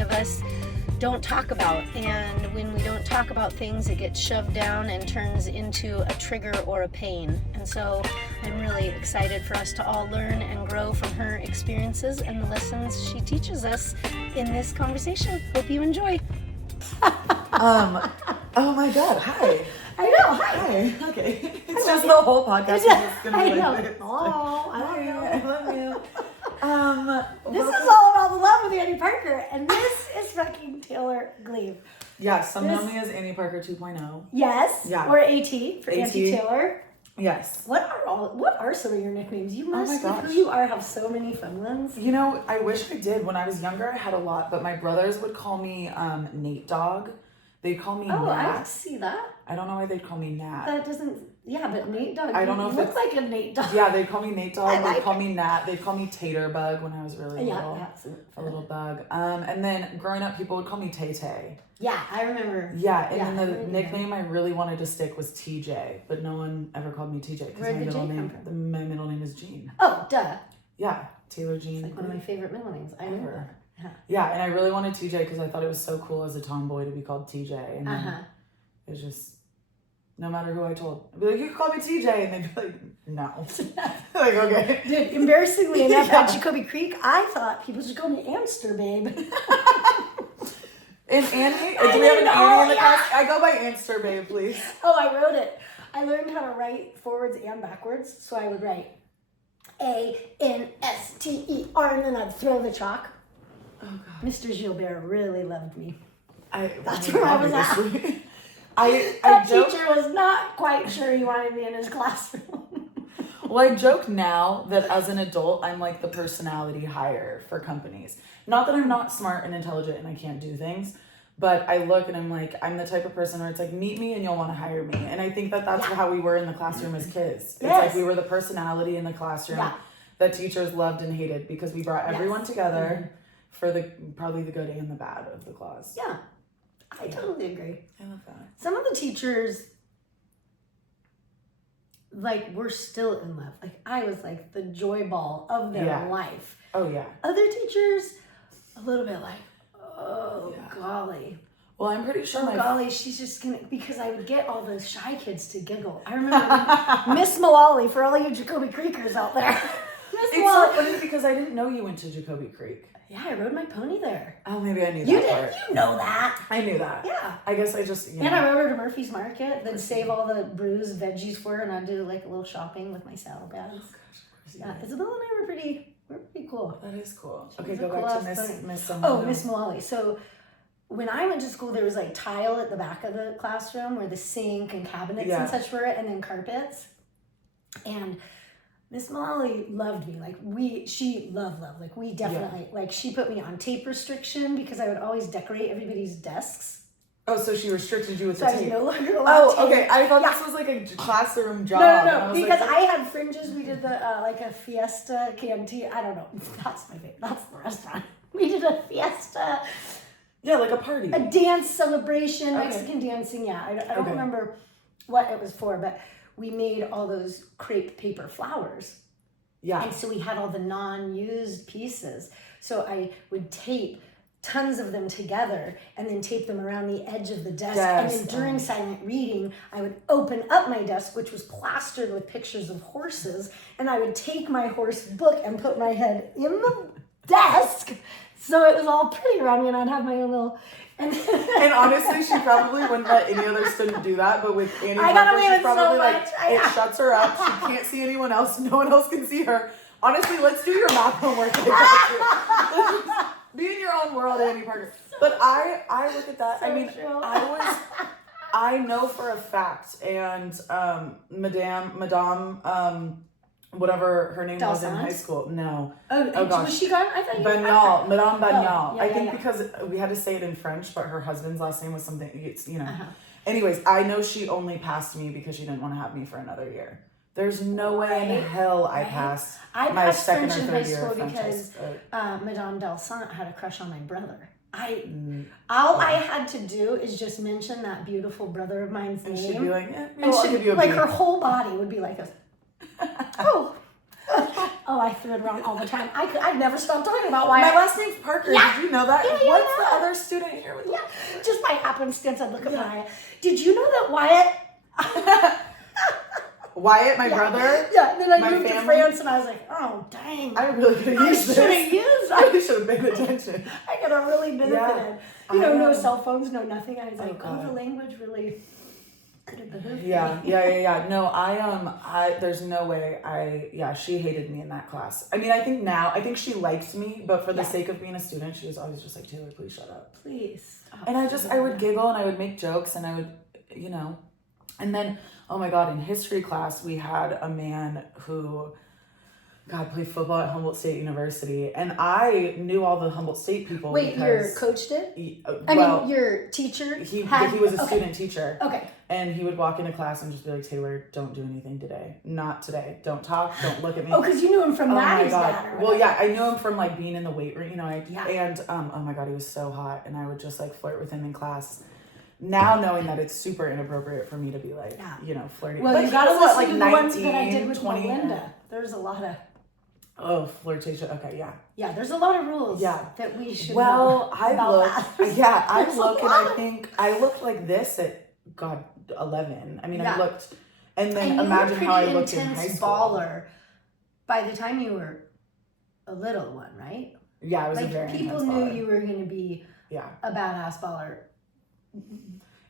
of us don't talk about. And when we don't talk about things, it gets shoved down and turns into a trigger or a pain. And so I'm really excited for us to all learn and grow from her experiences and the lessons she teaches us in this conversation. Hope you enjoy. Oh my God, hi. I know, hi. Hi, okay. It's just the whole podcast is just gonna be like this. Oh, I don't know. I love you. This is all about the love with Annie Parker, and this is fucking Taylor Gleave. Yes, some know me as Annie Parker 2.0. Yes, yeah. Or AT for Auntie Taylor. Yes. What are some of your nicknames? You must, oh who you are, have so many fun ones. You know, I wish I did. When I was younger, I had a lot, but my brothers would call me Nate Dog. They'd call me Oh, Nat. I see that. I don't know why they'd call me Nat. That doesn't, but Nate Dog. I don't know you if look it's like a Nate Dog. Yeah, they'd call me Nate Dog. They'd call me Nat. They'd call me Tater Bug when I was really little. Yeah, that's a little bug. And then growing up, people would call me Tay Tay. Yeah, I remember. Yeah, and then the nickname I really wanted to stick was TJ, but no one ever called me TJ because my middle name is Jean. Oh, duh. Yeah, Taylor Jean. It's like one of my favorite middle names. I remember that. Yeah, and I really wanted TJ because I thought it was so cool as a tomboy to be called TJ. And then it was just, no matter who I told, I'd be like, you can call me TJ. And they'd be like, no. Like, okay. Dude, embarrassingly enough, at Jacoby Creek, I thought people should call me Amster, babe. And Annie? Do we have an Annie in the class? I go by Amster, babe, please. Oh, I wrote it. I learned how to write forwards and backwards, so I would write A-N-S-T-E-R, and then I'd throw the chalk. Oh, God. Mr. Gilbert really loved me. That's where I was at. That teacher was not quite sure he wanted me in his classroom. Well, I joke now that as an adult, I'm like the personality hire for companies. Not that I'm not smart and intelligent and I can't do things, but I look and I'm like, I'm the type of person where it's like, meet me and you'll want to hire me. And I think that that's how we were in the classroom as kids. It's like we were the personality in the classroom that teachers loved and hated because we brought everyone together for probably the good and the bad of the class. Yeah, I totally agree. I love that. Some of the teachers, like, were still in love. Like, I was like the joy ball of their life. Oh, yeah. Other teachers, a little bit like, oh, golly. Well, I'm pretty sure golly, she's just gonna, because I would get all those shy kids to giggle. I remember Miss Mullally, for all you Jacoby Creekers out there. It's so funny because I didn't know you went to Jacoby Creek. Yeah, I rode my pony there. Oh, maybe I knew that. You did. You know that. I knew that. Yeah. I guess I just, And I rode her to Murphy's Market, then save all the bruised veggies for her, and I'd do like a little shopping with my saddlebags. Oh, gosh. Isabella and I were pretty cool. That is cool. She okay, was go cool back to Miss Miss Mullally. So when I went to school, there was like tile at the back of the classroom where the sink and cabinets and such were, and then carpets. And Miss Mullally loved me. Like she loved. Like we definitely, like she put me on tape restriction because I would always decorate everybody's desks. Oh, so she restricted you with so the tape. tape. I was no longer allowed tape. Okay. I thought this was like a classroom job. No, because I had fringes. We did the like a fiesta canteen. I don't know. That's my favorite. That's the restaurant. We did a fiesta. Yeah, like a party. A dance celebration, Mexican dancing. Yeah, I don't remember what it was for, but we made all those crepe paper flowers. Yeah. And so we had all the non-used pieces. So I would tape tons of them together and then tape them around the edge of the desk. And then during silent reading, I would open up my desk, which was plastered with pictures of horses, and I would take my horse book and put my head in the desk. So it was all pretty around me, and I'd have my own little... And honestly, she probably wouldn't let any other student do that, but with Annie I got Parker, away she's with probably so like, much. it shuts her up. She can't see anyone else. No one else can see her. Honestly, let's do your math homework. Be in your own world, Annie Parker. But I look at that. So I mean, true. I know for a fact, and Madame, whatever her name was in high school. No. Oh gosh. Was she gone? I thought Bagnol, Madame Bagnol. I think because we had to say it in French, but her husband's last name was something, Anyways, I know she only passed me because she didn't want to have me for another year. There's no way in hell I passed my second or third year of French because Madame Dalsant had a crush on my brother. All I had to do is just mention that beautiful brother of mine's name. She'd be like, and she'd, like her whole body would be like a, Oh, I threw it around all the time. I never stopped talking about Wyatt. My last name's Parker. Yeah. Did you know that? Yeah, What's the other student here with Yeah, just by happenstance, I look at Wyatt. Did you know that Wyatt? Wyatt, my brother. Yeah, and then I my moved family. to France, and I was like, oh dang, I really could have used should have this. used. I should have paid attention. I could have really benefited. Yeah. No cell phones, no nothing. I was like, God. the language really could have behooved Yeah, me. yeah. No, I there's no way she hated me in that class. I mean, I think she liked me, but for the sake of being a student, she was always just like, Taylor, please shut up. Please. Stop. And I would giggle and I would make jokes and I would, and then, oh my God, in history class, we had a man who, played football at Humboldt State University. And I knew all the Humboldt State people. Wait, your coach did? I mean, your teacher? He was a student teacher. Okay. And he would walk into class and just be like, Taylor, don't do anything today. Not today. Don't talk. Don't look at me. Oh, because you knew him from Maddie's dad. Well, yeah, I knew him from like being in the weight room, and oh my God, he was so hot. And I would just like flirt with him in class. Now knowing that it's super inappropriate for me to be like, flirting. Well, but you gotta listen to the 19, ones that I did with 20. Melinda. There's a lot of... Oh, flirtation. Okay, yeah. Yeah, there's a lot of rules that we should know I about look. that. Yeah, I look and I think I looked like this at 11. I mean, I looked, and then imagine how I looked in high school. Baller by the time you were a little one, right? Yeah, I was like a very people intense knew baller. you were going to be a badass baller.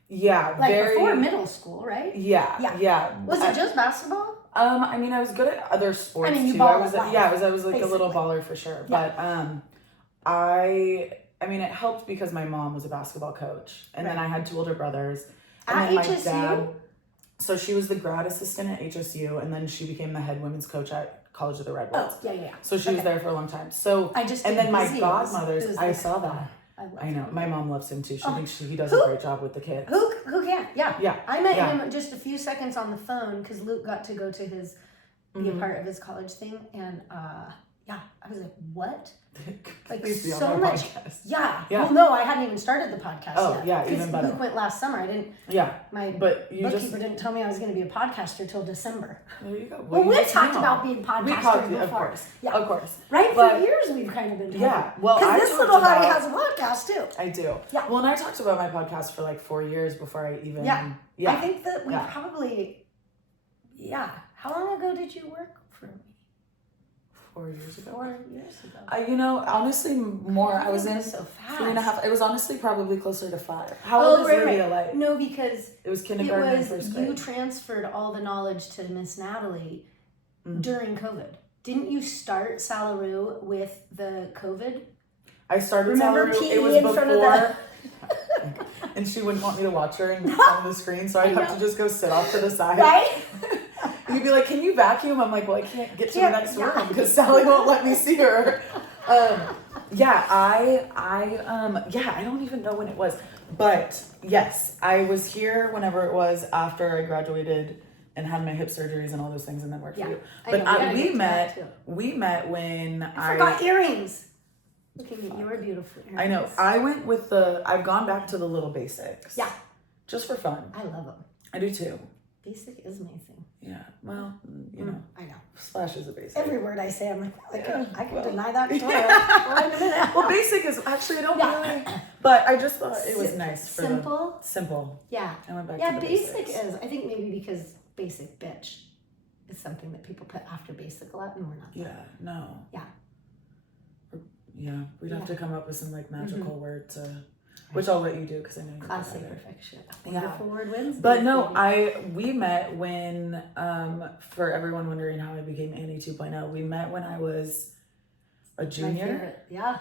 Yeah, like before middle school, right? Yeah. Was it just basketball? I mean, I was good at other sports you too. balled I was like basically a little baller for sure. Yeah. But I mean, it helped because my mom was a basketball coach, and then I had two older brothers. And at then my HSU? dad, so she was the grad assistant at HSU, and then she became the head women's coach at College of the Redwoods. Oh, yeah. So she was there for a long time. So and then my godmothers, I saw that. I know. My mom loves him too. She thinks he does a great job with the kids. Who can't? Yeah. I met him just a few seconds on the phone because Luke got to go to his be a part of his college thing, and I was like, what? Like so much. Podcast. Yeah. Well, no, I hadn't even started the podcast yet. Yeah, even better. Luke went last summer. I didn't. Yeah. My bookkeeper didn't tell me I was going to be a podcaster till December. There you go. Well, we talked about being podcasters before. Of course. Yeah. Of course. Right? For years we've kind of been talking. Yeah. Well, because this little hottie has a podcast too. I do. Yeah. Well, and I talked about my podcast for like 4 years before I even. Yeah. I think that we probably. Yeah. How long ago did you work for me? 4 years ago. 4 years ago. Honestly, more. I was in so fast. 3.5. It was honestly probably closer to 5. How old is Lydia like? No, because it was kindergarten and first grade. You transferred all the knowledge to Miss Natalie during COVID. Didn't you start Salaroo with the COVID? I started Remember Salaroo. PE It was in before. front of the... And she wouldn't want me to watch her in front of the screen, so I'd have to just go sit off to the side. Right? You'd be like, can you vacuum? I'm like, well, I can't get to the next room because Sally won't let me see her. I don't even know when it was. But yes, I was here whenever it was after I graduated and had my hip surgeries and all those things and then worked for you. But we met when I forgot earrings. Looking at your beautiful earrings. I know. I've gone back to the little basics. Yeah. Just for fun. I love them. I do too. Basic is amazing. Yeah. Well, you know. I know. Splash is a basic. Every word I say, I'm like, I can deny that tomorrow. Well, basic is actually, I don't really, but I just thought it was nice. For simple. Simple. Yeah. I went back the to the basic basics. is, I think maybe because basic bitch is something that people put after basic a lot, and we're not. Yeah. No. Yeah. Yeah. We'd have to come up with some like magical word to. Which I'll let you do because I know you're classic perfection. Yeah. Wonderful word wins. But no, we met when for everyone wondering how I became Annie 2.0, we met when I was a junior. Yeah.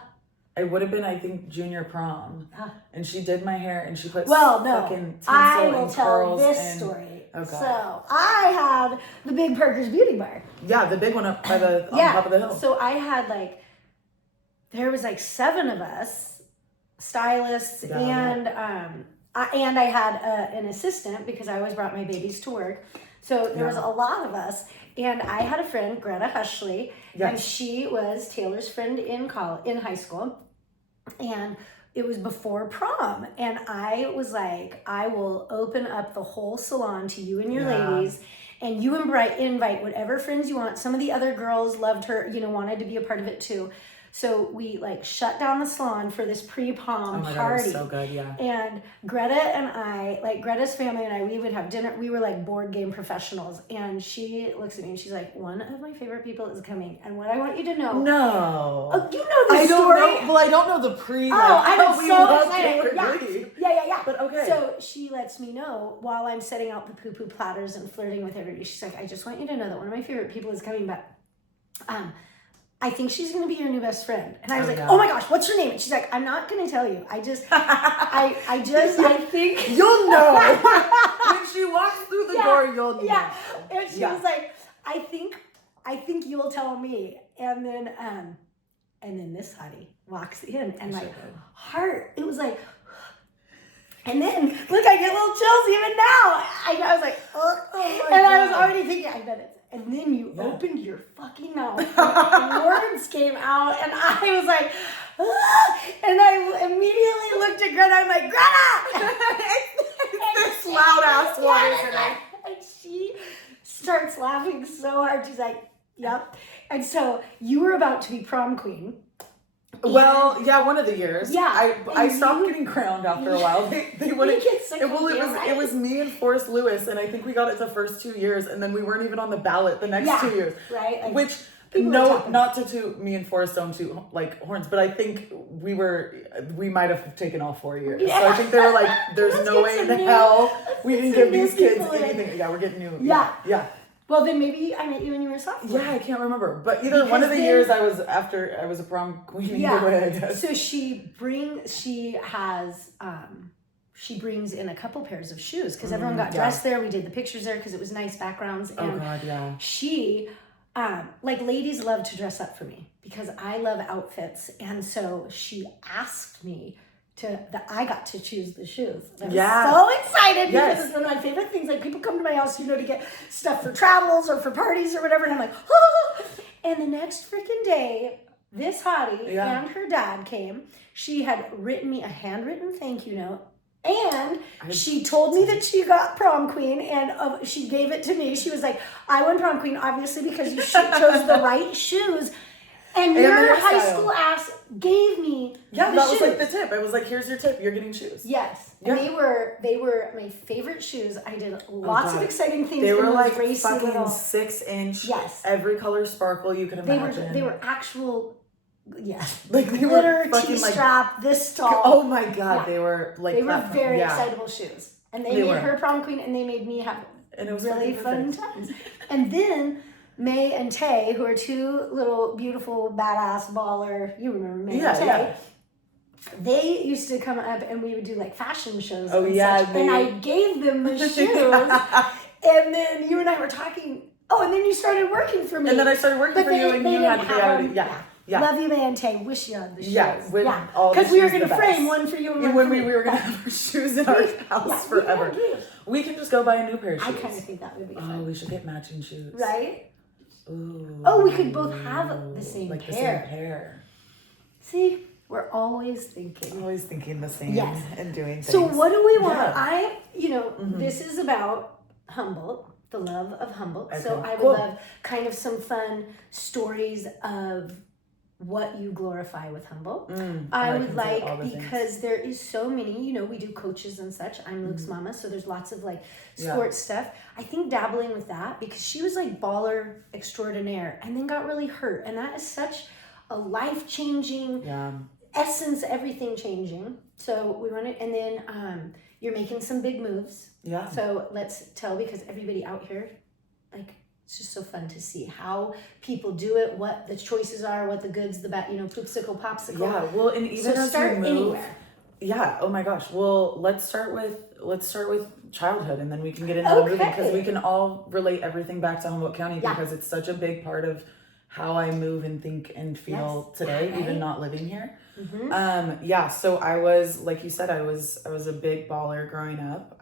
It would have been, I think, junior prom. Yeah. And she did my hair and she put I fucking tinsel will and tell curls this and, story. Oh God. So I had the big Parker's Beauty Bar. Yeah, the big one up by the on top of the hill. So I had there was 7 of us. Stylists and I had an assistant because I always brought my babies to work, so there was a lot of us, and I had a friend, Greta Hushley, and she was Taylor's friend in high school, and it was before prom, and I was like, I will open up the whole salon to you and your ladies, and you invite whatever friends you want. Some of the other girls loved her, wanted to be a part of it too. So we like shut down the salon for this pre-prom party. God, it was so good, yeah. And Greta and I, like Greta's family and I, we would have dinner. We were like board game professionals. And she looks at me and she's like, one of my favorite people is coming. And what I want you to know. No. Oh, you know the story. I don't know the pre. I'm so excited. Taylor Yeah. But okay. So she lets me know while I'm setting out the poo-poo platters and flirting with everybody. She's like, I just want you to know that one of my favorite people is coming, but I think she's going to be your new best friend. And I was oh my gosh, what's her name? And she's like, I'm not going to tell you. I think. You'll know. When she walks through the door, you'll know. Yeah. And she was like, I think you'll tell me. And then this hottie walks in and like heart. It was like, and then look, I get little chills even now. I was like, and I was already thinking, I bet it's. And then you opened your fucking mouth. And words came out, and I was like, and I immediately looked at Greta. I'm like, Greta! It's this loud ass one. And she starts laughing so hard. She's like, yep. And so you were about to be prom queen. Well, yeah, one of the years. Yeah. I stopped getting crowned after a while. They wouldn't. It was me and Forrest Lewis, and I think we got it the first 2 years, and then we weren't even on the ballot the next 2 years. Right. Like, which not to toot me and Forrest don't toot like horns, but I think we might have taken all 4 years. Yeah. So I think they were like, there's no way in hell we didn't give these kids anything. Yeah, we're getting new. Yeah. Well, then maybe I met you when you were a sophomore. Yeah, I can't remember. But either one of the years I was a prom queen either way, I guess. So she brings in a couple pairs of shoes because everyone got dressed there. We did the pictures there because it was nice backgrounds. And she, like ladies love to dress up for me because I love outfits. And so she asked me that I got to choose the shoes. I was so excited because it's one of my favorite things. Like people come to my house, to get stuff for travels or for parties or whatever, and I'm like, oh. And the next freaking day, this hottie and her dad came. She had written me a handwritten thank you note. And she told me that she got prom queen, and she gave it to me. She was like, I won prom queen, obviously, because you chose the right shoes. And your high school ass gave me that was like the tip. I was like, here's your tip. You're getting shoes. Yes. Yeah. And they were my favorite shoes. I did lots of exciting things. They were like fucking 6-inch. Yes. Every color sparkle you could imagine. They were actual... Yes. Like they glitter, were T-strap, this tall. Oh my God. They were like... They were very excitable shoes. And they made her prom queen, and they made me have really fun times. And then... May and Tay, who are two little beautiful badass baller, you remember May and Tay. They used to come up and we would do like fashion shows. And I gave them the shoes. And then you and I were talking. Oh, and then you started working for me. And then I started working for you, and you had the reality. Yeah. Love you, May and Tay. Wish you had the shoes. Because we were going to frame one for you and one for me. We were going to have our shoes in our house forever. We can just go buy a new pair of shoes. I kind of think that would be fun. Oh, we should get matching shoes. Right? Ooh. Oh, we could both have the same pair. The same pair. See, we're always thinking. Always thinking the same and doing things. So what do we want? This is about Humboldt, the love of Humboldt. Okay. So I would love kind of some fun stories of what you glorify with Humboldt. I would like, because there is so many, we do coaches and such. I'm Luke's mama, so there's lots of like sports stuff. I think dabbling with that, because she was like baller extraordinaire and then got really hurt. And that is such a life-changing essence, everything changing. So we run it, and then you're making some big moves. Yeah. So let's tell, because everybody out here, like, it's just so fun to see how people do it, what the choices are, what the goods, the bad, poopsicle, popsicle. Yeah, well, and even as start you move, anywhere. Yeah. Oh my gosh. Well, let's start with childhood, and then we can get into the moving, because we can all relate everything back to Humboldt County because it's such a big part of how I move and think and feel today, even not living here. Mm-hmm. So I was, like you said, I was a big baller growing up.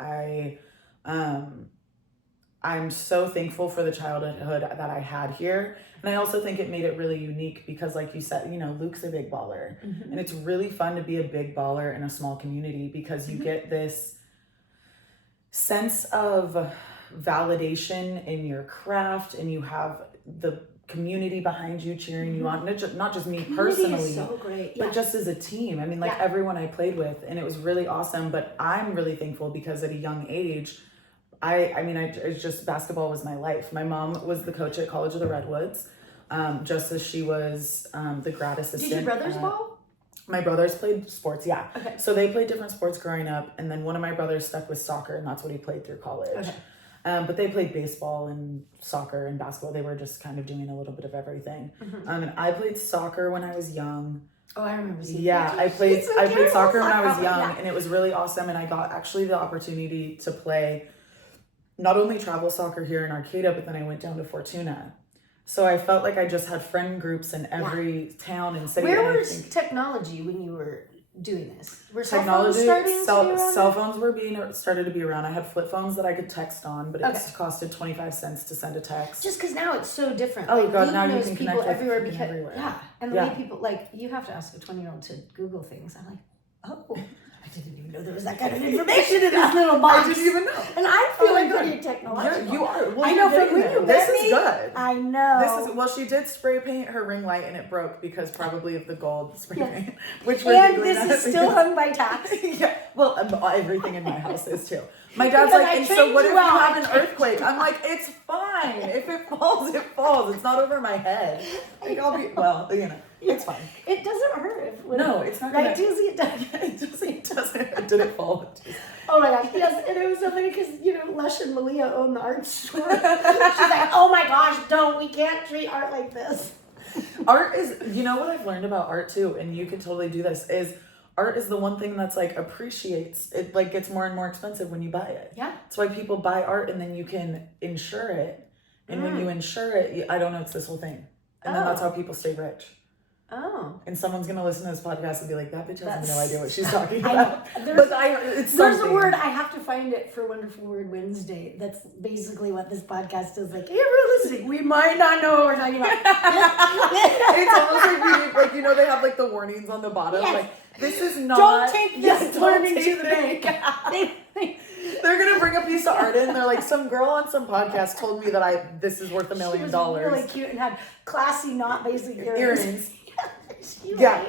I'm so thankful for the childhood that I had here. And I also think it made it really unique because, like you said, you know, Luke's a big baller. Mm-hmm. And it's really fun to be a big baller in a small community because you get this sense of validation in your craft, and you have the community behind you cheering you on. Not just me personally, is so great. but just as a team. I mean, like everyone I played with, and it was really awesome. But I'm really thankful because at a young age, it's just basketball was my life. My mom was the coach at College of the Redwoods, just as she was the grad assistant. Did your brothers ball? My brothers played sports, yeah. Okay. So they played different sports growing up, and then one of my brothers stuck with soccer, and that's what he played through college. Okay. But they played baseball and soccer and basketball. They were just kind of doing a little bit of everything. And I played soccer when I was young. Oh, I remember seeing that. I played soccer when I was young, and it was really awesome. And I got actually the opportunity to play not only travel soccer here in Arcata, but then I went down to Fortuna. So I felt like I just had friend groups in every town and city. Where was technology when you were doing this? Were cell phones started to be around. I had flip phones that I could text on, but it costed 25 cents to send a text. Just because now it's so different. Oh, like, God, Luke now you knows can people connect with everywhere people because everywhere. and the way people, like, you have to ask a 20-year-old to Google things. I'm like, oh, I didn't even know there was that kind of information in this little box. I didn't even know. And I feel like pretty technological. You are. Well, I know from when you met me. This is good. I know. Well, she did spray paint her ring light and it broke because probably of the gold spray paint. Which and this is still hung by tax. Yeah. Well, everything in my house is too. My dad's like, and so what if you have an earthquake? I'm like, it's fine. If it falls, it falls. It's not over my head. Like, I'll be, well, you know, it's fine. It doesn't hurt. No, it's not. Right, Tuesday, it doesn't. It doesn't. It didn't fall. Oh my gosh, yes, and it was so funny because, you know, Lush and Malia own the art store. She's like, oh my gosh, we can't treat art like this. Art is, you know what I've learned about art too, and you can totally do this, is art is the one thing that's like appreciates, it like gets more and more expensive when you buy it. Yeah. That's why people buy art and then you can insure it. And when you insure it, I don't know, it's this whole thing. And then that's how people stay rich. Oh. And someone's going to listen to this podcast and be like, that bitch has no idea what she's talking about. There's a word, I have to find it for Wonderful Word Wednesday. That's basically what this podcast is like. Hey, we're listening. We might not know what we're talking about. It's almost like, you know, they have like the warnings on the bottom. Yes. Like, this is not. Don't take this learning to the bank. They're going to bring a piece of art in. They're like, some girl on some podcast told me that this is worth $1 million. She was really cute and had classy, not basic earrings. Yeah.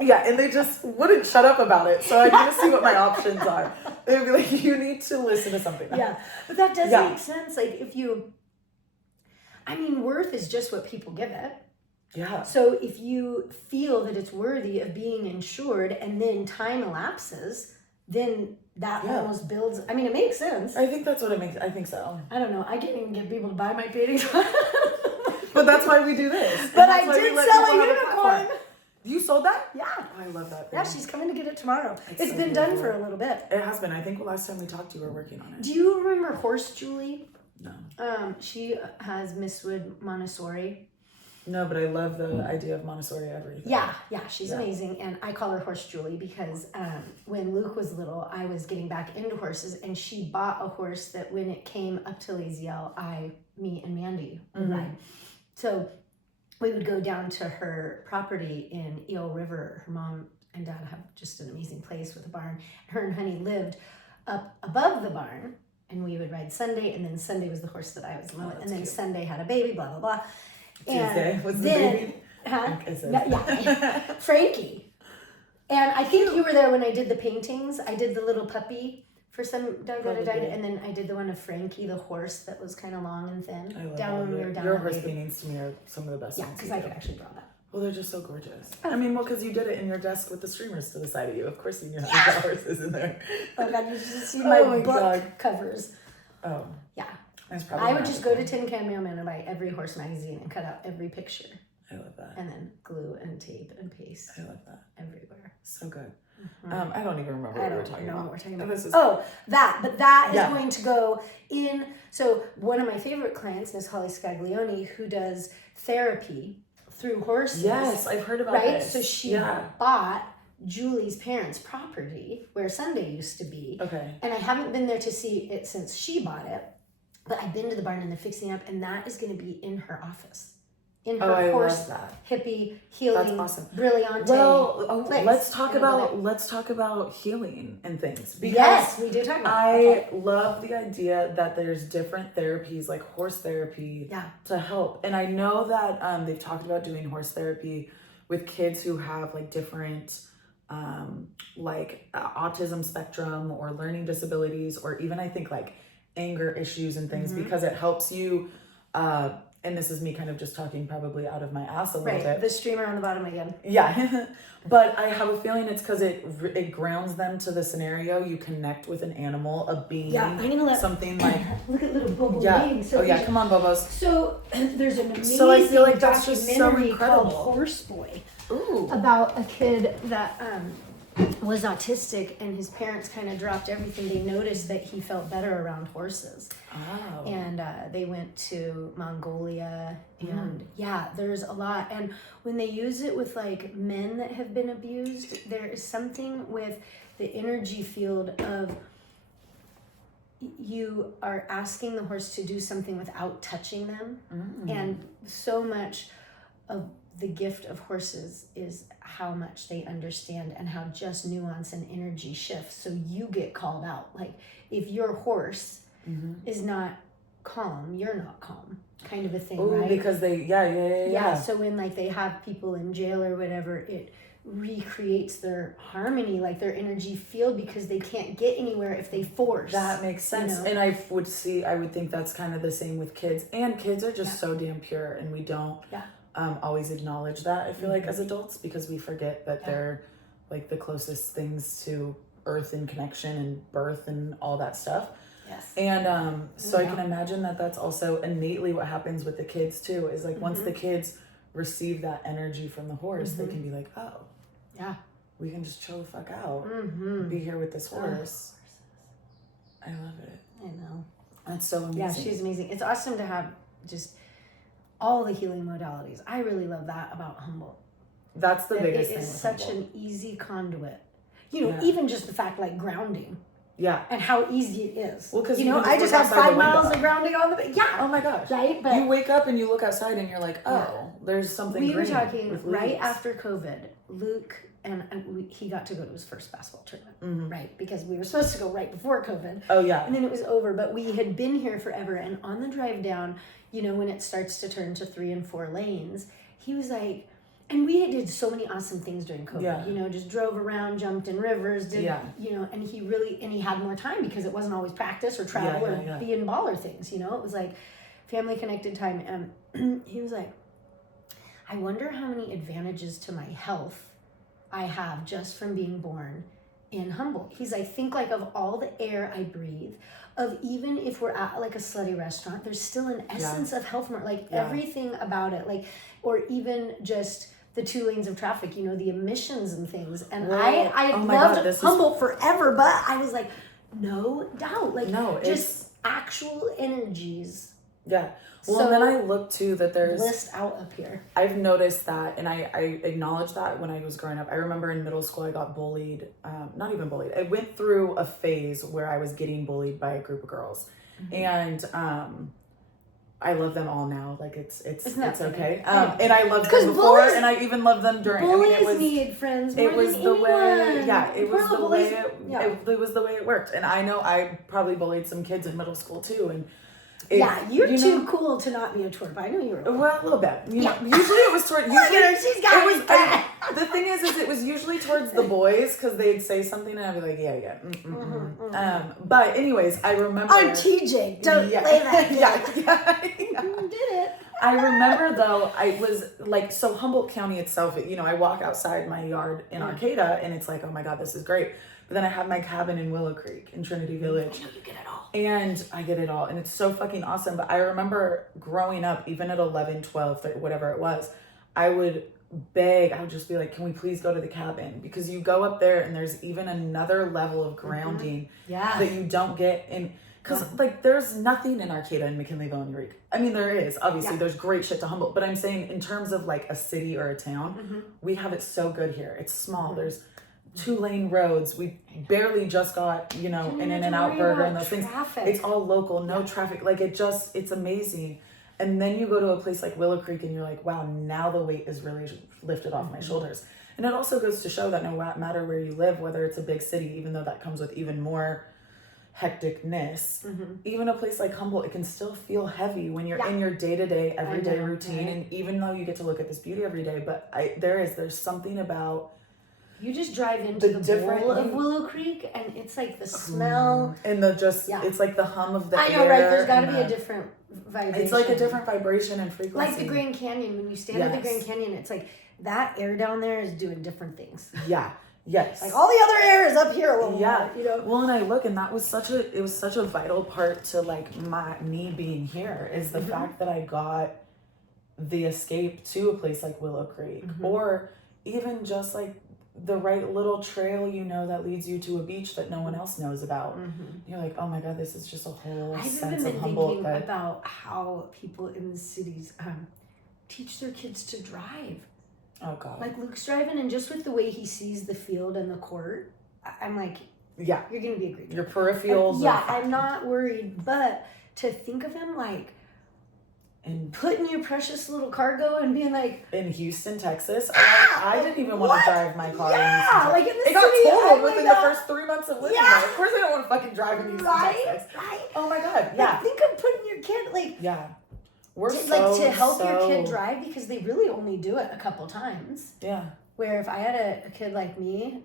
Yeah, and they just wouldn't shut up about it. So I'm going to see what my options are. They'd be like, you need to listen to something. Yeah, but that does make sense. Like, worth is just what people give it. Yeah. So if you feel that it's worthy of being insured and then time elapses, then that almost builds, it makes sense. I think that's what it makes, I think so. I don't know. I can't even get people to buy my paintings. But that's why we do this. But I did sell a unicorn. You sold that? Yeah. I love that. Yeah, she's coming to get it tomorrow. It's been done for a little bit. It has been. I think last time we talked, you were working on it. Do you remember Horse Julie? No. She has Miss Wood Montessori. No, but I love the idea of Montessori everything. Yeah, she's amazing. And I call her Horse Julie because when Luke was little, I was getting back into horses, and she bought a horse that when it came up to Lazyelle, me and Mandy would ride. So we would go down to her property in Eel River. Her mom and dad have just an amazing place with a barn. Her and Honey lived up above the barn, and we would ride Sunday, and then Sunday was the horse that I was in love with. And then cute. Sunday had a baby, blah, blah, blah. Tuesday was the baby? Frankie. And I think you were there when I did the paintings. I did the little puppy for some dog that died, and then I did the one of Frankie, the horse that was kind of long and thin. I love down when we were down. Your horse paintings to me are some of the best. Yeah, because I could actually draw that. Well, they're just so gorgeous. Because you did it in your desk with the streamers to the side of you. Of course, you knew how to draw horses in there. Oh God, you should see my book covers. Oh. Yeah. I would just go to Tin Can Mailman and buy every horse magazine and cut out every picture. I love that. And then glue and tape and paste. I love that. Everywhere. So good. Mm-hmm. I don't even remember what we were talking about. But that is going to go in. So one of my favorite clients, Miss Holly Scaglione, who does therapy through horses. Yes, I've heard about this. Right? So she bought Julie's parents' property where Sunday used to be. Okay. And I haven't been there to see it since she bought it. But I've been to the barn and they're fixing up, and that is going to be in her office. In her I horse, love that. hippie, healing, That's awesome. Brilliante. Well, place. let's talk about healing and things. Because yes, we do talk about I love the idea that there's different therapies, like horse therapy, to help. And I know that they've talked about doing horse therapy with kids who have like different autism spectrum or learning disabilities, or even I think like anger issues and things, because it helps you and this is me kind of just talking probably out of my ass a little bit. The streamer on the bottom again. Yeah. But I have a feeling it's because it grounds them to the scenario. You connect with an animal, a being, I'm gonna let something like... Look at little Bobo being. So come on, Bobos. So there's an amazing I feel like that's just so documentary incredible. called Horse Boy. Ooh. About a kid that was autistic, and his parents kind of dropped everything. They noticed that he felt better around horses. Oh. And they went to Mongolia, and there's a lot. And when they use it with like men that have been abused, there is something with the energy field of you are asking the horse to do something without touching them. And so much of the gift of horses is how much they understand and how just nuance and energy shifts. So you get called out. Like if your horse is not calm, you're not calm, kind of a thing. Right? Because they So when like they have people in jail or whatever, it recreates their harmony, like their energy field, because they can't get anywhere if they force. That makes sense. And I would think that's kind of the same with kids. And kids are just so damn pure, and we don't always acknowledge that, I feel like, as adults, because we forget that they're like the closest things to earth and connection and birth and all that stuff. Yes. And so I can imagine that that's also innately what happens with the kids too, is like once the kids receive that energy from the horse, they can be like, oh, we can just chill the fuck out, be here with this horse. I love it. I know. That's so amazing. Yeah, she's amazing. It's awesome to have just all the healing modalities. I really love that about Humboldt. That's the biggest thing. It is with such Humboldt. an easy conduit. You know, even just the fact like grounding. Yeah. And how easy it is. Well, because I just have 5 miles of grounding on the... Yeah. Oh my gosh. Right? But you wake up and you look outside and you're like, oh, there's something We were green talking with right leaves. after COVID, Luke he got to go to his first basketball tournament, right? Because we were supposed to go right before COVID. Oh, yeah. And then it was over, but we had been here forever. And on the drive down, when it starts to turn to 3 and 4 lanes, he was like, and we did so many awesome things during COVID, just drove around, jumped in rivers, and he had more time because it wasn't always practice or travel or being baller things, it was like family connected time. And he was like, I wonder how many advantages to my health I have just from being born in Humboldt. He's like, think like of all the air I breathe, of even if we're at like a slutty restaurant, there's still an essence of health, everything about it, like, or even just the 2 lanes of traffic, the emissions and things. And I loved Humboldt forever, but I was like, no doubt, like, just actual energies. Yeah. Well, and then I look too that there's... List out up here. I've noticed that, and I acknowledged that when I was growing up. I remember in middle school I got bullied. Not even bullied. I went through a phase where I was getting bullied by a group of girls. And I love them all now. Like, it's okay. And I loved them before, and I even loved them during. Bullies need friends more than anyone. It was the way it worked. And I know I probably bullied some kids in middle school too, and you're too cool to not be a twerp. I know you were. Well, a little bit. Usually it was toward. She's got it back. The thing is it was usually towards the boys because they'd say something and I'd be like, But anyways, I remember. I'm TJ. Don't play that. You did it. I remember though. I was like, so Humboldt County itself. I walk outside my yard in Arcata and it's like, oh my god, this is great. But then I have my cabin in Willow Creek in Trinity Village. You get it all. And I get it all. And it's so fucking awesome. But I remember growing up, even at 11, 12, 13, whatever it was, I would just be like, can we please go to the cabin? Because you go up there and there's even another level of grounding that you don't get in. Because like there's nothing in Arcata and McKinleyville and Eureka. I mean, there is. Obviously, there's great shit to Humboldt. But I'm saying in terms of like a city or a town, we have it so good here. It's small. There's 2-lane roads. We barely just got, you know, an In-N-Out burger and those things. It's all local, no traffic. Like it's amazing. And then you go to a place like Willow Creek and you're like, wow, now the weight is really lifted off my shoulders. And it also goes to show that no matter where you live, whether it's a big city, even though that comes with even more hecticness, even a place like Humboldt, it can still feel heavy when you're in your day-to-day, everyday routine. And even though you get to look at this beauty every day, but there's something about, you just drive into the bowl of Willow Creek and it's like the smell and it's like the hum of the air. I know, right? There's got to be a different vibration. It's like a different vibration and frequency. Like the Grand Canyon. When you stand at the Grand Canyon, it's like that air down there is doing different things. Yeah. Yes. Like all the other air is up here a little bit, you know. Well, and I look, and that was such a vital part to like me being here is the fact that I got the escape to a place like Willow Creek, or even just like the right little trail, you know, that leads you to a beach that no one else knows about. You're like, oh my God, this is just a whole sense of Humboldt. I've been thinking about how people in the cities teach their kids to drive. Oh God. Like Luke's driving, and just with the way he sees the field and the court, I'm like, yeah, you're gonna be a great driver. Your peripherals. I'm not worried, but to think of him like and putting your precious little cargo and being like in Houston, Texas. I didn't even want to drive my car. Yeah, in like in the city. It got totaled within the first 3 months of living there. Of course, I don't want to fucking drive in Houston, Texas. Right. Oh my God. Yeah. Like, think of putting your kid to help your kid drive, because they really only do it a couple times. Yeah. Where if I had a kid like me,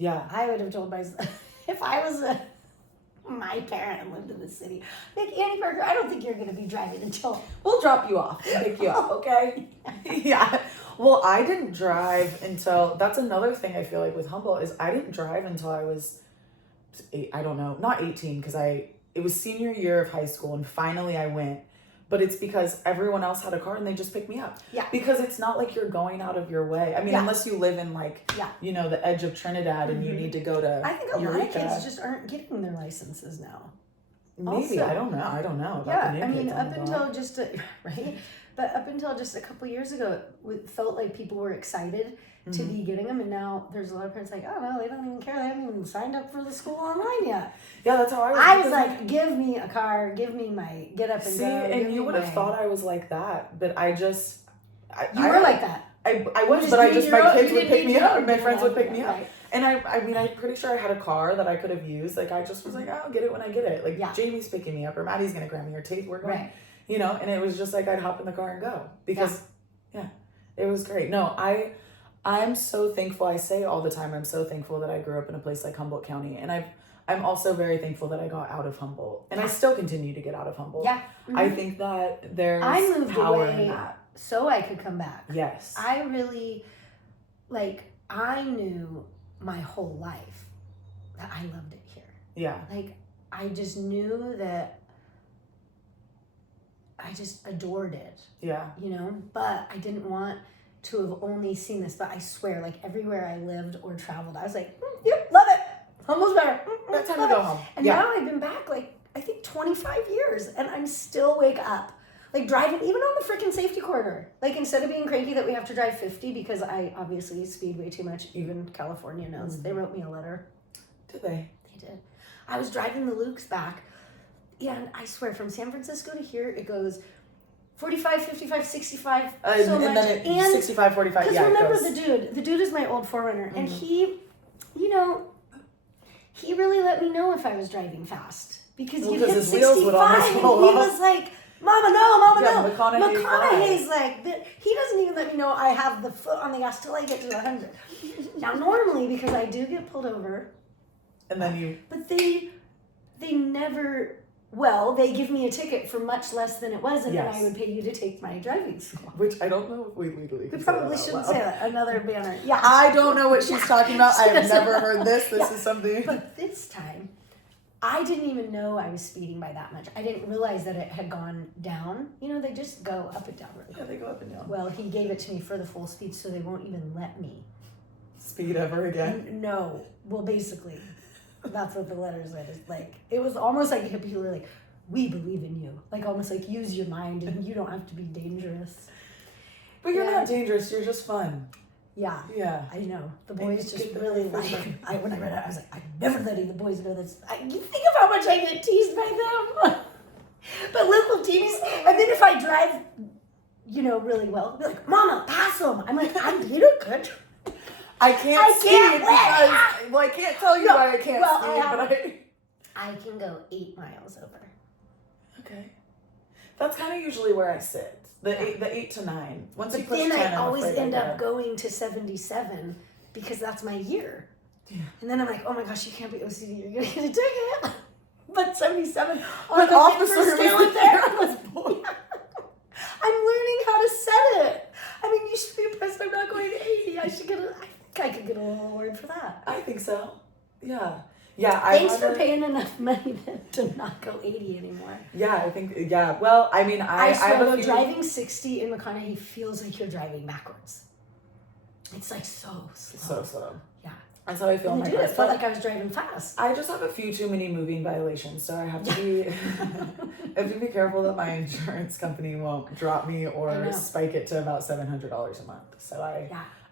I would have told myself, if I was my parent and lived in the city, like, Annie Parker, I don't think you're going to be driving until we'll drop you off, pick you up, okay? Yeah. Well, I didn't drive until, that's another thing I feel like with Humboldt is I didn't drive until I was, not 18, because it was senior year of high school and finally I went. But it's because everyone else had a car and they just picked me up. Yeah. Because it's not like you're going out of your way. I mean, unless you live in the edge of Trinidad and you need to go to I think a lot of kids just aren't getting their licenses now. Maybe. Also, I don't know. About the new kids up until just But up until just a couple years ago, it felt like people were excited to be getting them, and now there's a lot of parents like, oh no, they don't even care. They haven't even signed up for the school online yet. Yeah, that's how I was. I was like, give me a car, give me my get up and go. And you would have thought I was like that, but I just. You were like that. I was, but my kids would pick me up, and my friends would pick me up. And I'm pretty sure I had a car that I could have used. Like, I just was like, I'll get it when I get it. Like, Jamie's picking me up, or Maddie's gonna grab me, or Tate, we're going. You know, and it was just like I'd hop in the car and go because, it was great. No, I'm so thankful. I say all the time, I'm so thankful that I grew up in a place like Humboldt County, and I'm also very thankful that I got out of Humboldt, and I still continue to get out of Humboldt. Yeah, I think that there's power in that. So I could come back. Yes, I really, I knew my whole life that I loved it here. Yeah, I just knew that. I just adored it. Yeah. You know, but I didn't want to have only seen this, but I swear, everywhere I lived or traveled, I was like, yep, love it. Humble's better. That's time to go home. And now I've been back, I think 25 years, and I'm still wake up. Driving, even on the freaking safety corridor. Instead of being cranky that we have to drive 50, because I obviously speed way too much, even California knows. They wrote me a letter. Did they? They did. I was driving the Lukes back. Yeah, and I swear, from San Francisco to here, it goes 45, 55, 65, so much. And 65, 45, because remember the dude is my old Forerunner, and he, he really let me know if I was driving fast. Because you'd hit 65, and he was like, Mama, no. McConaughey's he doesn't even let me know I have the foot on the gas till I get to 100. Now, normally, because I do get pulled over. And then you... But they never... Well, they give me a ticket for much less than it was, and then I would pay you to take my driving school. Which I don't know if we legally We probably shouldn't say that. Another banner. Yeah. I don't know what she's talking about. I have never heard this. This is something. But this time, I didn't even know I was speeding by that much. I didn't realize that it had gone down. They just go up and down. Yeah, they go up and down. Well, he gave it to me for the full speed, so they won't even let me. Speed ever again? No. Well, basically... That's what the letter said. It was almost like people were like, we believe in you. Almost use your mind and you don't have to be dangerous. But you're not dangerous. You're just fun. Yeah. Yeah. I know. The boys just get the really for like sure. when I read it, I was like, I'm never letting the boys know this. You think of how much I get teased by them. But little teenies, and then if I drive, really well, they'll be like, Mama, pass them. I'm like, you look good. I can't speed because, I can't tell you why I can't speed, I can go 8 miles over. Okay. That's kind of usually where I sit. The 8 to 9. Once you push 10, I I'm always afraid end I up get it. going to 77 because that's my year. Yeah. And then I'm like, oh my gosh, you can't be OCD. You're going to get a ticket. But 77, Like officer was still still in there. I'm learning how to set it. I mean, you should be impressed I'm not going to 80. I think I could get a little award for that. I think so. Yeah. Yeah. Thanks for paying enough money to not go 80 anymore. Yeah, I think, yeah. Well, I mean, I swear, have a few... driving 60 in McConaughey feels like you're driving backwards. It's like so slow. So slow. Yeah. That's how I feel in my car. It felt like I was driving fast. I just have a few too many moving violations, so I have to be I have to be careful that my insurance company won't drop me or spike it to about $700 a month. So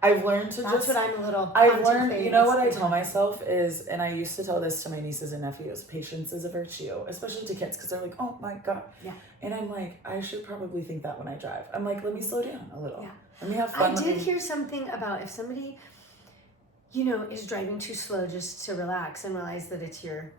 I've learned to That's what I'm a little. I've learned, what I tell myself is, and I used to tell this to my nieces and nephews, patience is a virtue, especially to kids, because they're like, oh my God. Yeah. And I'm like, I should probably think that when I drive. I'm like, let me slow down a little. Yeah. Let me have fun. I did hear something about if somebody, is driving too slow just to relax and realize that it's your,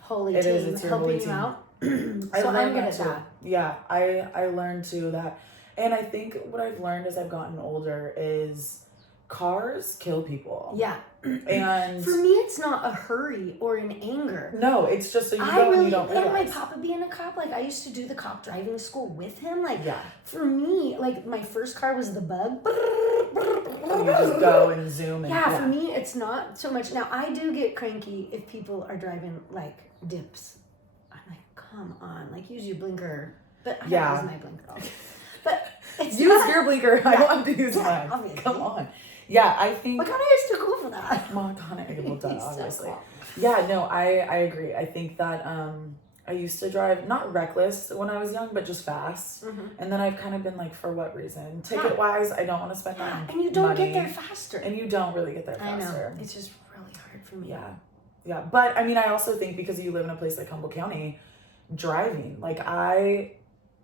holy team helping you out. So I'm good at that. Yeah, I learned too that. And I think what I've learned as I've gotten older is cars kill people. Yeah. And for me, it's not a hurry or an anger. No, it's just so you go and you don't realize. And my papa being a cop, I used to do the cop driving school with him. Yeah. For me, my first car was the Bug. And you just go and zoom. And, for me, it's not so much. Now, I do get cranky if people are driving, dips. I'm like, come on. Use your blinker. But I don't use my blinker always. But it's use your blinker. I don't have to use mine. Obviously. Come on. Yeah, I think... McConaughey is too cool for that. McConaughey will die, obviously. So cool. Yeah, no, I agree. I think that I used to drive, not reckless when I was young, but just fast. Mm-hmm. And then I've kind of been like, for what reason? Ticket-wise, I don't want to spend money. And you don't get there faster. And you don't really get there faster. I know. It's just really hard for me. Yeah. Yeah. But, I mean, I also think because you live in a place like Humboldt County, driving,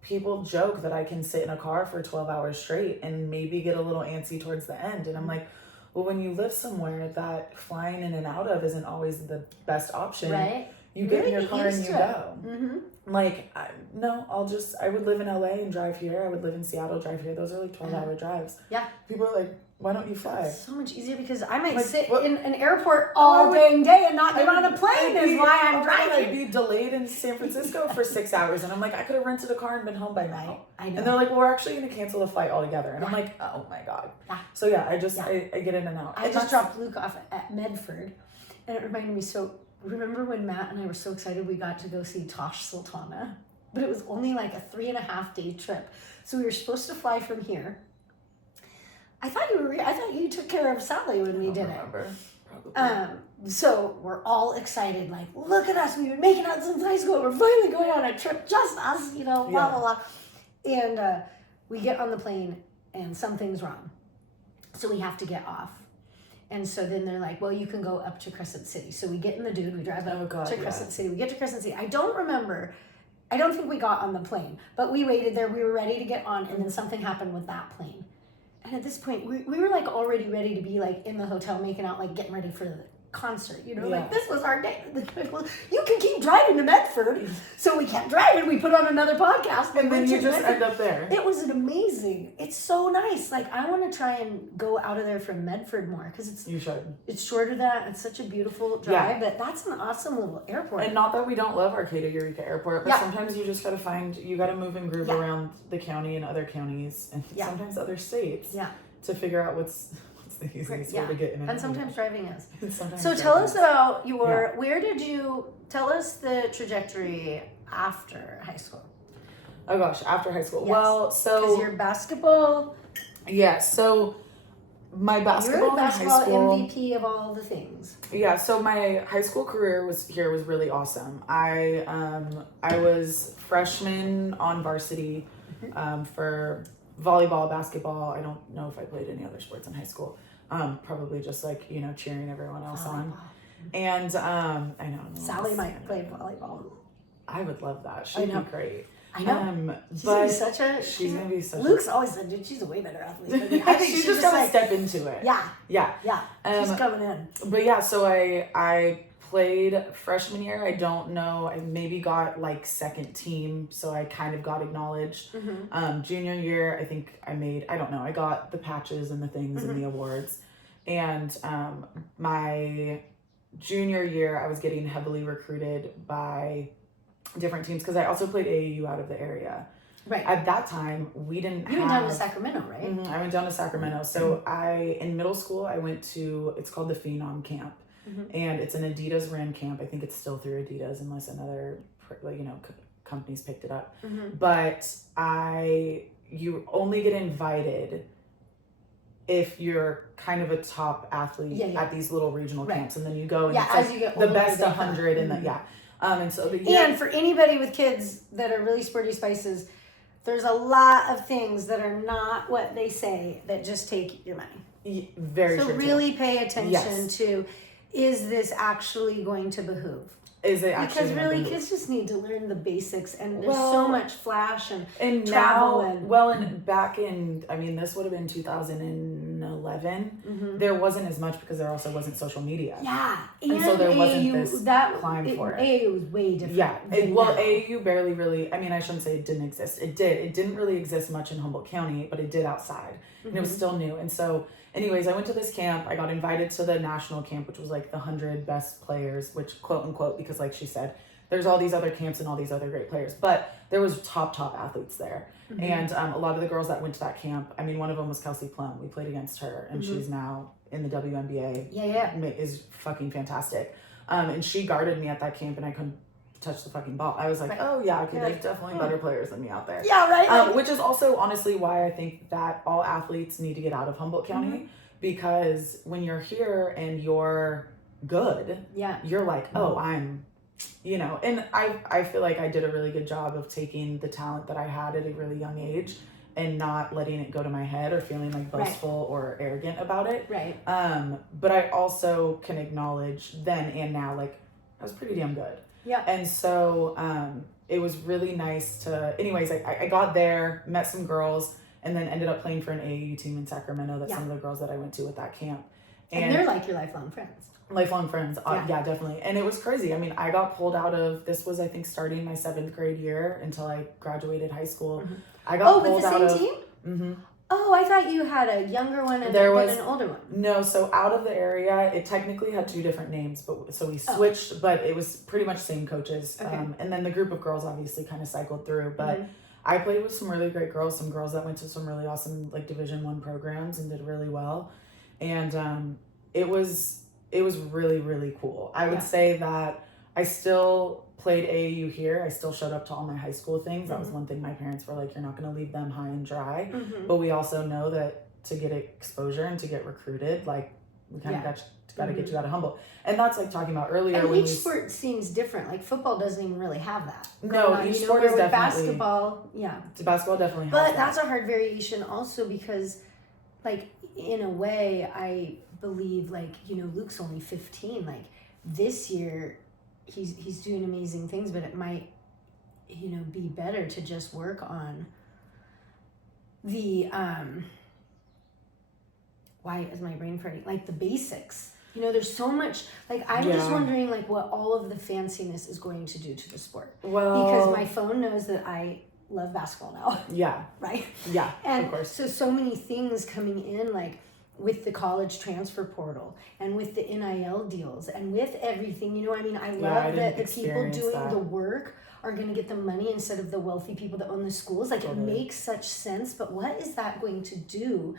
people joke that I can sit in a car for 12 hours straight and maybe get a little antsy towards the end. And I'm like, well, when you live somewhere that flying in and out of isn't always the best option, right? You get in your car and you go. Mm-hmm. I would live in LA and drive here. I would live in Seattle, drive here. Those are 12-hour drives. Yeah. People are like, why don't you fly? It's so much easier because I might sit in an airport all dang day and not get on a plane is why I'm driving. I'd be delayed in San Francisco for 6 hours and I'm like, I could have rented a car and been home by now. I know. And they're like, well, we're actually going to cancel the flight altogether. And I'm like, oh my God. Yeah. So I get in and out. I just dropped Luke off at Medford and it reminded me, remember when Matt and I were so excited we got to go see Tosh Sultana? But it was only a 3.5 day trip. So we were supposed to fly from here. I thought you took care of Sally when we did it. Probably. So we're all excited, look at us, we've been making out since high school, we're finally going on a trip, just us, blah, blah, blah. And we get on the plane and something's wrong. So we have to get off. And so then they're like, well, you can go up to Crescent City. So we get in the Dude, we drive up to Crescent City. We get to Crescent City. I don't think we got on the plane, but we waited there. We were ready to get on, and then something happened with that plane. And at this point, we were already ready to be in the hotel, making out, getting ready for the concert. This was our day. Well, you can keep driving to Medford, so we kept driving. We put on another podcast, and then you just end up there. It was amazing. It's so nice. I want to try and go out of there from Medford more because you should. It's shorter than it's such a beautiful drive, but that's an awesome little airport. And not that we don't love Arcata Eureka Airport, but sometimes you just gotta move and groove around the county and other counties and sometimes other states to figure out what's the easiest way to get in. And sometimes driving is. So tell us about tell us the trajectory after high school. Oh gosh, after high school. Yes. Well, so. Because you're basketball. Yeah, so my basketball You're a basketball in high school, MVP of all the things. Yeah, so my high school career was really awesome. I was freshman on varsity for volleyball, basketball. I don't know if I played any other sports in high school. Probably just like, cheering everyone else on. Volleyball. And I know. Sally might play volleyball. I would love that. She'd be great. I know. She's but gonna be such a. she's gonna be such. Luke's always said, dude, she's a way better athlete than me. I think she's just gotta step into it. Yeah. Yeah. She's coming in. But yeah, so I played freshman year. I don't know. I maybe got like second team, so I kind of got acknowledged. Junior year, I think I don't know. I got the patches and the things and the awards. And my junior year, I was getting heavily recruited by different teams because I also played AAU out of the area. Right. At that time, we didn't have... You went down to Sacramento, right? I went down to Sacramento. So in middle school, I went to, it's called the Phenom Camp. And it's an Adidas ran camp. I think it's still through Adidas unless another, companies picked it up. But you only get invited if you're kind of a top athlete at these little regional camps. And then you go and it's as like you get the older, best 100 and and so and for anybody with kids that are really sporty spices, there's a lot of things that are not what they say that just take your money. Very so true. really pay attention to, is this actually going to behoove? Is it actually because really kids just need to learn the basics, and there's so much flash and travel and back in, this would have been 2011. There wasn't as much because there also wasn't social media. And so there wasn't AAU, this climb for it. AAU was way different. AAU barely really, I shouldn't say it didn't exist. It didn't really exist much in Humboldt County, but it did outside. And it was still new. And so anyways, I went to this camp. I got invited to the national camp, which was like the 100 best players, which quote unquote, because like she said, there's all these other camps and all these other great players, but there was top athletes there. And a lot of the girls that went to that camp, one of them was Kelsey Plum. We played against her, and she's now in the WNBA. Is fucking fantastic. And she guarded me at that camp, and I couldn't touch the fucking ball. I was like, there's definitely better players than me out there. Which is also honestly why I think that all athletes need to get out of Humboldt County, because when you're here and you're good, you're like, I'm, and I feel like I did a really good job of taking the talent that I had at a really young age and not letting it go to my head or feeling like boastful or arrogant about it. But I also can acknowledge then and now, like, I was pretty damn good. And so it was really nice to, anyways, I got there, met some girls, and then ended up playing for an AAU team in Sacramento. That's some of the girls that I went to at that camp. And they're like your lifelong friends. Definitely. And it was crazy. I got pulled out of, this was, I think, starting my 7th grade year until I graduated high school. I got pulled out of... with the same team? Oh, I thought you had a younger one and then an older one. No, so out of the area, it technically had 2 different names, but so we switched, but it was pretty much same coaches. And then the group of girls obviously kind of cycled through, but I played with some really great girls, some girls that went to some really awesome like Division I programs and did really well. And it was really, really cool. I would say that I still played AAU here. I still showed up to all my high school things. That was one thing my parents were like, you're not going to leave them high and dry. But we also know that to get exposure and to get recruited, like we kind of got to get you out of Humboldt. And that's like talking about earlier. And when each sport seems different. Like football doesn't even really have that. No, each sport is definitely. Basketball, basketball definitely has But that's a hard variation also because, like, in a way, I believe, like, Luke's only 15. Like, this year, he's doing amazing things, but it might, be better to just work on the, why is my brain farting? Like, the basics. There's so much, like, I'm just wondering, like, what all of the fanciness is going to do to the sport. Well, because my phone knows that I love basketball now. Right? And of course. So many things coming in, like, with the college transfer portal and with the NIL deals and with everything, I love that the people doing the work are going to get the money instead of the wealthy people that own the schools. Like, it makes such sense, but what is that going to do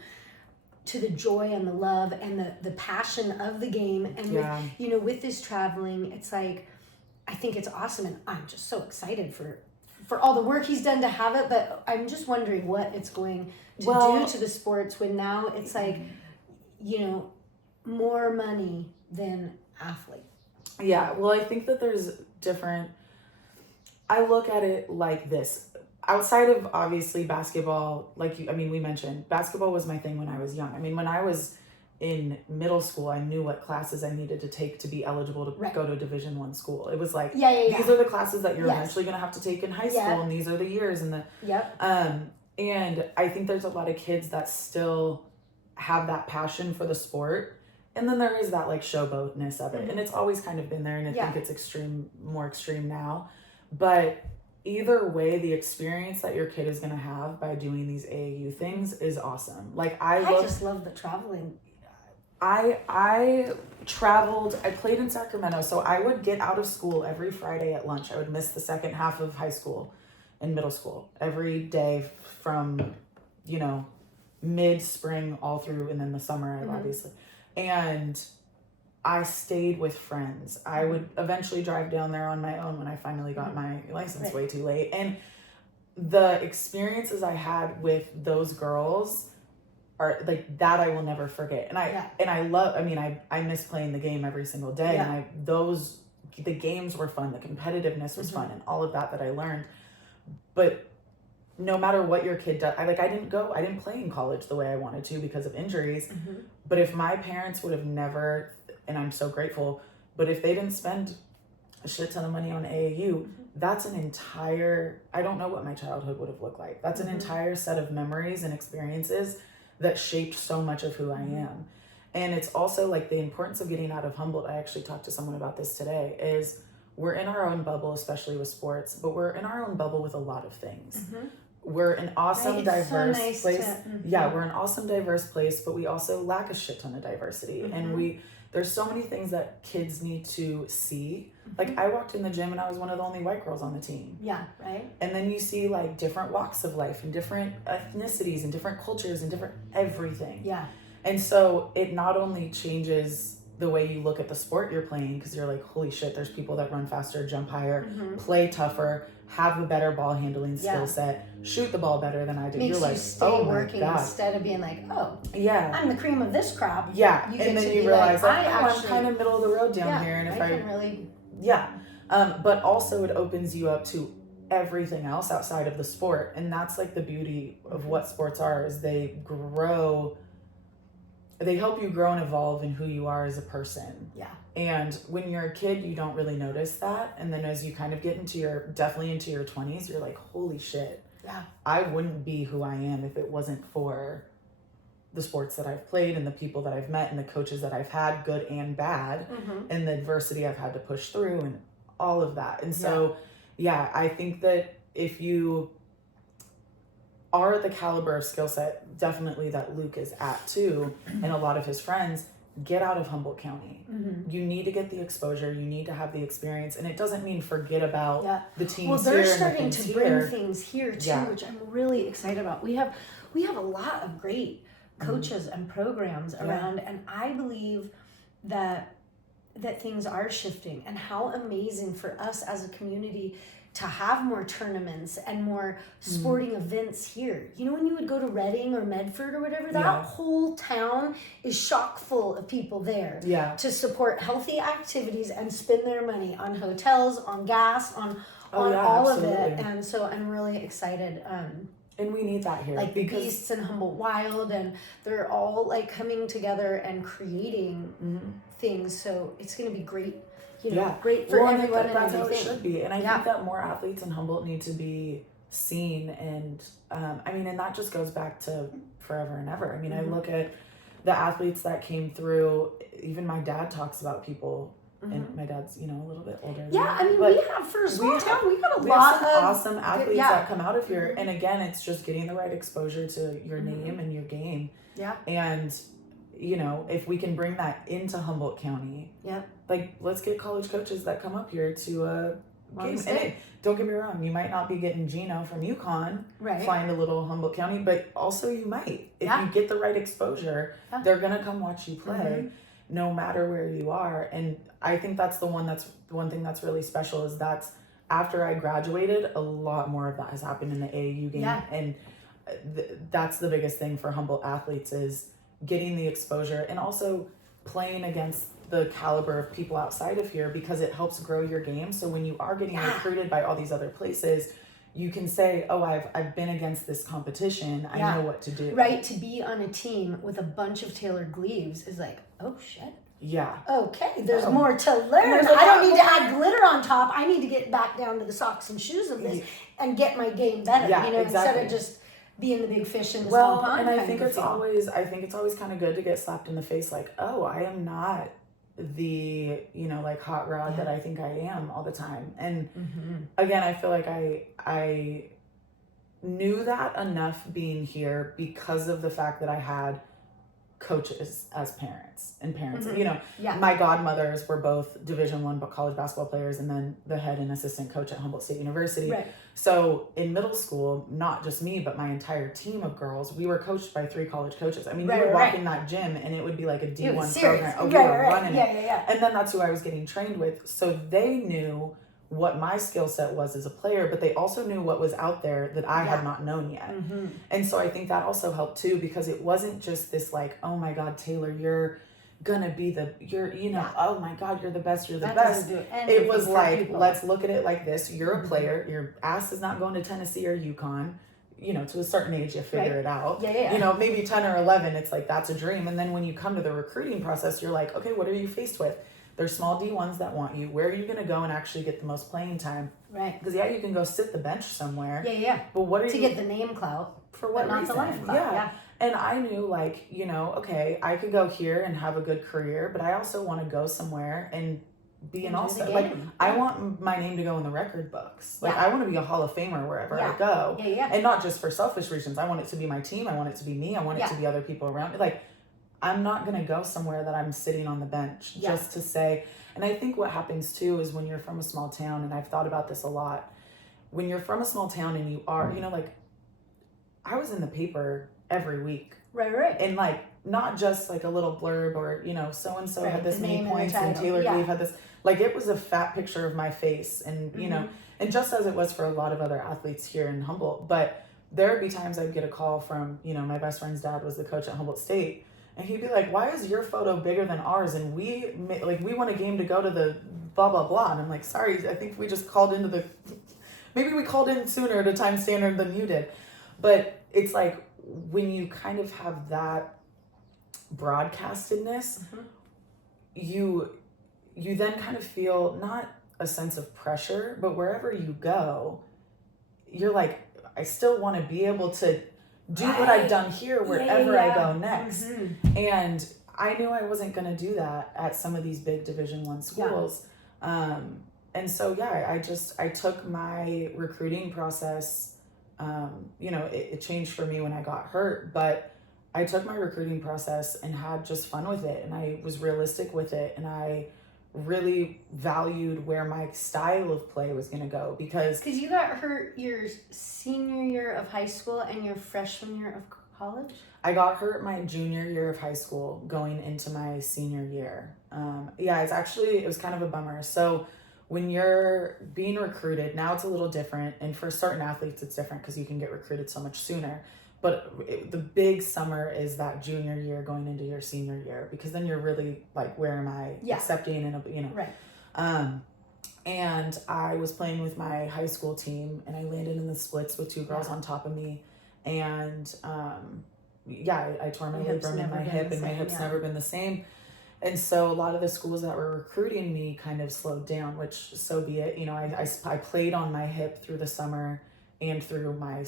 to the joy and the love and the passion of the game? And with, with this traveling, it's like, I think it's awesome, and I'm just so excited for all the work he's done to have it, but I'm just wondering what it's going to do to the sports when now it's like, more money than athlete. Well, I think that there's different, I look at it like this. Outside of obviously basketball, like we mentioned, basketball was my thing when I was young. When I was in middle school, I knew what classes I needed to take to be eligible to go to a Division I school. It was like, these are the classes that you're eventually going to have to take in high school, and these are the years and and I think there's a lot of kids that still have that passion for the sport. And then there is that like showboatness of it. And it's always kind of been there. And I think it's more extreme now. But either way, the experience that your kid is going to have by doing these AAU things is awesome. Like I just love the traveling. I traveled, I played in Sacramento. So I would get out of school every Friday at lunch. I would miss the second half of high school and middle school every day from, mid-spring all through, and then the summer, obviously. And I stayed with friends. I would eventually drive down there on my own when I finally got my license way too late. And the experiences I had with those girls are like that I will never forget. And I love, I miss playing the game every single day. And the games were fun. The competitiveness was fun, and all of that I learned. But no matter what your kid does, I didn't play in college the way I wanted to because of injuries. But if my parents would have never, and I'm so grateful, but if they didn't spend a shit ton of money on AAU, that's an entire, I don't know what my childhood would have looked like. That's an entire set of memories and experiences that shaped so much of who I am. And it's also like the importance of getting out of Humboldt. I actually talked to someone about this today, is we're in our own bubble, especially with sports, but we're in our own bubble with a lot of things. We're an awesome, diverse place. We're an awesome, diverse place, but we also lack a shit ton of diversity. And there's so many things that kids need to see. Like I walked in the gym and I was one of the only white girls on the team. Yeah, right. And then you see like different walks of life and different ethnicities and different cultures and different everything. Yeah. And so it not only changes the way you look at the sport you're playing, because you're like, holy shit, there's people that run faster, jump higher, play tougher, have a better ball handling skill set, shoot the ball better than I do. Makes you're like, you stay working instead of being like, I'm the cream of this crop. Yeah, and then you realize I'm kind of middle of the road down here, and if I can really, but also it opens you up to everything else outside of the sport, and that's like the beauty of what sports are, is they help you grow and evolve in who you are as a person. Yeah. And when you're a kid, you don't really notice that. And then as you kind of get into your 20s, you're like, holy shit. Yeah. I wouldn't be who I am if it wasn't for the sports that I've played and the people that I've met and the coaches that I've had, good and bad, and the adversity I've had to push through and all of that. And so, I think that if you are the caliber of skill set, definitely that Luke is at too, and a lot of his friends, get out of Humboldt County. You need to get the exposure. You need to have the experience, and it doesn't mean forget about the teams. Well, they're here starting and the to bring things here too, which I'm really excited about. We have a lot of great coaches and programs around, and I believe that things are shifting, and how amazing for us as a community to have more tournaments and more sporting events here. You know, when you would go to Reading or Medford or whatever, that whole town is chock full of people there to support healthy activities and spend their money on hotels, on gas, on all of it. And so I'm really excited. And we need that here. Like the Beasts and Humboldt Wild, and they're all like coming together and creating things. So it's going to be great. Great for everyone. That's how it should be. And I think that more athletes in Humboldt need to be seen. And and that just goes back to forever and ever. I mean, I look at the athletes that came through. Even my dad talks about people, and my dad's, a little bit older. We have, for a small town, we got a lot of awesome athletes that come out of here. And again, it's just getting the right exposure to your name and your game. Yeah. And if we can bring that into Humboldt County, like let's get college coaches that come up here to a game. And don't get me wrong, you might not be getting Gino from UConn flying to little Humboldt County, but also you might. If you get the right exposure, they're gonna come watch you play, no matter where you are. And I think that's the one thing that's really special, is that's after I graduated, a lot more of that has happened in the AAU game, and that's the biggest thing for Humboldt athletes, is getting the exposure and also playing against the caliber of people outside of here, because it helps grow your game. So when you are getting recruited by all these other places, you can say, oh, I've been against this competition. I know what to do. Right. To be on a team with a bunch of Taylor Gleaves is like, oh shit. Yeah. Okay, there's more to learn. I don't need to add glitter on top. I need to get back down to the socks and shoes of this and get my game better. Yeah, you know, exactly. instead of just being the big fish in the small pond. And I think it's always kind of good to get slapped in the face like, oh, I am not the, you know, like hot rod that I think I am all the time. And again, I feel like I knew that enough being here because of the fact that I had coaches as parents. You know, my godmothers were both Division I college basketball players, and then the head and assistant coach at Humboldt State University. Right. So in middle school, not just me, but my entire team of girls, we were coached by 3 college coaches. I mean, you would walk in that gym and it would be like a D1 program. Oh, we were running it. And then that's who I was getting trained with. So they knew what my skill set was as a player, but they also knew what was out there that I had not known yet. And so I think that also helped too, because it wasn't just this like, oh my God, Taylor, you're gonna be oh my God, you're the best, you're the best. It was like, let's look at it like this. You're a player, your ass is not going to Tennessee or UConn. You know, to a certain age, you figure it out. You know, maybe 10 or 11, it's like, that's a dream. And then when you come to the recruiting process, you're like, okay, what are you faced with? There's small D1s that want you. Where are you going to go and actually get the most playing time? Right. Because you can go sit the bench somewhere. But what are you... To get the name clout. For what reason? Not the life clout. And I knew, like, you know, okay, I could go here and have a good career, but I also want to go somewhere and be an all-star. Like, I want my name to go in the record books. Like, I want to be a Hall of Famer wherever I go. And not just for selfish reasons. I want it to be my team. I want it to be me. I want it to be other people around me. Like, I'm not going to go somewhere that I'm sitting on the bench just to say. And I think what happens too is when you're from a small town, and I've thought about this a lot, when you're from a small town and you are, you know, like, I was in the paper every week. Right. And like, not just like a little blurb or, you know, so-and-so had this many points and Taylor Gleave had this, like, it was a fat picture of my face. And, you know, and just as it was for a lot of other athletes here in Humboldt, but there would be times I'd get a call from, you know, my best friend's dad was the coach at Humboldt State. And he'd be like, why is your photo bigger than ours? And we won a game to go to the blah, blah, blah. And I'm like, sorry, I think we just called into maybe we called in sooner at a time standard than you did. But it's like, when you kind of have that broadcastedness, you then kind of feel not a sense of pressure, but wherever you go, you're like, I still want to be able to do what I've done here wherever I go next. And I knew I wasn't going to do that at some of these big Division I schools. And so, I took my recruiting process, you know, it changed for me when I got hurt, but I took my recruiting process and had just fun with it. And I was realistic with it. And I really valued where my style of play was going to go, because you got hurt your senior year of high school and your freshman year of college. I got hurt my junior year of high school going into my senior year. It was kind of a bummer. So when you're being recruited, now it's a little different, and for certain athletes it's different because you can get recruited so much sooner. But the big summer is that junior year going into your senior year, because then you're really like, where am I accepting and, you know. Right. And I was playing with my high school team, and I landed in the splits with 2 girls on top of me. And I tore my labrum in my hip, and my hip's never been the same. And so a lot of the schools that were recruiting me kind of slowed down, which, so be it. You know, I played on my hip through the summer and through my,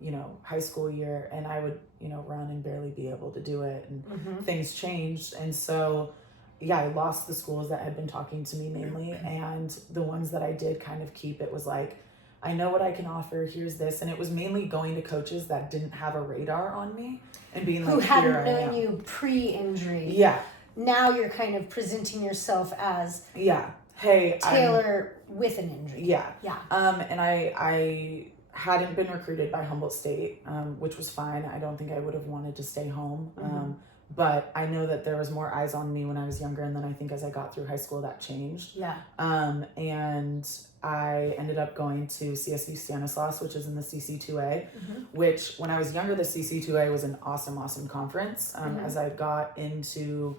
you know, high school year, and I would, you know, run and barely be able to do it, and things changed. And so, I lost the schools that had been talking to me mainly, and the ones that I did kind of keep, it was like, I know what I can offer, here's this. And it was mainly going to coaches that didn't have a radar on me and being like, who hadn't known you pre-injury. Now you're kind of presenting yourself as hey, Taylor with an injury. And I hadn't been recruited by Humboldt State, which was fine. I don't think I would have wanted to stay home. But I know that there was more eyes on me when I was younger, and then I think as I got through high school that changed. And I ended up going to CSU Stanislaus, which is in the CC2A, which when I was younger, the CC2A was an awesome conference. As I got into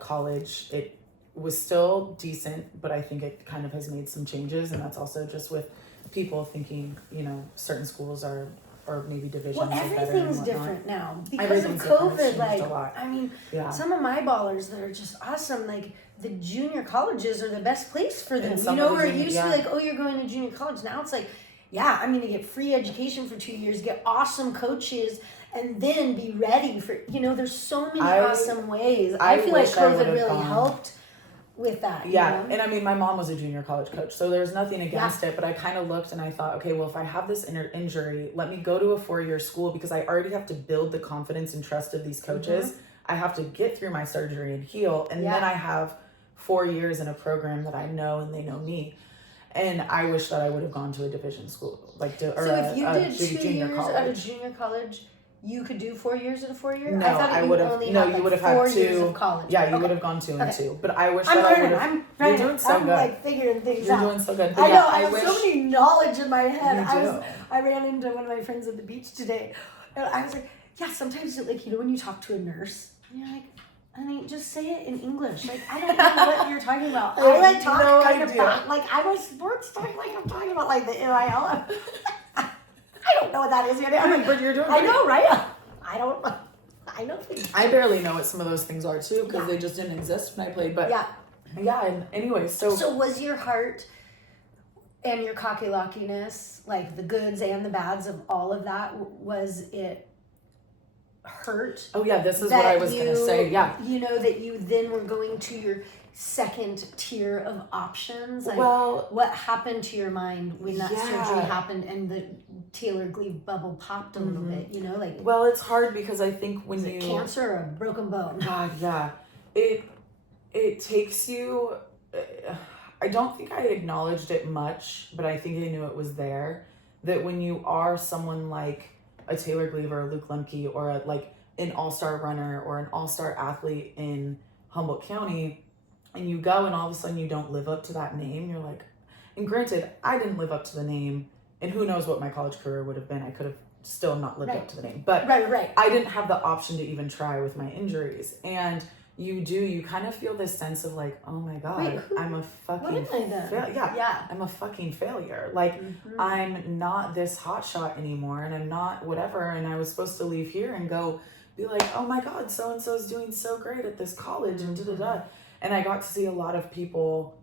college, it was still decent, but I think it kind of has made some changes, and that's also just with people thinking, you know, certain schools are, or maybe divisions Well, are better and everything's whatnot. different now because Everything's of different. It's COVID. changed Like, a lot. I mean, Yeah. some of my ballers that are just awesome. Like the junior colleges are the best place for them. And You some know, of the where it junior- used to be like, oh, you're going to junior college. Now it's like, yeah, I'm going to get free education for 2 years, get awesome coaches, and then be ready for. You know, there's so many awesome ways. I feel like wish I COVID would've really gone. helped with that. Yeah, You know? and I mean, my mom was a junior college coach, so there's nothing against it, but I kind of looked and I thought, okay, well, if I have this injury, let me go to a 4-year school because I already have to build the confidence and trust of these coaches. I have to get through my surgery and heal, and then I have 4 years in a program that I know and they know me. And I wish that I would have gone to a division school, like to, or So if you did 2 junior years college. at a junior college, you could do 4 years at a 4-year? No, I thought I you would have. only No, had you like would have 4 had years 2. of college. Yeah, you Okay. would have gone 2 and 2. But I wish I'm that I would learning. have. I'm trying. You're doing so I'm good. like figuring things You're out. doing so good. I But know. yeah, I have so many knowledge in my head. You do. I ran into one of my friends at the beach today, and I was like, "Yeah, sometimes like you know when you talk to a nurse, and you're like, honey, just say it in English. Like I don't know what you're talking about. I like talk no kind of idea. back, like I'm a sports talk like I'm talking about like the NIL. I don't know what that is yet. I'm like, But you're doing. I great. know, right? I know things. I barely know what some of those things are too because Yeah. they just didn't exist when I played. But Yeah. and anyway, so was your heart and your cocky-lockiness, like the goods and the bads of all of that, was it hurt? oh yeah, this is what I was gonna say. Yeah. You know that you then were going to your second tier of options. Like, Well, what happened to your mind when that Yeah. surgery happened and the Taylor Gleave bubble popped a little bit? You know, like well, it's hard because I think when is it cancer or a broken bone? God, yeah, it takes you. I don't think I acknowledged it much, but I think I knew it was there. That when you are someone like a Taylor Gleave or a Luke Lemke or like an all-star runner or an all-star athlete in Humboldt County, and you go and all of a sudden you don't live up to that name, you're like, and granted, I didn't live up to the name, and who knows what my college career would have been. I could have still not lived up to the name, but Right. I didn't have the option to even try with my injuries. And you kind of feel this sense of like, oh my God, Wait, I'm a What fucking have I done? Yeah. I'm a fucking failure. Like, I'm not this hotshot anymore, and I'm not whatever. And I was supposed to leave here and go be like, oh my God, so and so's doing so great at this college and da. And I got to see a lot of people,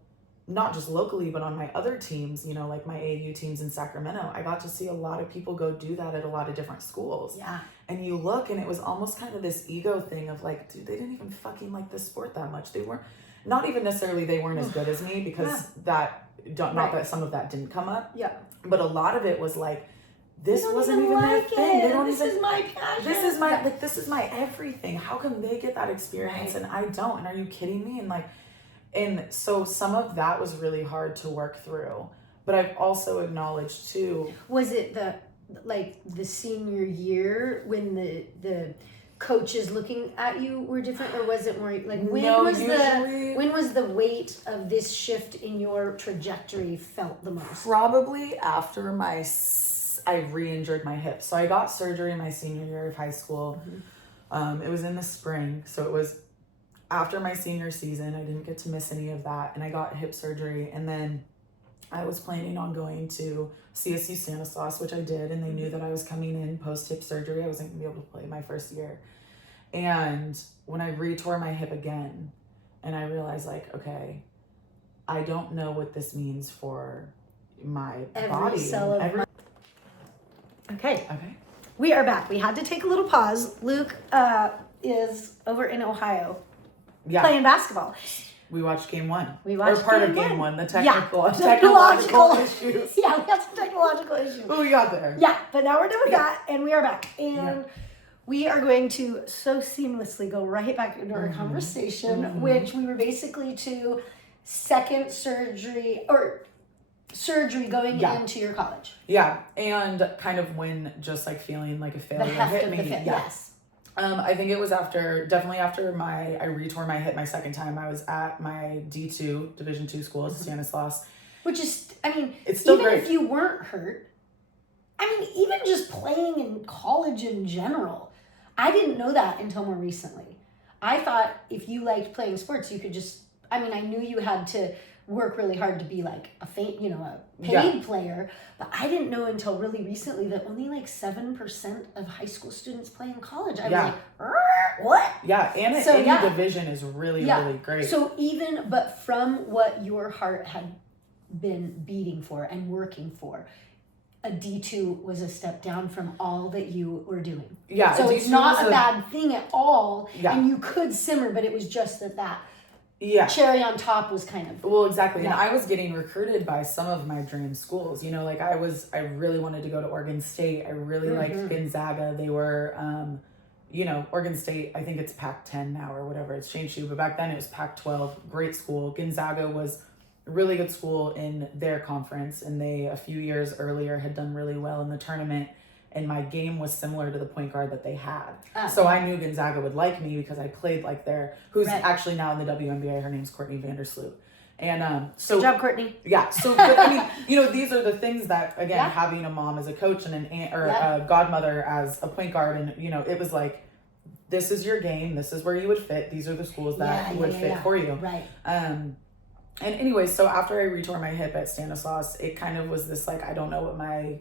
not just locally, but on my other teams, you know, like my AAU teams in Sacramento. I got to see a lot of people go do that at a lot of different schools. Yeah. And you look, and it was almost kind of this ego thing of like, dude, they didn't even fucking like this sport that much. They weren't, not even necessarily they weren't as good as me, because not that some of that didn't come up. Yeah. But a lot of it was like, this They don't wasn't even even their like thing. They don't This even. is my passion. This is my everything. How come they get that experience and I don't? And are you kidding me? And so some of that was really hard to work through. But I've also acknowledged too. Was it the senior year when the coaches looking at you were different, or was it more like when was the weight of this shift in your trajectory felt the most? Probably after I re-injured my hip. So I got surgery my senior year of high school. It was in the spring, so it was after my senior season. I didn't get to miss any of that, and I got hip surgery, and then I was planning on going to CSU Stanislaus, which I did, and they knew that I was coming in post hip surgery. I wasn't gonna be able to play my first year. And when I retore my hip again, and I realized like, okay, I don't know what this means for my body. Okay. Okay. We are back. We had to take a little pause. Luke is over in Ohio playing basketball. We watched game 1. We watched part game of game one. 1, the Technological issues. Yeah, we had some technological issues. Oh, we got there. Yeah, but now we're doing that, and we are back. And we are going to so seamlessly go right back into our conversation, which we were basically to second surgery going into your college. Yeah, and kind of when just like feeling like a failure hit me. Yes. I think it was definitely after I retore my hip my second time. I was at my D2, Division 2 school, Stanislaus. Which is, it's still even great. if you weren't hurt, even just playing in college in general, I didn't know that until more recently. I thought if you liked playing sports, you could just, I knew you had to work really hard to be like a paid player. But I didn't know until really recently that only like 7% of high school students play in college. I was like, what? Yeah, and any division is really, really great. So but from what your heart had been beating for and working for, a D2 was a step down from all that you were doing. Yeah. So it's not a bad thing at all. Yeah. And you could simmer, but it was just that cherry on top was kind of. Well, exactly. Yeah. And I was getting recruited by some of my dream schools. You know, like I really wanted to go to Oregon State. I really liked Gonzaga. They were, Oregon State, I think it's Pac-10 now or whatever. It's changed to, but back then it was Pac-12. Great school. Gonzaga was a really good school in their conference, and they a few years earlier had done really well in the tournament, and my game was similar to the point guard that they had. So I knew Gonzaga would like me because I played like who's actually now in the WNBA. Her name's Courtney Vandersloot. And so good job, Courtney. Yeah. So but I mean, these are the things that, again, having a mom as a coach and an aunt or a godmother as a point guard, and it was like, this is your game, this is where you would fit, these are the schools that would fit for you. Right. And anyways, so after I retore my hip at Stanislaus, it kind of was this like, I don't know what my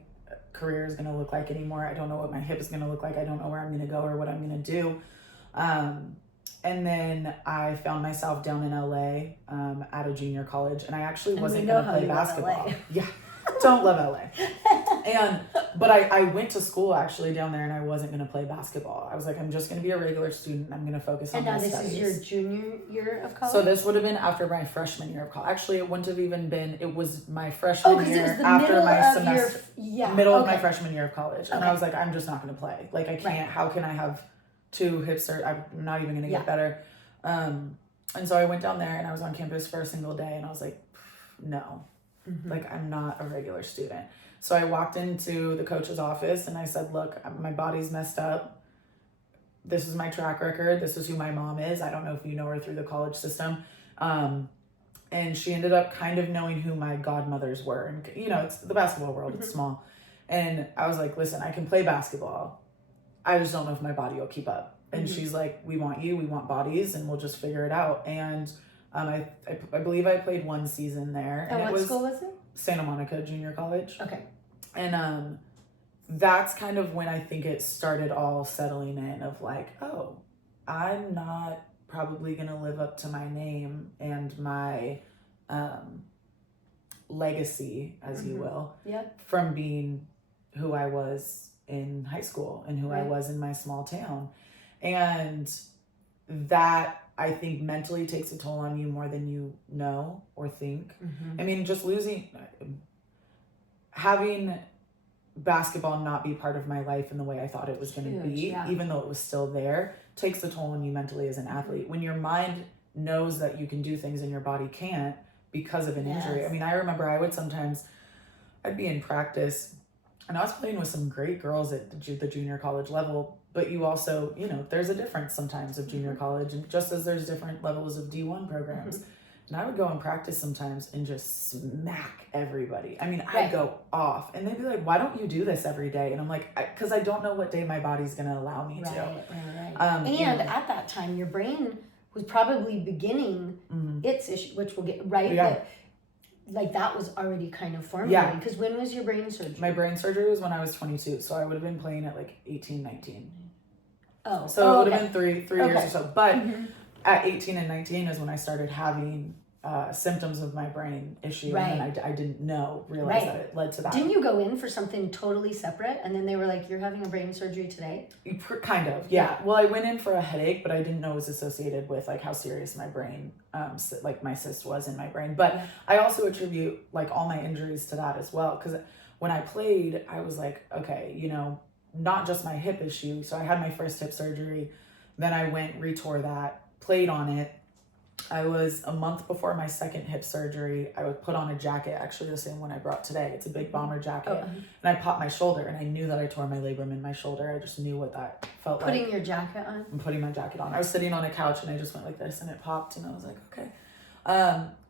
career is going to look like anymore. I don't know what my hip is going to look like. I don't know where I'm going to go or what I'm going to do. And then I found myself down in LA at a junior college, and I actually wasn't going to play basketball. Yeah. Don't love LA. But I went to school actually down there, and I wasn't going to play basketball. I was like, I'm just going to be a regular student. I'm going to focus on my studies. And now this is your junior year of college? So this would have been after my freshman year of college. Actually, it wouldn't have even been, it was my freshman year after my semester. Middle of my freshman year of college. And I was like, I'm just not going to play. Like, I can't, how can I have 2 hip surgeries? I'm not even going to get better. And so I went down there, and I was on campus for a single day, and I was like, no. Like, I'm not a regular student. So I walked into the coach's office, and I said, look, my body's messed up. This is my track record. This is who my mom is. I don't know if you know her through the college system. And she ended up kind of knowing who my godmothers were. And, it's the basketball world. It's small. And I was like, listen, I can play basketball. I just don't know if my body will keep up. And she's like, we want you. We want bodies, and we'll just figure it out. And I believe I played 1 season there. And what school was it? Santa Monica Junior College. Okay. And that's kind of when I think it started all settling in of like, oh, I'm not probably going to live up to my name and my legacy, as you will, from being who I was in high school and who I was in my small town. And that, I think, mentally takes a toll on you more than you know or think. I mean, just having basketball not be part of my life in the way I thought it was going to be, even though it was still there, takes a toll on you mentally as an athlete. When your mind knows that you can do things and your body can't because of an injury. I mean, I remember I'd be in practice, and I was playing with some great girls at the junior college level, but you also, there's a difference sometimes of junior college, and just as there's different levels of D1 programs. And I would go and practice sometimes and just smack everybody. I mean, I'd go off, and they'd be like, why don't you do this every day? And I'm like, because I don't know what day my body's going to allow me to. Right. And at that time, your brain was probably beginning its issue, which we'll get, But, like, that was already kind of formulating. Because when was your brain surgery? My brain surgery was when I was 22. So I would have been playing at like 18, 19. Oh. So it would have been three years or so. But at 18 and 19 is when I started having symptoms of my brain issue. And then I didn't realize that it led to that. Didn't you go in for something totally separate, and then they were like, you're having a brain surgery today? Kind of, yeah. Well, I went in for a headache, but I didn't know it was associated with like how serious my brain, like my cyst was in my brain. But I also attribute like all my injuries to that as well. Because when I played, I was like, okay, not just my hip issue. So I had my first hip surgery. Then I went, retore that, played on it. I was a month before my second hip surgery. I would put on a jacket, actually the same one I brought today. It's a big bomber jacket. And I popped my shoulder, and I knew that I tore my labrum in my shoulder. I just knew what that felt like. Putting your jacket on? I'm putting my jacket on. I was sitting on a couch, and I just went like this, and it popped, and I was like, okay.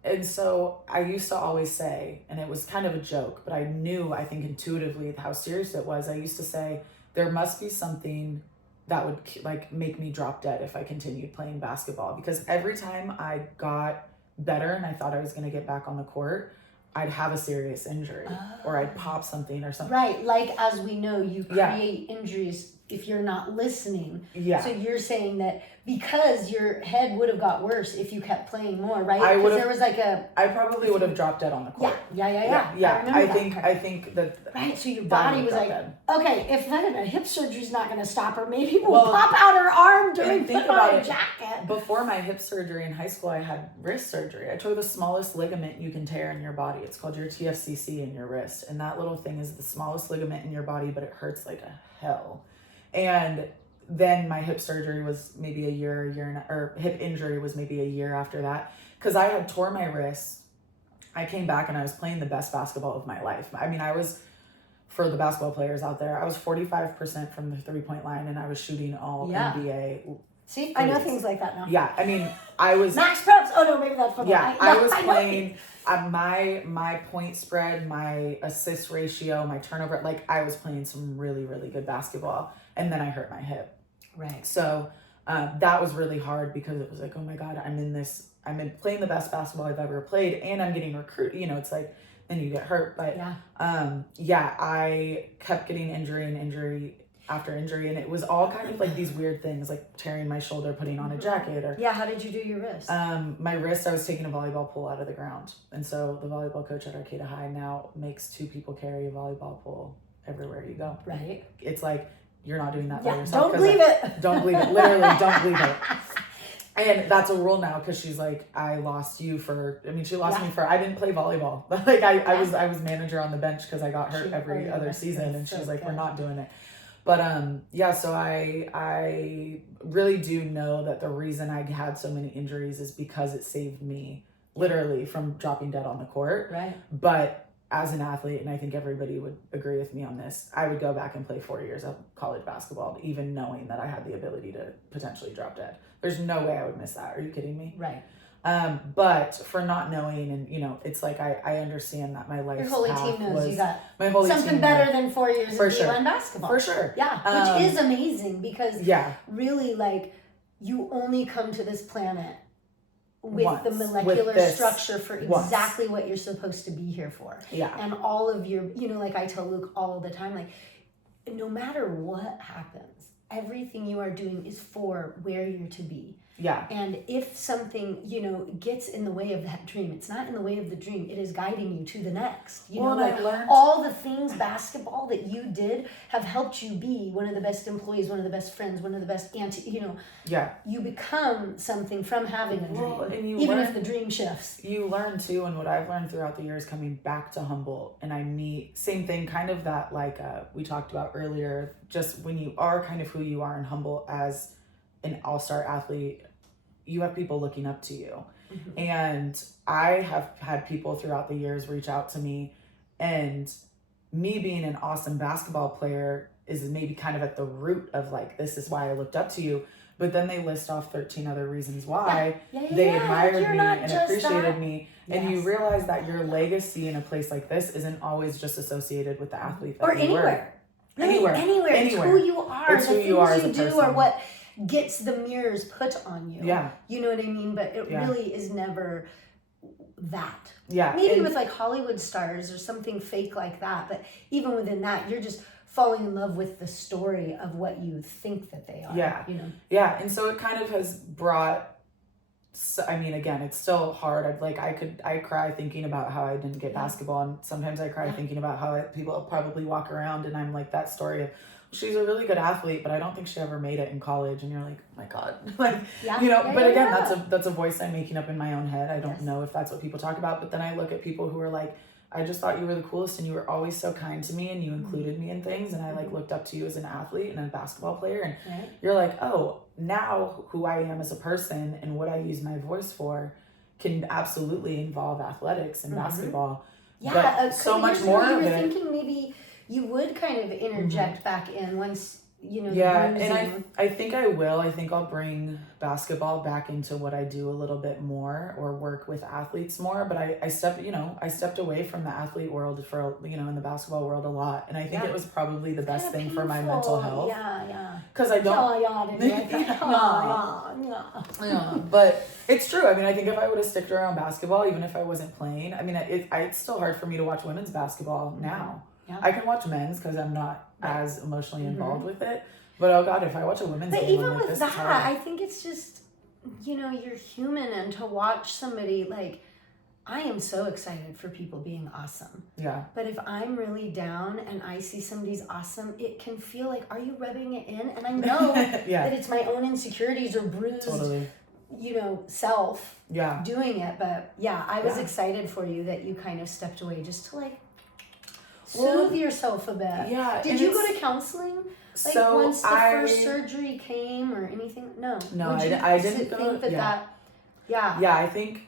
And so I used to always say, and it was kind of a joke, but I knew, I think intuitively, how serious it was. I used to say, there must be something that would like make me drop dead if I continued playing basketball, because every time I got better and I thought I was going to get back on the court, I'd have a serious injury or I'd pop something or something. Right. Like, as we know, you create injuries if you're not listening. Yeah. So you're saying that because your head would have got worse if you kept playing more, right? I Because there was like I probably would have dropped dead on the court. Yeah. I think that. Right. So your body was like, dead. okay, if then a hip surgery's not going to stop her, maybe we'll pop out her arm during put on a jacket. Before my hip surgery in high school, I had wrist surgery. I tore the smallest ligament you can tear in your body. It's called your TFCC in your wrist, and that little thing is the smallest ligament in your body, but it hurts like a hell. And then my hip surgery was maybe hip injury was maybe a year after that, because I had tore my wrist. I came back and I was playing the best basketball of my life. I mean, for the basketball players out there, I was 45% from the 3-point line and I was shooting all NBA. See, I know things like that now. Yeah, I mean, I was max preps. Oh no, maybe that's for I was playing my point spread, my assist ratio, my turnover. Like, I was playing some really, really good basketball, and then I hurt my hip. Right. So that was really hard because it was like, oh my God, I'm playing the best basketball I've ever played, and I'm getting recruited. You know, it's like, then you get hurt. But I kept getting injury after injury, and it was all kind of like these weird things, like tearing my shoulder, putting on a jacket, or how did you do your wrist? My wrist, I was taking a volleyball pole out of the ground, and so the volleyball coach at Arcata High now makes 2 people carry a volleyball pole everywhere you go. Right. It's like, you're not doing that by yourself. Don't believe it. Don't believe it. Literally, don't believe it. And that's a rule now, because she's like, I lost you for. I mean, she lost me for. I didn't play volleyball. Like I was manager on the bench because I got hurt every other season, and she's like, we're not doing it. But so I really do know that the reason I had so many injuries is because it saved me literally from dropping dead on the court. Right. But as an athlete, and I think everybody would agree with me on this, I would go back and play 4 years of college basketball, even knowing that I had the ability to potentially drop dead. There's no way I would miss that. Are you kidding me? Right. But for not knowing, and it's like I understand that my life. Your holy team knows you got something better than 4 years of D1 basketball. For sure. Yeah, which is amazing, because really, like, you only come to this planet with the molecular structure for exactly what you're supposed to be here for. Yeah. And all of your, like I tell Luke all the time, like, no matter what happens, everything you are doing is for where you're to be. Yeah. And if something, gets in the way of that dream, it's not in the way of the dream. It is guiding you to the next. I learned all the things basketball that you did have helped you be one of the best employees, one of the best friends, one of the best you become something from having a dream, even if the dream shifts. You learn too, and what I've learned throughout the years coming back to Humboldt, and I meet, same thing, kind of that, like we talked about earlier, just when you are kind of who you are in Humboldt as an all-star athlete, you have people looking up to you. Mm-hmm. And I have had people throughout the years reach out to me, and me being an awesome basketball player is maybe kind of at the root of, like, this is why I looked up to you. But then they list off 13 other reasons why they admired me and appreciated me. Yes. And you realize that your legacy in a place like this isn't always just associated with the athlete that or you anywhere. were. Anywhere. It's who you are. It's the who things you are as you a do person. are what gets the mirrors put on you. Yeah. You know what I mean? But it really is never that. Yeah. Maybe with like Hollywood stars or something fake like that. But even within that, you're just falling in love with the story of what you think that they are. Yeah. Yeah. And so it kind of has brought, I mean, again, it's still hard. I cry thinking about how I didn't get basketball. And sometimes I cry thinking about how people probably walk around and I'm like, that story of, she's a really good athlete, but I don't think she ever made it in college. And you're like, oh my God. But again, that's a voice I'm making up in my own head. I don't know if that's what people talk about. But then I look at people who are like, I just thought you were the coolest and you were always so kind to me and you included me in things. And I looked up to you as an athlete and a basketball player. And you're like, oh, now who I am as a person and what I use my voice for can absolutely involve athletics and basketball. Yeah. But so much more you of were it. Thinking maybe you would kind of interject back in once you know, Yeah, the and bruising. I think I will. I think I'll bring basketball back into what I do a little bit more, or work with athletes more. But I stepped away from the athlete world for, in the basketball world a lot. And I think it was probably the best thing for my mental health. Yeah. Because I don't. Yeah, but it's true. I mean, I think if I would have sticked around basketball, even if I wasn't playing, I mean, it's still hard for me to watch women's basketball now. Yeah. I can watch men's because I'm not as emotionally involved with it. But oh God, if I watch a women's game, even I'm like, with this that, is hard. I think it's just, you're human, and to watch somebody like, I am so excited for people being awesome. Yeah. But if I'm really down and I see somebody's awesome, it can feel like, are you rubbing it in? And I know that it's my own insecurities or bruised, self doing it. But I was excited for you that you kind of stepped away just to like soothe yourself a bit. Yeah. Did you go to counseling? Like so once the first surgery came or anything? No. No, I didn't go. Think that. Yeah, I think.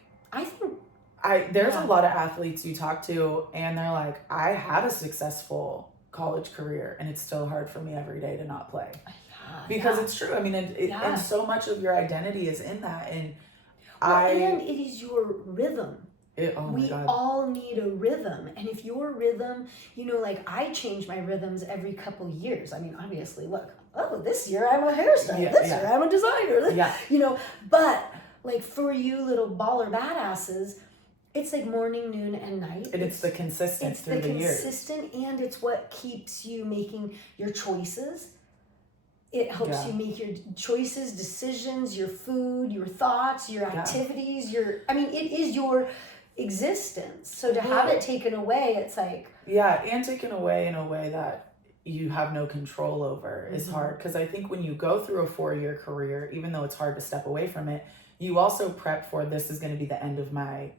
There's a lot of athletes you talk to, and they're like, I had a successful college career, and it's still hard for me every day to not play. Because it's true. I mean, and so much of your identity is in that, and and it is your rhythm. We all need a rhythm, and if your rhythm, like I change my rhythms every couple years. I mean, obviously, look, this year I'm a hairstylist, this year I'm a designer, but like for you little baller badasses, it's like morning, noon, and night. And it's the consistent through the years. It's the consistent, and it's what keeps you making your choices. It helps you make your choices, decisions, your food, your thoughts, your activities, it is your existence. So to have it taken away, it's like... Yeah, and taken away in a way that you have no control over is hard. Because I think when you go through a 4-year career, even though it's hard to step away from it, you also prep for, this is going to be the end of my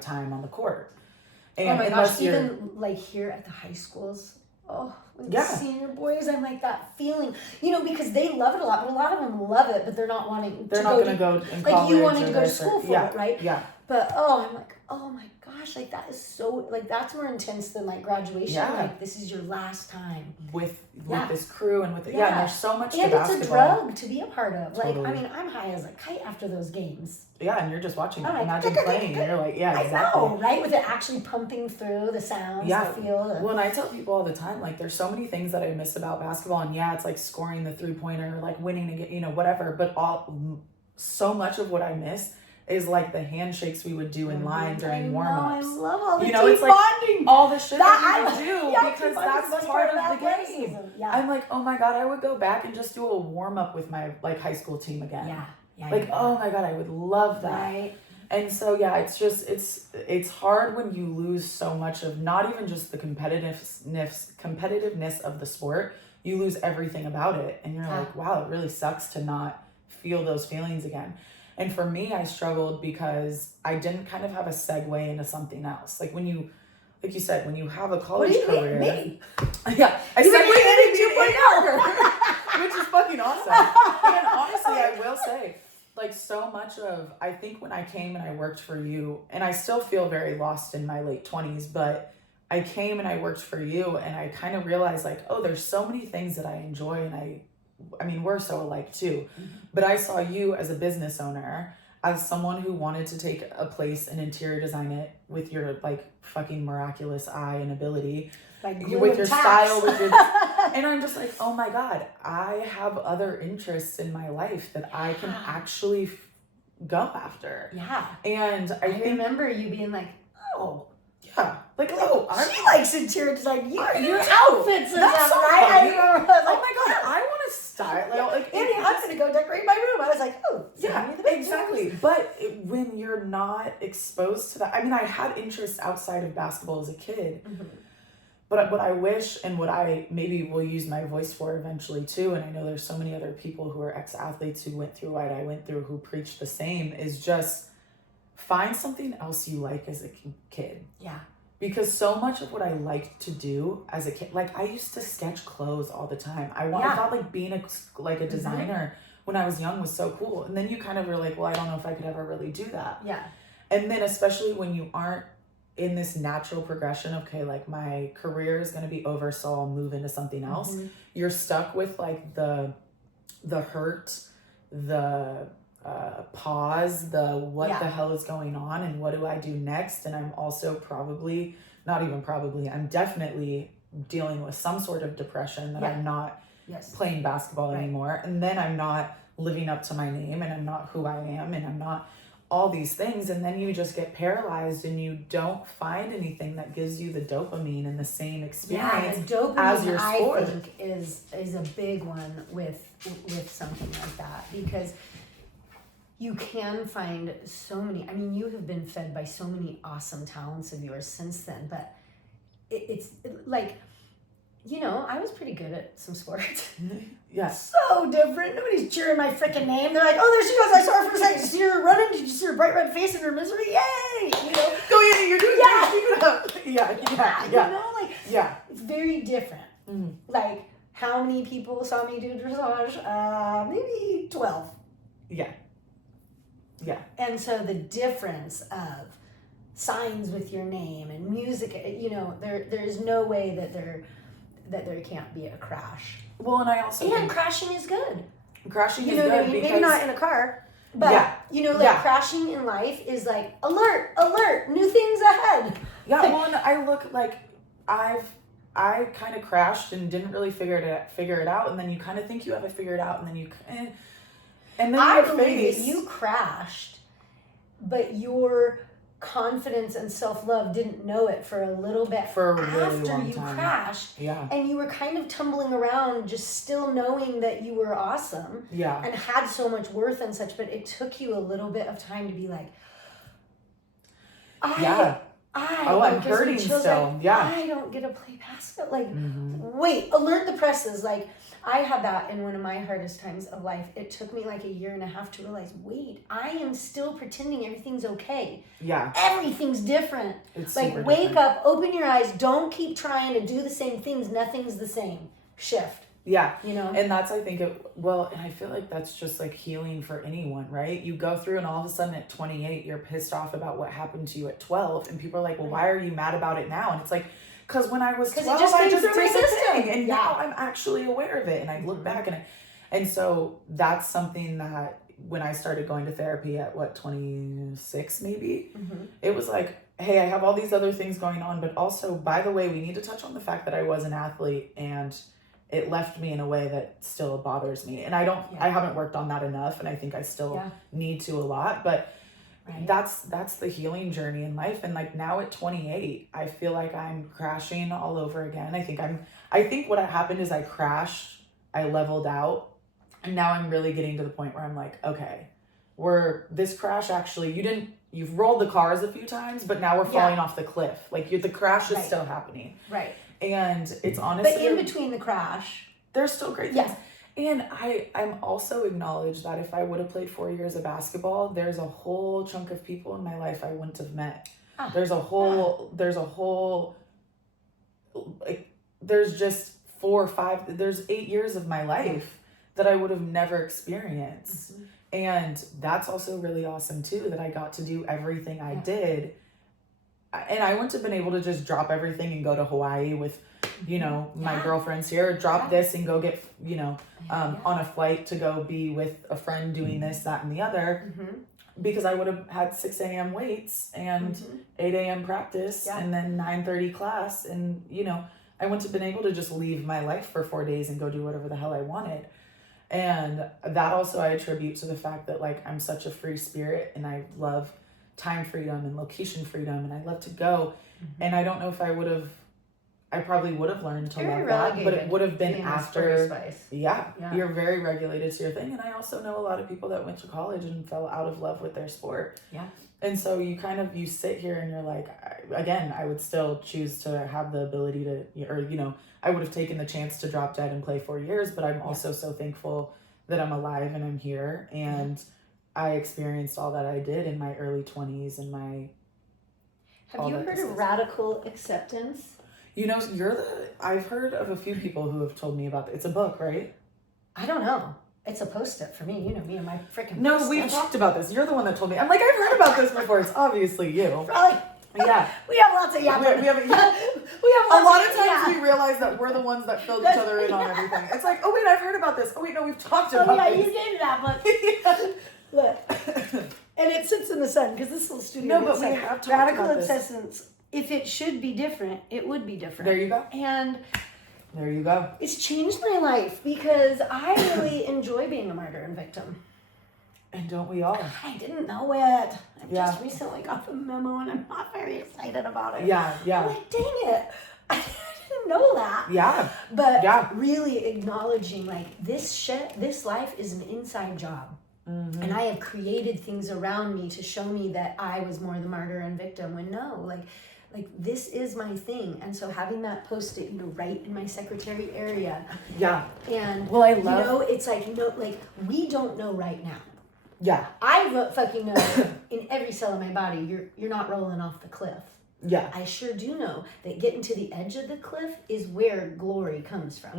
time on the court. And oh my gosh, even like here at the high schools, the senior boys, I'm like that feeling, because they love it a lot, but a lot of them love it, but they're not wanting they're not going to go in college. Like you wanting to go to school for it, right? Yeah. But I'm like, oh my gosh, like that is so, like that's more intense than like graduation. Yeah. Like this is your last time with this crew and with it. Yeah. And there's so much and to it's basketball. a drug to be a part of. Totally. Like, I mean, I'm high as a kite after those games. Yeah, and you're just watching it. Like, imagine playing. You're like, exactly. I know, right? With it actually pumping through the sounds, the feel. Well, and I tell people all the time, like, there's so many things that I miss about basketball, and it's like scoring the 3-pointer, like winning to get, whatever. But so much of what I miss is like the handshakes we would do in line during warm-ups. I love all the team it's like bonding. All the shit that we would do because that's part of the game. Yeah. I'm like, oh my God, I would go back and just do a warm-up with my like high school team again. Oh my God, I would love that. Right. And so it's just it's hard when you lose so much of not even just the competitiveness of the sport. You lose everything about it, and you're like, wow, it really sucks to not feel those feelings again. And for me, I struggled because I didn't kind of have a segue into something else. Like when you said, when you have a college career. Me? Yeah. I segued into 2.0, which is fucking awesome. And honestly, I will say, like so much of, I think when I came and I worked for you, and I still feel very lost in my late 20s, but I came and I worked for you, and I kind of realized like, there's so many things that I enjoy, and I mean, we're so alike too, but I saw you as a business owner, as someone who wanted to take a place and interior design it with your like fucking miraculous eye and ability, like with your style, and I'm just like, oh my God, I have other interests in my life that I can actually go after. Yeah. And I remember you being like, like, she likes interior design. Your outfits and stuff, right? I remember. I was like, oh my God, I want to style. I'm gonna go decorate my room. I was like, exactly. But when you're not exposed to that, I mean, I had interests outside of basketball as a kid. But what I wish, and what I maybe will use my voice for eventually too, and I know there's so many other people who are ex-athletes who went through what I went through, who preach the same, is just find something else you like as a kid. Yeah. Because so much of what I liked to do as a kid, like I used to sketch clothes all the time. I thought like being a designer when I was young was so cool. And then you kind of were like, well, I don't know if I could ever really do that. Yeah. And then especially when you aren't in this natural progression of, okay, like my career is going to be over, so I'll move into something else. You're stuck with like the hurt, the pause, the what the hell is going on and what do I do next? And I'm also I'm definitely dealing with some sort of depression that I'm not playing basketball anymore. And then I'm not living up to my name, and I'm not who I am, and I'm not all these things. And then you just get paralyzed and you don't find anything that gives you the dopamine and the same experience as your sport. I think is a big one with something like that, because you can find so many, I mean, you have been fed by so many awesome talents of yours since then, but it's like, you know, I was pretty good at some sports. Yes. So different. Nobody's cheering my freaking name. They're like, oh, there she goes. I saw her for a second. Did you see her running? Did you see her bright red face in her misery? Yay! You know? Go in, you're doing great. Yeah. You know, like, it's very different. Like, how many people saw me do dressage? Maybe 12. Yeah. And so the difference of signs with your name and music, you know, there's no way that there can't be a crash. Well, and I also think crashing is good. Crashing is good. What I mean? Because, maybe not in a car, but you know, like crashing in life is like alert, new things ahead. Yeah, well, and I look like I kind of crashed and didn't really figure it out, and then you kind of think you have it figured out, and then I believe that you crashed, but your confidence and self-love didn't know it for a little bit for a really after long you time. Crashed, and you were kind of tumbling around, just still knowing that you were awesome, and had so much worth and such. But it took you a little bit of time to be like, I'm hurting still. I don't get to play basketball. Like, wait, alert the presses. Like, I had that in one of my hardest times of life. It took me like a year and a half to realize, wait, I am still pretending everything's okay. Yeah. Everything's different. It's like, wake up, open your eyes, don't keep trying to do the same things. Nothing's the same. Shift. Yeah. You know? And that's, I think, and I feel like that's just like healing for anyone, right? You go through and all of a sudden at 28, you're pissed off about what happened to you at 12. And people are like, well, why are you mad about it now? And it's like, because when I was 12, I just did the thing, and now I'm actually aware of it, and I look back and so that's something that when I started going to therapy at 26 maybe, it was like, hey, I have all these other things going on, but also, by the way, we need to touch on the fact that I was an athlete and it left me in a way that still bothers me, and I haven't worked on that enough, and I think I still need to a lot, but. Right. That's the healing journey in life. And like now at 28, I feel like I'm crashing all over again. I think what happened is I crashed, I leveled out, and now I'm really getting to the point where I'm like, okay, this crash actually, you've rolled the cars a few times, but now we're falling off the cliff. Like the crash is still happening. Right. And it's honestly. But in between the crash. There's still great things. And I'm also acknowledged that if I would have played 4 years of basketball, there's a whole chunk of people in my life I wouldn't have met. There's just 4 or 5, there's 8 years of my life that I would have never experienced. And that's also really awesome too, that I got to do everything I did. And I wouldn't have been able to just drop everything and go to Hawaii with, my girlfriends here, drop this and go get, on a flight to go be with a friend doing this, that, and the other, because I would have had 6 a.m. weights and 8 a.m. practice and then 9:30 class. And, I wouldn't have been able to just leave my life for 4 days and go do whatever the hell I wanted. And that also I attribute to the fact that like, I'm such a free spirit and I love time freedom and location freedom and I love to go. And I don't know if I probably would have learned to love that, but it would have been after. You're very regulated to your thing. And I also know a lot of people that went to college and fell out of love with their sport. And so you sit here and you're like, again, I would still choose to have the ability to, I would have taken the chance to drop dead and play 4 years, but I'm also so thankful that I'm alive and I'm here. And I experienced all that I did in my early 20s and my. Have you heard of radical acceptance? I've heard of a few people who have told me about it. It's a book, right? I don't know. It's a post-it for me. Me and my freaking No, we've talked about this. You're the one that told me. I'm like, I've heard about this before. It's obviously you. Probably. Yeah. We have lots of We have, we have a lots lot of times we realize that we're the ones that filled each other in on everything. It's like, oh wait, I've heard about this. Oh wait, no, we've talked about yeah, this. you gave me that book. Look. And it sits in the sun because this little studio. No, but we have talked Radical about this. Obsessance. If it should be different, it would be different. There you go. And there you go. it's changed my life because I really enjoy being a martyr and victim. And don't we all? I didn't know it. I just recently got the memo and I'm not very excited about it. Yeah. I'm like, dang it. I didn't know that. Yeah. But really acknowledging like this life is an inside job. Mm-hmm. And I have created things around me to show me that I was more the martyr and victim when no, like this is my thing. And so having that Post-it, right in my secretary area. Yeah. And well, I love it's like we don't know right now. Yeah. I fucking know in every cell of my body you're not rolling off the cliff. Yeah. I sure do know that getting to the edge of the cliff is where glory comes from.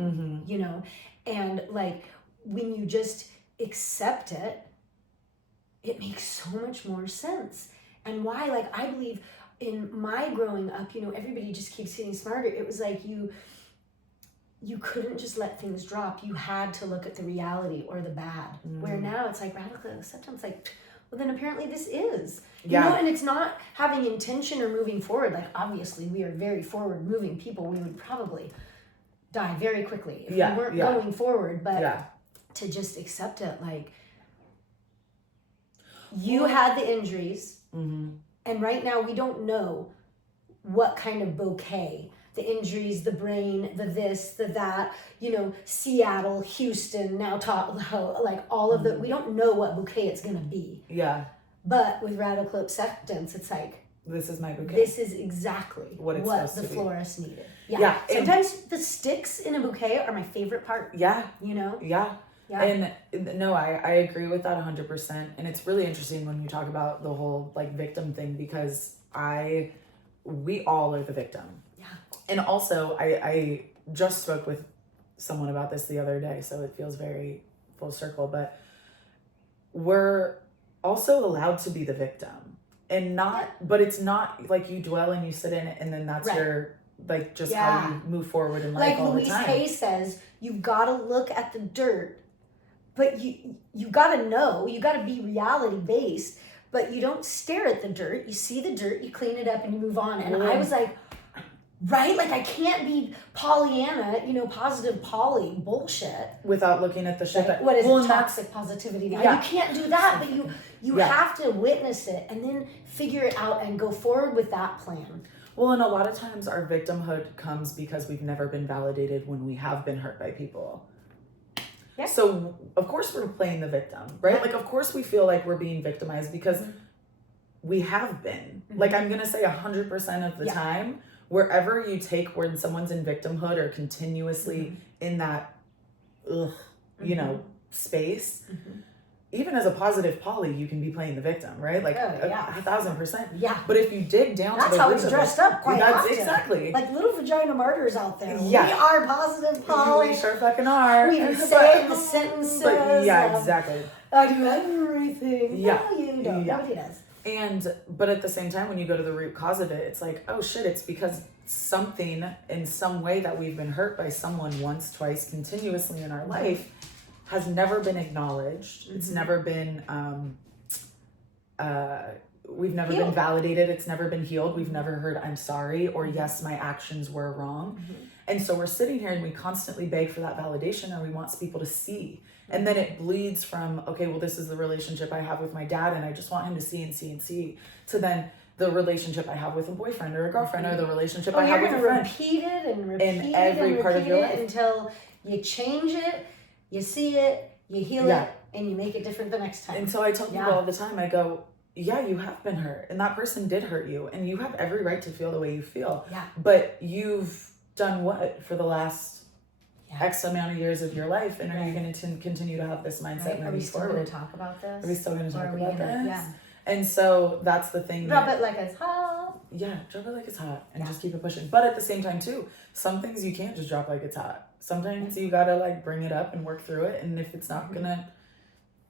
Mm-hmm. And like when you just accept it, it makes so much more sense. And why, like, I believe in my growing up, everybody just keeps getting smarter. It was like you couldn't just let things drop. You had to look at the reality or the bad. Where now it's like radical acceptance, like, well, then apparently this is. You know, and it's not having intention or moving forward. Like, obviously, we are very forward moving people. We would probably die very quickly if we weren't going forward. But to just accept it, like, you had the injuries, and right now we don't know what kind of bouquet. The injuries, the brain, the this, the that, Seattle, Houston, now like all of the, we don't know what bouquet it's going to be. Yeah. But with radical acceptance, it's like, this is my bouquet. This is exactly what the florist needed. Yeah. Sometimes the sticks in a bouquet are my favorite part. Yeah. Yeah. And no, I agree with that 100%. And it's really interesting when you talk about the whole like victim thing, because we all are the victim. Yeah. And also I just spoke with someone about this the other day, so it feels very full circle, but we're also allowed to be the victim, and but it's not like you dwell and you sit in it and then that's your like just how you move forward in life, like all the time. Like Louise Hay says, you've got to look at the dirt, but you got to know, you got to be reality based, but you don't stare at the dirt. You see the dirt, you clean it up, and you move on. And I was like, right? Like, I can't be Pollyanna, positive Polly bullshit. Without looking at the shit. Right? What is it? Toxic positivity. Now. You can't do that, but you have to witness it and then figure it out and go forward with that plan. Well, and a lot of times our victimhood comes because we've never been validated when we have been hurt by people. Yeah. So, of course, we're playing the victim, right? Yeah. Like, of course, we feel like we're being victimized because we have been. Like, I'm going to say 100% of the time, wherever you take when someone's in victimhood or continuously in that, space, even as a positive Polly, you can be playing the victim, right? Like 1,000%. Yeah. But if you dig down to the root, that's how it's dressed up quite often. Exactly. Like little vagina martyrs out there. Yeah. We are positive Polly. We sure fucking are. We say the sentences. But, exactly. I do everything. Yeah. No, you don't. Nobody does. But at the same time, when you go to the root cause of it, it's like, oh shit, it's because something in some way that we've been hurt by someone once, twice, continuously in our life has never been acknowledged. It's never been, we've never been validated. It's never been healed. We've never heard, I'm sorry, or yes, my actions were wrong. And so we're sitting here and we constantly beg for that validation, or we want people to see. And then it bleeds from, okay, well, this is the relationship I have with my dad, and I just want him to see and see and see, to then the relationship I have with a boyfriend or a girlfriend, or the relationship I have with a friend. Repeat it and repeat in every part of your life until you change it, you see it, you heal it, and you make it different the next time. And so I tell people all the time, I go, yeah, you have been hurt, and that person did hurt you, and you have every right to feel the way you feel. Yeah. But you've done what for the last X amount of years of your life, and are you going to continue to have this mindset? Are we still going to talk about this? Are we still going to talk about this? Yeah. And so that's the thing. Drop it like it's hot. Yeah, drop it like it's hot, and just keep it pushing. But at the same time, too, some things you can't just drop like it's hot. Sometimes you gotta like bring it up and work through it, and if it's not gonna,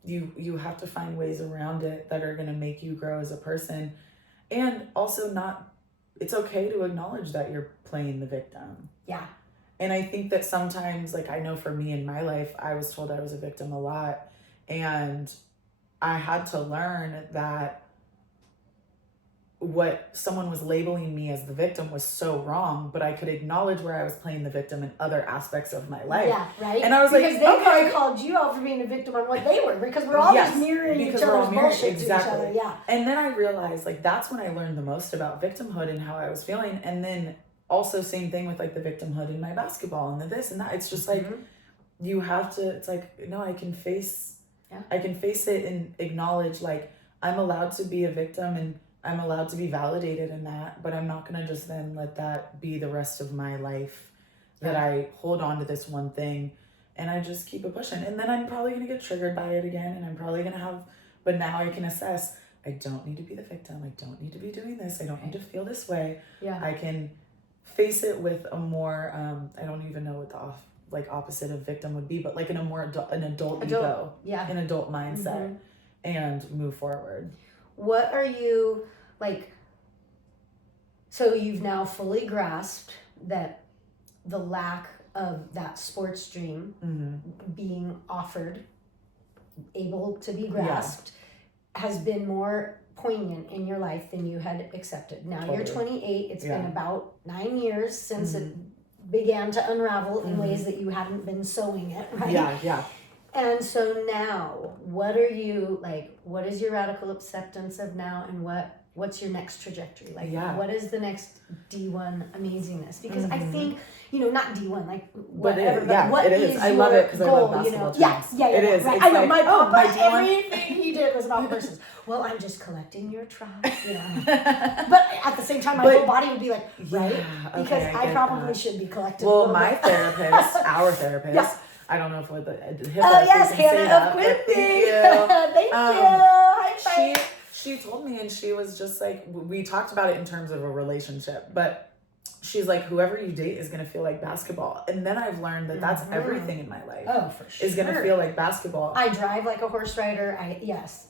you have to find ways around it that are gonna make you grow as a person, and also not it's okay to acknowledge that you're playing the victim. Yeah. And I think that sometimes, like, I know for me in my life, I was told I was a victim a lot. And I had to learn that what someone was labeling me as the victim was so wrong, but I could acknowledge where I was playing the victim in other aspects of my life. Yeah, right. And I was because like, they okay. probably called you out for being a victim on what they were, because we're all just mirroring each other's bullshit to each other. Yeah. And then I realized, like, that's when I learned the most about victimhood and how I was feeling. And then also same thing with like the victimhood in my basketball and the this and that. It's just like, you have to, it's like, no, I can face it and acknowledge, like, I'm allowed to be a victim and I'm allowed to be validated in that, but I'm not going to just then let that be the rest of my life, that I hold on to this one thing and I just keep it pushing. And then I'm probably going to get triggered by it again, and I'm probably going to have, but now I can assess, I don't need to be the victim. I don't need to be doing this. I don't need to feel this way. Yeah. I can face it with a more, I don't even know what the opposite of victim would be, but like in a more an adult ego, an adult mindset, and move forward. What are you, like, so you've now fully grasped that the lack of that sports dream being offered, able to be grasped, has been more poignant in your life than you had accepted. Now you're 28. It's been about 9 years since it began to unravel in ways that you hadn't been sewing it, right? Yeah. And so now, what are you, like, what is your radical acceptance of now, and what's your next trajectory? Like, what is the next D1 amazingness? Because I think, not D1, like, whatever, but what is I love it because I love goal, basketball Yes, it is. Right. It's I know, like, my papa, my D1. everything he did was about horses. Well, I'm just collecting your tribe, But at the same time, my whole body would be like, right? Because I probably should be collecting. Well, my therapist, our therapist, I don't know if what the Hannah of Quincy. Thank you. High five. She told me, and she was just like, we talked about it in terms of a relationship, but she's like, whoever you date is going to feel like basketball. And then I've learned that that's everything in my life. Oh, for sure. Is going to feel like basketball. I drive like a horse rider.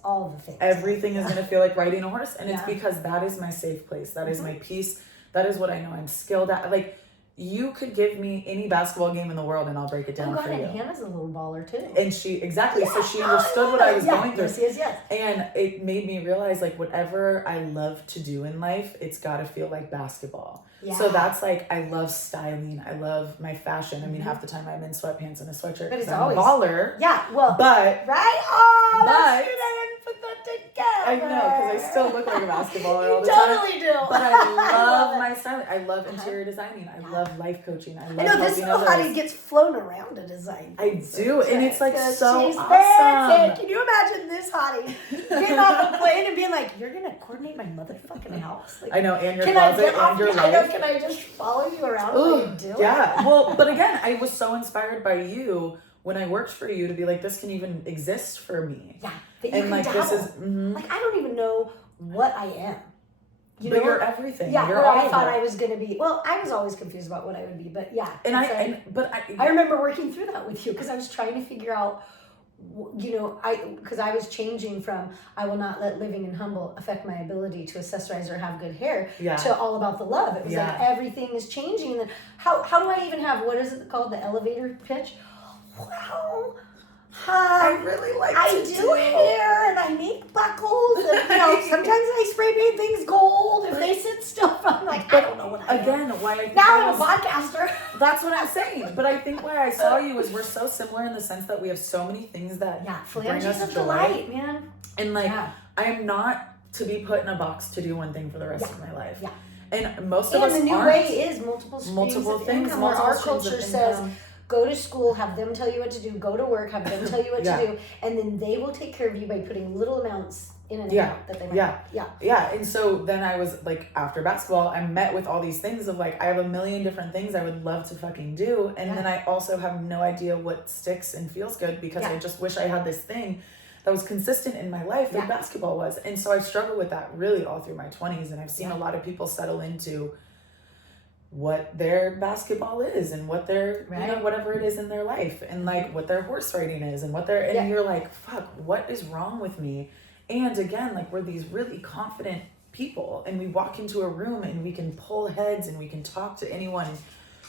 All the things. Everything is going to feel like riding a horse. And it's because that is my safe place. That is my peace. That is what I know I'm skilled at. Like, you could give me any basketball game in the world and I'll break it down for you. And Hannah's a little baller too. And so she understood what I was going through. Yes. And it made me realize, like, whatever I love to do in life, it's got to feel like basketball. Yeah. So that's like, I love styling. I love my fashion. I mean, half the time I'm in sweatpants and a sweatshirt because I'm always a baller. Yeah, well. But. Right? Oh, that's good. I didn't put that together. I know, because I still look like a basketballer all the totally time. Do. But I love my styling. I love interior designing. I love life coaching. I know this little honey gets flown around to design. I do, and it's like so she's awesome. Can you imagine this hottie getting off a plane and being like, "You're gonna coordinate my motherfucking house"? Like, I know, and your closet and your life. I know. Can I just follow you around while you do it? Yeah. Well, but again, I was so inspired by you when I worked for you to be like, this can even exist for me. Yeah. That you can like dabble. This is like, I don't even know what I am. But you're everything. Yeah, you're where I thought I was going to be. Well, I was always confused about what I would be, but yeah. I remember working through that with you because I was trying to figure out, because I was changing from I will not let living in Humboldt affect my ability to accessorize or have good hair to all about the love. It was like everything is changing. And then how do I even have, what is it called, the elevator pitch? Well, I really like I do hair and I make buckles and sometimes I spray paint things gold if they sit still. I'm like, I don't know what I am. Why I think now I'm a podcaster. That's what I'm saying. But I think why I saw you is we're so similar in the sense that we have so many things that bring us joy. Delight, man. And I am not to be put in a box to do one thing for the rest of my life. Yeah. And most of us the new aren't. way is multiple things. Income, where our culture says, go to school, have them tell you what to do, go to work, have them tell you what to do, and then they will take care of you by putting little amounts in and out that they might. Yeah. And so then I was like, after basketball, I met with all these things of like, I have a million different things I would love to fucking do. And then I also have no idea what sticks and feels good because I just wish I had this thing that was consistent in my life that basketball was. And so I struggled with that really all through my 20s. And I've seen a lot of people settle into what their basketball is and what their whatever it is in their life and like what their horse riding is and what their and you're like, fuck, what is wrong with me? And again, like, we're these really confident people, and we walk into a room and we can pull heads and we can talk to anyone.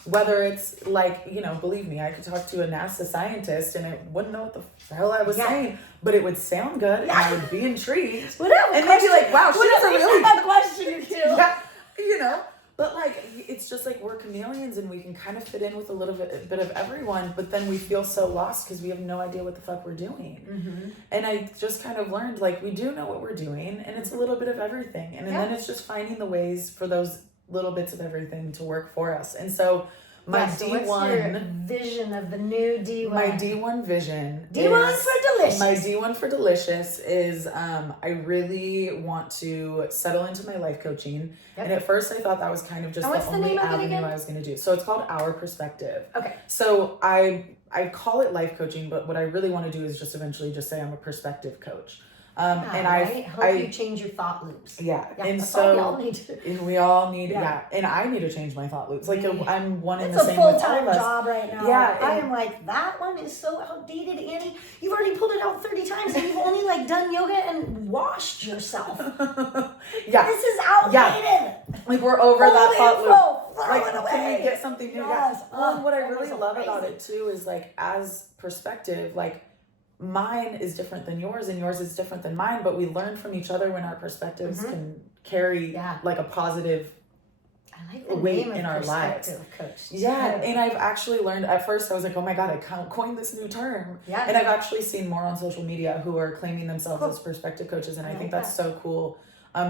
Whether it's like, you know, believe me, I could talk to a NASA scientist and I wouldn't know what the hell I was saying, but it would sound good and I would be intrigued. Whatever. And they'd be like, wow, she has a really good question or two. Yeah, you know. But like, it's just like we're chameleons and we can kind of fit in with a little bit of everyone, but then we feel so lost because we have no idea what the fuck we're doing. Mm-hmm. And I just kind of learned, like, we do know what we're doing and it's a little bit of everything. And then it's just finding the ways for those little bits of everything to work for us. And so my so D1 what's your vision of the new D1? My D1 vision. D1 for delicious. My D1 for delicious is I really want to settle into my life coaching. Yep. And at first I thought that was kind of just the only avenue I was going to do. So it's called Our Perspective. Okay. So I call it life coaching, but what I really want to do is just eventually just say I'm a perspective coach. And help you change your thought loops. Yeah. And that's so all we all need to. and we all need and I need to change my thought loops. Like I'm one in the same with all of us. It's a full-time job right now. Yeah. I am like, that one is so outdated, Annie. You've already pulled it out 30 times and you've only like done yoga and washed yourself. Yeah. This is outdated. Yeah. Like we're over that thought loop. Throw Like, it away. can we get something new? Yes. Well, and what I that really was love amazing. about it too is like, as perspective, like mine is different than yours and yours is different than mine, but we learn from each other when our perspectives can carry like a positive I like the weight name in of our lives. Coach. Yeah, and I've actually learned, at first I was like, oh my God, I coined this new term. Yeah. And I've actually seen more on social media who are claiming themselves as perspective coaches, and I think that's so cool.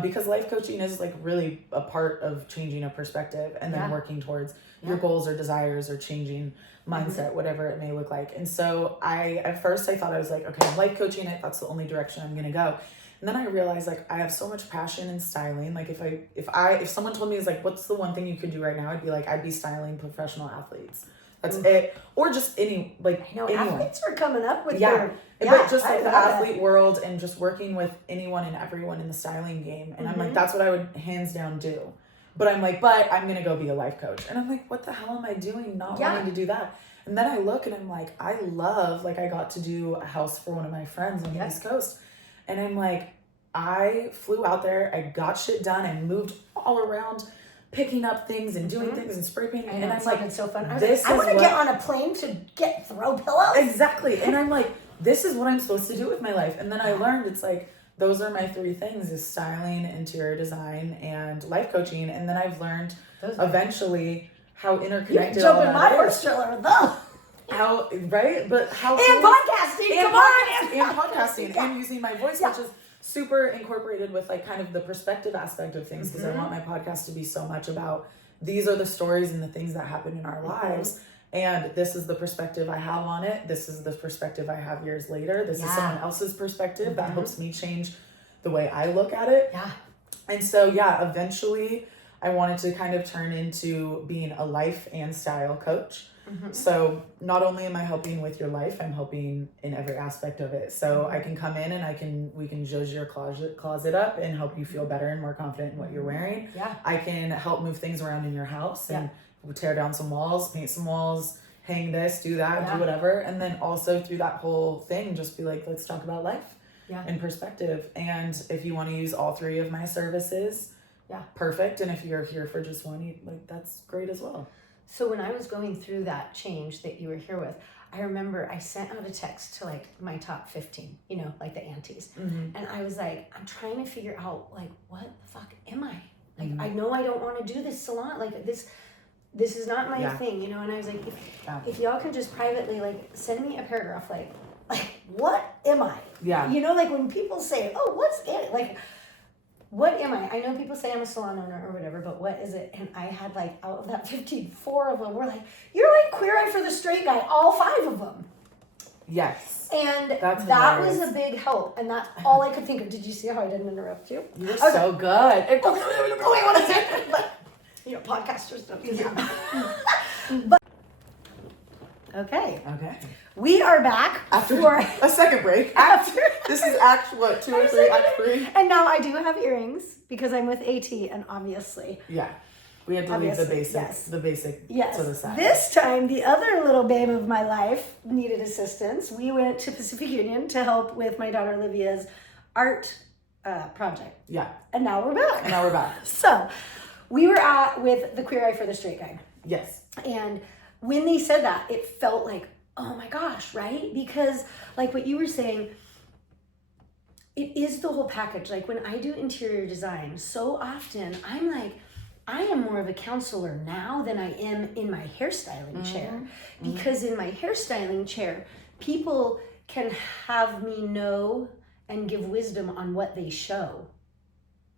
Because life coaching is like really a part of changing a perspective and then working towards your goals or desires or changing mindset, whatever it may look like. And so at first I thought I was like, okay, I'm life coaching it. That's the only direction I'm going to go. And then I realized like I have so much passion in styling. Like if someone told me is like, what's the one thing you could do right now? I'd be like, I'd be styling professional athletes. That's it. Or just any, like, I know anyone. Athletes are coming up with but just like the athlete world and just working with anyone and everyone in the styling game. And I'm like, that's what I would hands down do. But I'm like, but I'm going to go be a life coach. And I'm like, what the hell am I doing not wanting to do that? And then I look and I'm like, I got to do a house for one of my friends on the East Coast. And I'm like, I flew out there, I got shit done, I moved all around, picking up things and doing things and spray painting. And I'm like, it's so fun. I want to get on a plane to throw pillows. Exactly. And I'm like, this is what I'm supposed to do with my life. And then I learned it's like, those are my three things: is styling, interior design, and life coaching. And then I've learned eventually how interconnected you jump all in that my is. horse trailer though. How right? But how and podcasting, and podcasting and using my voice, which is super incorporated with like kind of the perspective aspect of things, because I want my podcast to be so much about these are the stories and the things that happen in our lives. And this is the perspective I have on it. This is the perspective I have years later. This is someone else's perspective that helps me change the way I look at it. Yeah. And so, eventually I wanted to kind of turn into being a life and style coach. So not only am I helping with your life, I'm helping in every aspect of it. So I can come in and we can zhuzh your closet up and help you feel better and more confident in what you're wearing. Yeah. I can help move things around in your house and tear down some walls, paint some walls, hang this, do that, do whatever. And then also through that whole thing, just be like, let's talk about life and perspective. And if you want to use all three of my services, perfect. And if you're here for just one, that's great as well. So when I was going through that change that you were here with, I remember I sent out a text to like my top 15, like the aunties. And I was like, I'm trying to figure out like, what the fuck am I? Like, I know I don't want to do this salon. Like this is not my thing, And I was like, if y'all can just privately like send me a paragraph, like what am I? Yeah. Like when people say, oh, what's it? Like, what am I? I know people say I'm a salon owner or whatever, but what is it? And I had like, out of that 15, 4 of them were like, you're like Queer Eye for the Straight Guy, all 5 of them. Yes. And that was a big help. And that's all I could think of. Did you see how I didn't interrupt you? You were so good. Wait, one second. But, podcasters don't use that. Okay. We are back after a second break. This is Act 2 or 3, Act 3. And now I do have earrings because I'm with AT, and obviously. Yeah. We had to leave the basics, the basic to the side. This time, the other little babe of my life needed assistance. We went to Pacific Union to help with my daughter Olivia's art project. Yeah. And now we're back. And now we're back. So we were with the Queer Eye for the Straight Guy. Yes. And when they said that, it felt like, oh my gosh, right? Because like what you were saying, it is the whole package. Like when I do interior design, so often I'm like, I am more of a counselor now than I am in my hairstyling chair. Because in my hairstyling chair, people can have me know and give wisdom on what they show,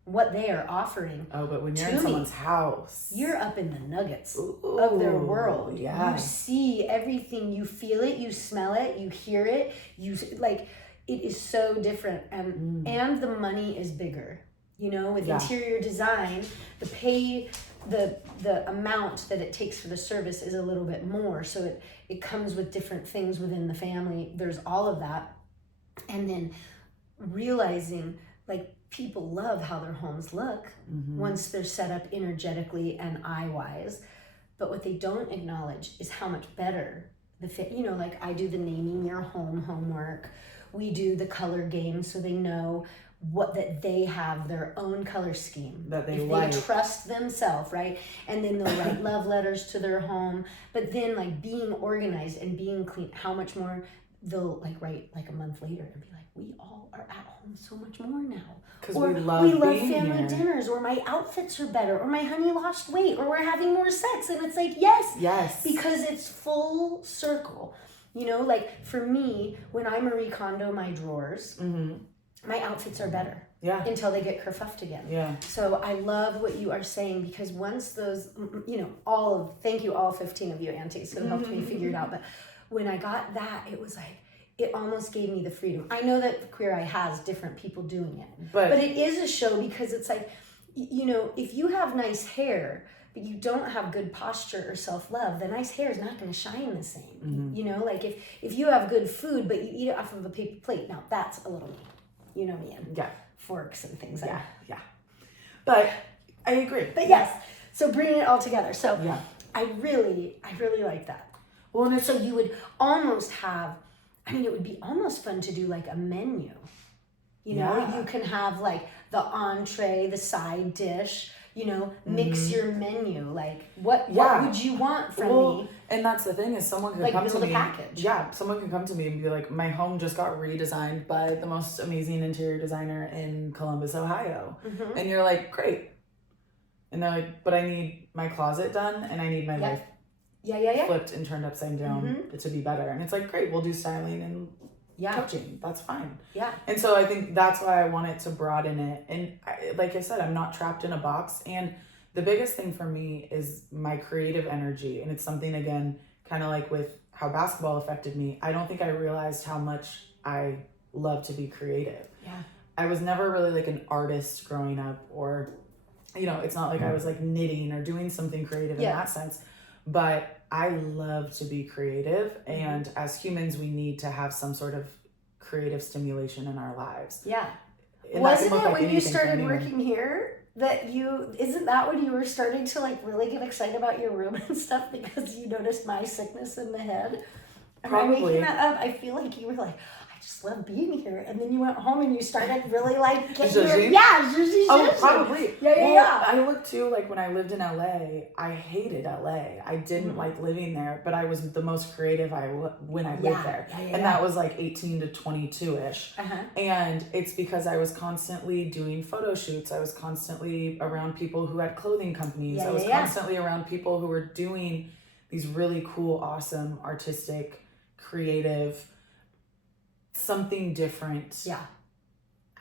what they are offering. Oh, but when you're in me, someone's house, you're up in the nuggets Ooh, of their world. Yeah. You see everything, you feel it, you smell it, you hear it, you like, it is so different. And the money is bigger. You know, with interior design, the amount that it takes for the service is a little bit more. So it comes with different things within the family. There's all of that. And then realizing like people love how their homes look once they're set up energetically and eye-wise. But what they don't acknowledge is how much better you know, like I do the naming your home homework. We do the color game so they know that they have their own color scheme that they if like. They trust themselves, right? And then they'll write love letters to their home. But then like being organized and being clean, how much more they'll like write like a month later and be like, we all are at home so much more now. Because or we love family here. dinners, or my outfits are better, or my honey lost weight, or we're having more sex. And it's like, yes, because it's full circle. You know, like for me, when I Marie Kondo my drawers, my outfits are better. Yeah. Until they get kerfuffed again. Yeah. So I love what you are saying, because once those, you know, thank you all 15 of you aunties who helped me figure it out. But when I got that, it was like, it almost gave me the freedom. I know that Queer Eye has different people doing it, but it is a show, because it's like, you know, if you have nice hair, but you don't have good posture or self-love, the nice hair is not going to shine the same. You know, like if you have good food, but you eat it off of a paper plate, now that's a little me. You know me, and forks and things like that. Yeah. But I agree. But yes, so bringing it all together. So I really like that. Well, and so you would almost have, I mean, it would be almost fun to do like a menu. You know, you can have like the entree, the side dish, you know, mix your menu. Like what would you want from me? And that's the thing, is someone could like come to me. Package. Yeah, someone could come to me and be like, my home just got redesigned by the most amazing interior designer in Columbus, Ohio. And you're like, great. And they're like, but I need my closet done and I need my life flipped and turned upside down to be better. And it's like, great, we'll do styling and coaching. That's fine. Yeah. And so I think that's why I wanted to broaden it. And like I said, I'm not trapped in a box. And the biggest thing for me is my creative energy. And it's something, again, kind of like with how basketball affected me. I don't think I realized how much I love to be creative. Yeah. I was never really like an artist growing up, or, you know, it's not like I was like knitting or doing something creative in that sense. But I love to be creative. And as humans, we need to have some sort of creative stimulation in our lives. Yeah. And wasn't it when you started working here that isn't that when you were starting to like really get excited about your room and stuff, because you noticed my sickness in the head? Probably. Am I making that up? I feel like you were like, I just love being here. And then you went home and you started really like getting Oh, probably. Yeah. I looked too, like when I lived in LA, I hated LA. I didn't like living there, but I was the most creative when I lived there. And that was like 18 to 22-ish. And it's because I was constantly doing photo shoots. I was constantly around people who had clothing companies. I was constantly around people who were doing these really cool, awesome, artistic, creative, something different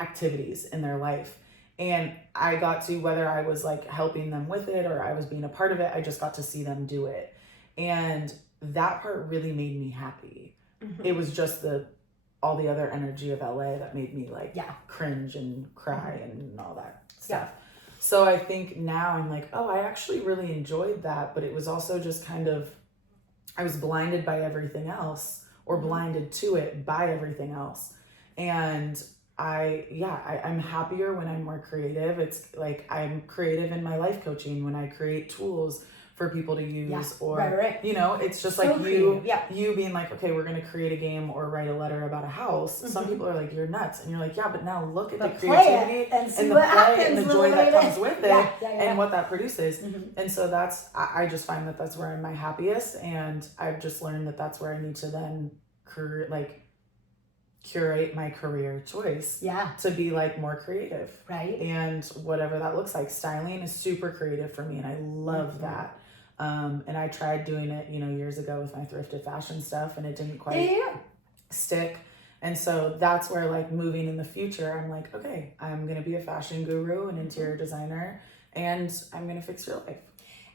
activities in their life. And I got to, whether I was like helping them with it or I was being a part of it, I just got to see them do it. And that part really made me happy. It was just all the other energy of LA that made me like cringe and cry and all that stuff. So I think now I'm like, oh, I actually really enjoyed that, but it was also just kind of, I was blinded by everything else, or blinded to it by everything else. And I'm happier when I'm more creative. It's like I'm creative in my life coaching when I create tools for people to use, or right. you know, it's just So like creative. you being like, okay, we're going to create a game or write a letter about a house. Some people are like, you're nuts, and you're like, yeah, but now look at the creativity and the play and the joy that comes with it, and what that produces. And so I just find that that's where I'm my happiest, and I've just learned that that's where I need to then curate my career choice to be like more creative, right? And whatever that looks like. Styling is super creative for me, and I love that. And I tried doing it, you know, years ago with my thrifted fashion stuff, and it didn't quite stick. And so that's where, like, moving in the future, I'm like, okay, I'm gonna be a fashion guru, an interior designer, and I'm gonna fix your life.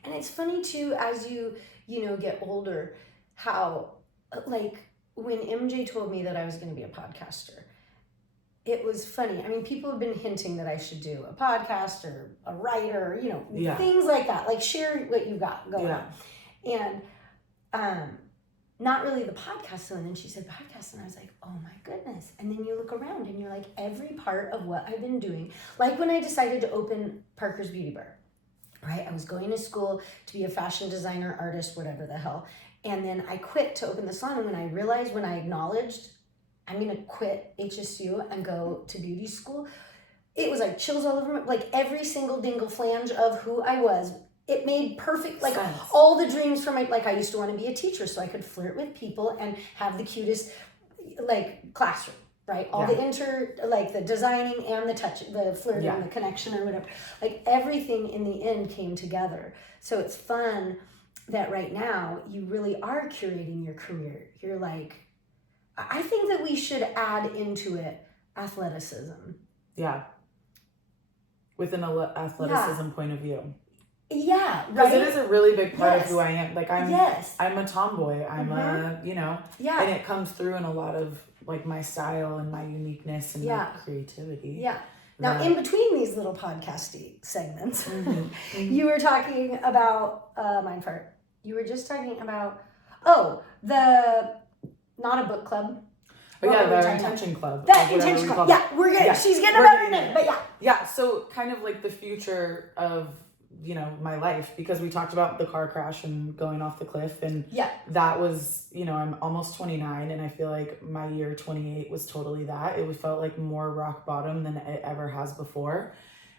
And it's funny too, as you know, get older, how, like, when MJ told me that I was going to be a podcaster, it was funny. I mean, people have been hinting that I should do a podcast or a writer, you know, things like that. Like, share what you got going on. And not really the podcast. And then she said podcast, and I was like, oh my goodness. And then you look around and you're like, every part of what I've been doing, like when I decided to open Parker's Beauty Bar, right? I was going to school to be a fashion designer, artist, whatever the hell. And then I quit to open the salon. And when I acknowledged I'm going to quit HSU and go to beauty school, it was like chills all over me. Like every single dingle flange of who I was, it made perfect, like sense. All the dreams from like I used to want to be a teacher so I could flirt with people and have the cutest like classroom, right? All the the designing and the touch, the flirting, the connection or whatever. Like everything in the end came together. So it's fun that right now you really are curating your career. You're like, I think that we should add into it athleticism. Yeah. With an athleticism point of view. Yeah, right. Because it is a really big part of who I am. Like I'm a tomboy. I'm a, and it comes through in a lot of like my style and my uniqueness and my creativity. Yeah. Now, in between these little podcasty segments, you were talking about, mind fart. You were just talking about, not a book club. Oh yeah, the intention club. That intention club. Yeah, we're good. She's getting a better name, but yeah. Yeah, so kind of like the future of, my life, because we talked about the car crash and going off the cliff, and that was, I'm almost 29, and I feel like my year 28 was totally that. It felt like more rock bottom than it ever has before.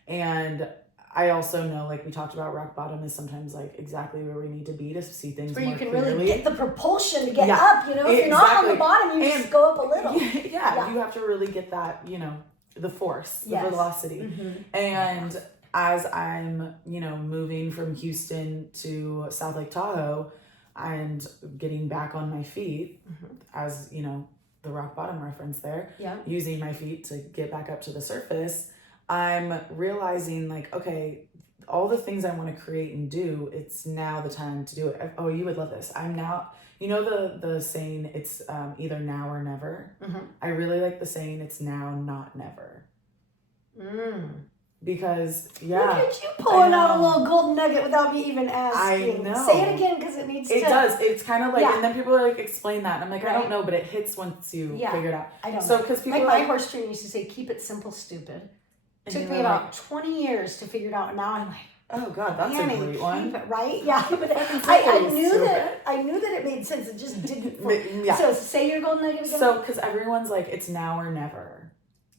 And I also know, like we talked about, rock bottom is sometimes like exactly where we need to be to see things where more you can clearly. Really get the propulsion to get up, If you're not on the bottom, you just go up a little. Yeah, you have to really get that, the force, the velocity. And as I'm, moving from Houston to South Lake Tahoe and getting back on my feet, as, the rock bottom reference there, using my feet to get back up to the surface, I'm realizing like, okay, all the things I want to create and do, it's now the time to do it. Oh, you would love this. I'm now, the saying, it's either now or never. I really like the saying, it's now, not never. Because, Look at you pulling out a little golden nugget without me even asking. I know. Say it again because it needs to. It does. It's kind of like, and then people are like, explain that. And I'm like, I don't know, but it hits once you figure it out. I don't know. Because people my horse trainer used to say, keep it simple, stupid. It took me about 20 years to figure it out. And now I'm like, oh God, that's a great one. Right? Yeah. But I knew that it made sense. It just didn't. So say your golden nugget again. So, because everyone's like, it's now or never.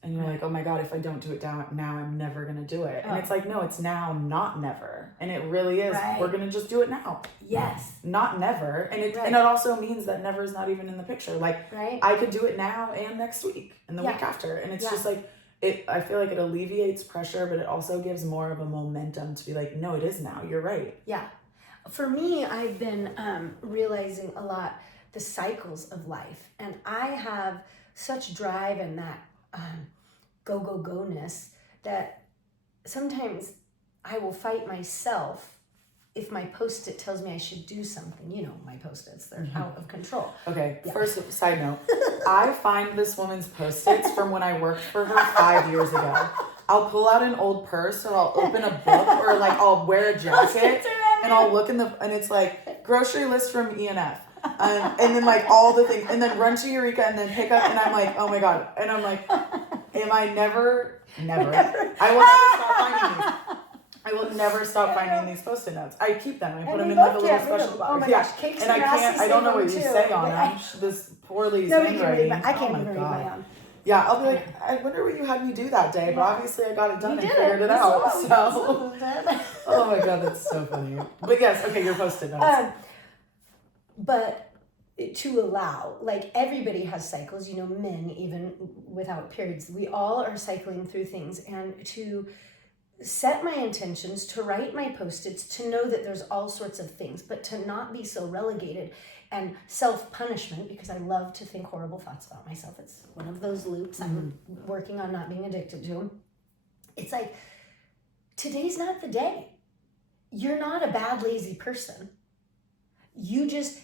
And you're like, oh my God, if I don't do it now, I'm never going to do it. And it's like, no, it's now, not never. And it really is. Right. We're going to just do it now. Yes. Not never. And it also means that never is not even in the picture. Like, I could do it now and next week and the week after. And it's just like, I feel like it alleviates pressure, but it also gives more of a momentum to be like, no, it is now. You're right. Yeah. For me, I've been realizing a lot the cycles of life. And I have such drive and that go-ness that sometimes I will fight myself if my Post-it tells me I should do something. My Post-its, they're out of control. Okay, first side note, I find this woman's Post-its from when I worked for her 5 years ago. I'll pull out an old purse, or I'll open a book, or like I'll wear a jacket and I'll look and it's like grocery list from E&F. And then like all the things, and then run to Eureka and then pick up, and I'm like, oh my God. And I'm like, am I never, I will never stop finding these. I will never stop finding these Post-it notes. I keep them. I put them in we like a both little can't read special them. Oh box. my Yeah. gosh, cakes And I grasses can't. I don't know what you too. say on But them. This poor lady's Nobody can read handwriting. my, I can't Oh my even read God. my own. Yeah, I'll be like, I wonder what you had me do that day, but obviously I got it done You and did figured it We out. saw So, it. oh my God, that's so funny. But yes, okay, your Post-it notes. But to allow, like everybody has cycles, you know, men even without periods, we all are cycling through things, and to set my intentions, to write my Post-its, to know that there's all sorts of things, but to not be so relegated and self-punishment, because I love to think horrible thoughts about myself. It's one of those loops I'm working on not being addicted to. It's like, today's not the day. You're not a bad, lazy person.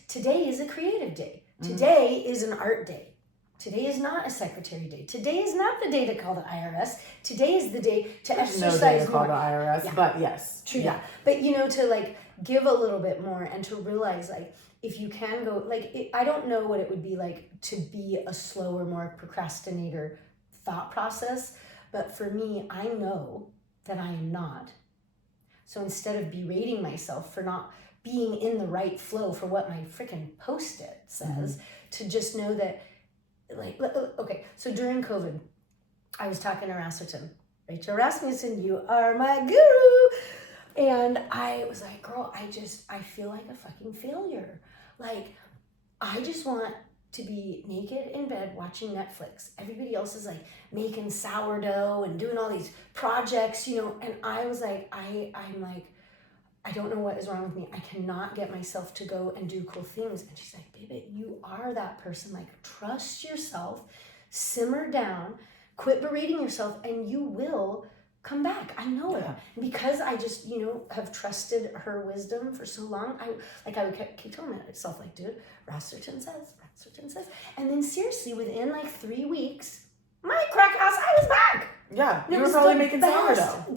Today is a creative day. Today is an art day. Today is not a secretary day. Today is not the day to call the IRS. Today is the day to exercise no day to call more. the IRS, but yes. True, yeah. But you know, to like give a little bit more and to realize like, if you can go, like, I don't know what it would be like to be a slower, more procrastinator thought process. But for me, I know that I am not. So instead of berating myself for not being in the right flow for what my freaking Post-it says, to just know that, like, okay, so during COVID, I was talking to Rachel Rasmussen, you are my guru. And I was like, girl, I feel like a fucking failure. Like, I just want to be naked in bed watching Netflix. Everybody else is like making sourdough and doing all these projects, you know, and I was like, I'm like, I don't know what is wrong with me. I cannot get myself to go and do cool things. And she's like, baby, you are that person. Like, trust yourself, simmer down, quit berating yourself, and you will come back. I know it. And because I just, you know, have trusted her wisdom for so long, I would keep telling myself, like, dude, Rasterton says. And then seriously, within like 3 weeks, my crack house, I was back. Yeah, you were probably making sourdough.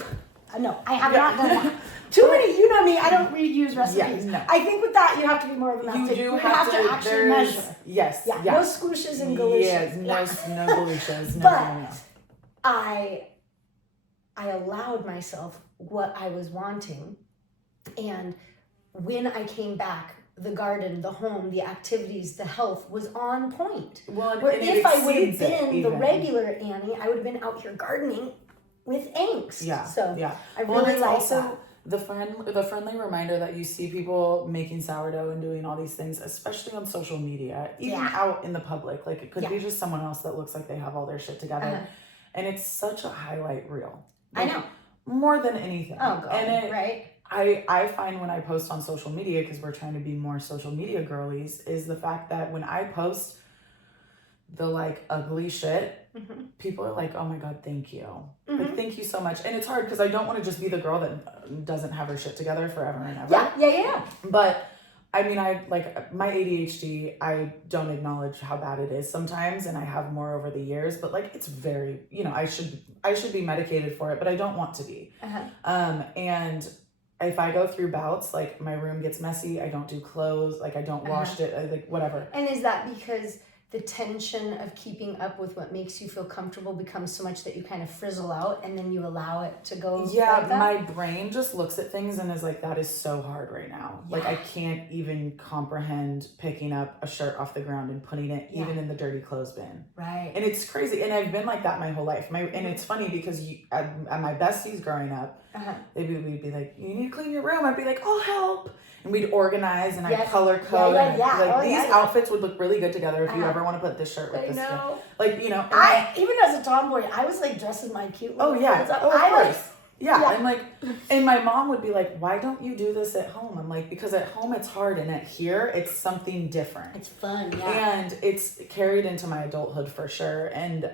No, I have not done that. Too many, you know me, I don't reuse recipes. No. I think with that, you have to be more of a master. You have to actually measure. Yes. Yeah. No squishes and galoshes. Yes, no galoshes. No, but I allowed myself what I was wanting. And when I came back, the garden, the home, the activities, the health was on point. Well, where if I would have been the regular Annie, I would have been out here gardening with angst. Yeah. So yeah. I really it's like also that. the friendly reminder that you see people making sourdough and doing all these things, especially on social media, even out in the public. Like, it could be just someone else that looks like they have all their shit together. And it's such a highlight reel. Like, I know. More than anything. Oh, God. And right? I find when I post on social media, because we're trying to be more social media girlies, is the fact that when I post the like ugly shit, people are like, oh my God, thank you. Like, thank you so much. And it's hard because I don't want to just be the girl that doesn't have her shit together forever and ever. Yeah. But I mean, I like my ADHD, I don't acknowledge how bad it is sometimes, and I have more over the years, but like, it's very, you know, I should be medicated for it, but I don't want to be. And if I go through bouts, like, my room gets messy, I don't do clothes, like, I don't wash it, like, whatever. And is that because the tension of keeping up with what makes you feel comfortable becomes so much that you kind of frizzle out and then you allow it to go? Yeah, like that? my brain just looks at things and is like, that is so hard right now. Like, I can't even comprehend picking up a shirt off the ground and putting it even in the dirty clothes bin. Right. And it's crazy. And I've been like that my whole life. And it's funny because at my besties growing up, we'd be like, you need to clean your room. I'd be like, I'll help. And we'd organize and I'd color code. These outfits would look really good together if you ever want to put this shirt with this skin. Like, you know. Even as a tomboy, I was like dressing my cute little clothes up. Of course. Yeah. And like, and my mom would be like, why don't you do this at home? I'm like, because at home it's hard, and at here it's something different. It's fun, And it's carried into my adulthood for sure. And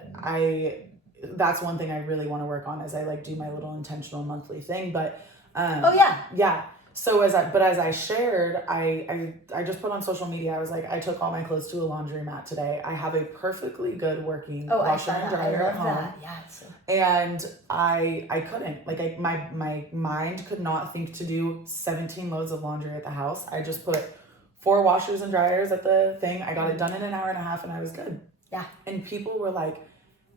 that's one thing I really want to work on, is I like do my little intentional monthly thing. But so as I shared, I just put on social media, I was like, I took all my clothes to a laundromat today. I have a perfectly good working washer and dryer at home. And I couldn't, like, my mind could not think to do 17 loads of laundry at the house. I just put 4 washers and dryers at the thing. I got it done in an hour and a half, and I was good. Yeah. And people were like,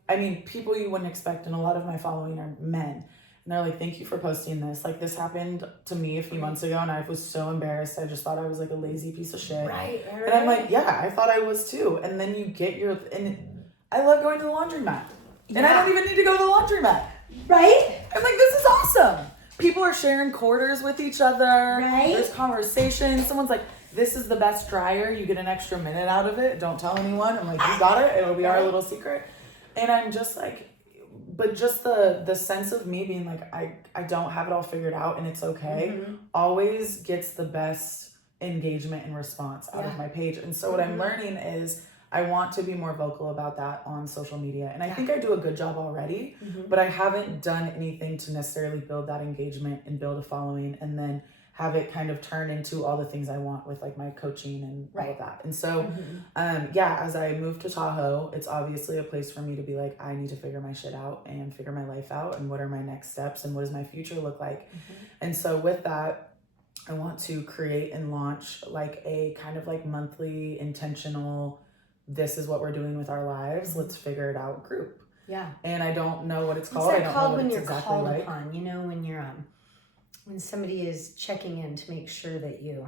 I mean, people you wouldn't expect, and a lot of my following are men. And they're like, thank you for posting this. Like, this happened to me a few months ago, and I was so embarrassed. I just thought I was like a lazy piece of shit. Right. And I'm like, yeah, I thought I was too. And then you get and I love going to the laundromat. And I don't even need to go to the laundromat. Right? I'm like, this is awesome. People are sharing quarters with each other. Right. There's conversation. Someone's like, this is the best dryer. You get an extra minute out of it. Don't tell anyone. I'm like, you got it. It'll be our little secret. And I'm just like, but just the sense of me being like, I don't have it all figured out and it's okay, always gets the best engagement and response out of my page. And so what I'm learning is I want to be more vocal about that on social media. And I think I do a good job already, but I haven't done anything to necessarily build that engagement and build a following and then have it kind of turn into all the things I want with like my coaching and all of that. And so, as I moved to Tahoe, it's obviously a place for me to be like, I need to figure my shit out and figure my life out and what are my next steps and what does my future look like. And so with that, I want to create and launch like a kind of like monthly intentional, this is what we're doing with our lives. Let's figure it out group. Yeah. And I don't know what it's called. What's I that don't called know what when it's you're exactly called like. upon? You know, when you're when somebody is checking in to make sure that you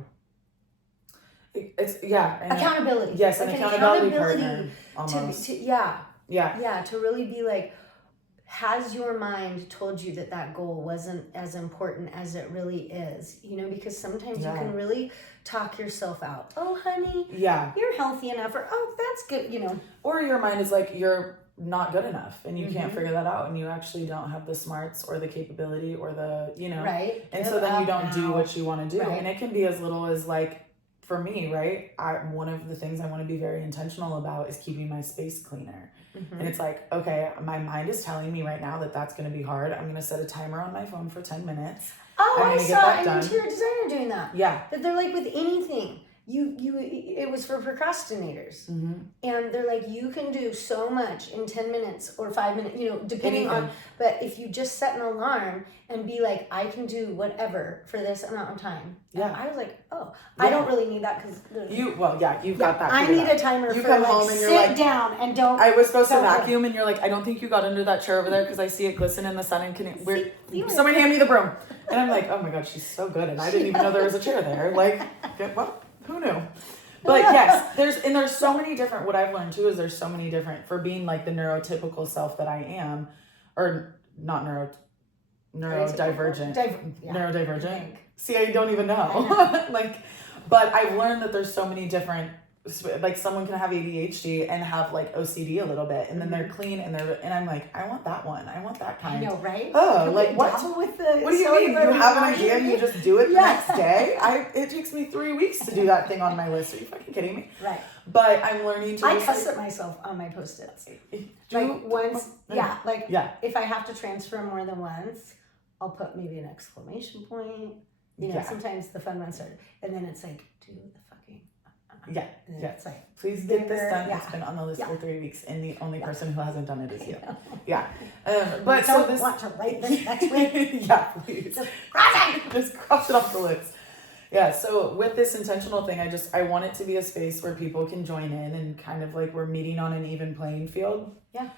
It's accountability. Yes, like an accountability partner. to Almost. to really be like, has your mind told you that goal wasn't as important as it really is? You know, because sometimes you can really talk yourself out. Oh, honey, you're healthy enough, or oh, that's good. You know, or your mind is like, you're not good enough and you can't figure that out and you actually don't have the smarts or the capability or the, you know, and so then you don't do what you want to do. And it can be as little as like, for me, right, one of the things I want to be very intentional about is keeping my space cleaner. And it's like, okay, my mind is telling me right now that that's going to be hard. I'm going to set a timer on my phone for 10 minutes. Oh, I saw an interior designer doing that. Yeah. But they're like, with anything, it was for procrastinators. And they're like, you can do so much in 10 minutes or 5 minutes, you know, depending on, but if you just set an alarm and be like, I can do whatever for this amount of time. Yeah. I was like, oh, I don't really need that because you've got that. I need a timer you for come like, home and you're sit like, down and don't. I was supposed to vacuum and you're like, I don't think you got under that chair over there because I see it glisten in the sun and someone hand me the broom. And I'm like, oh my God, she's so good. And I didn't even know there was a chair there. Like, well, who knew? But yes, there's so many different, what I've learned too is there's so many different, for being like the neurotypical self that I am, or not neurodivergent. Neurodivergent. See, I don't even know. But I've learned that there's so many different, like someone can have ADHD and have like OCD a little bit, and then they're clean and I'm like, I want that one. I want that kind. I know, right? Oh, like what? What do you mean? You have an idea and you just do it the next day? It takes me 3 weeks to do that thing on my list. Are you fucking kidding me? Right. But I'm learning to. I custom myself on my Post-its. Like once, if I have to transfer more than once, I'll put maybe an exclamation point. You know, sometimes the fun ones start, and then it's like, do the fucking. It's like, please get this done. It's been on the list for 3 weeks, and the only person who hasn't done it is you. But so this want to write this next week. Please. Just cross it off the list. Yeah, so with this intentional thing, I want it to be a space where people can join in and kind of like we're meeting on an even playing field. Yeah.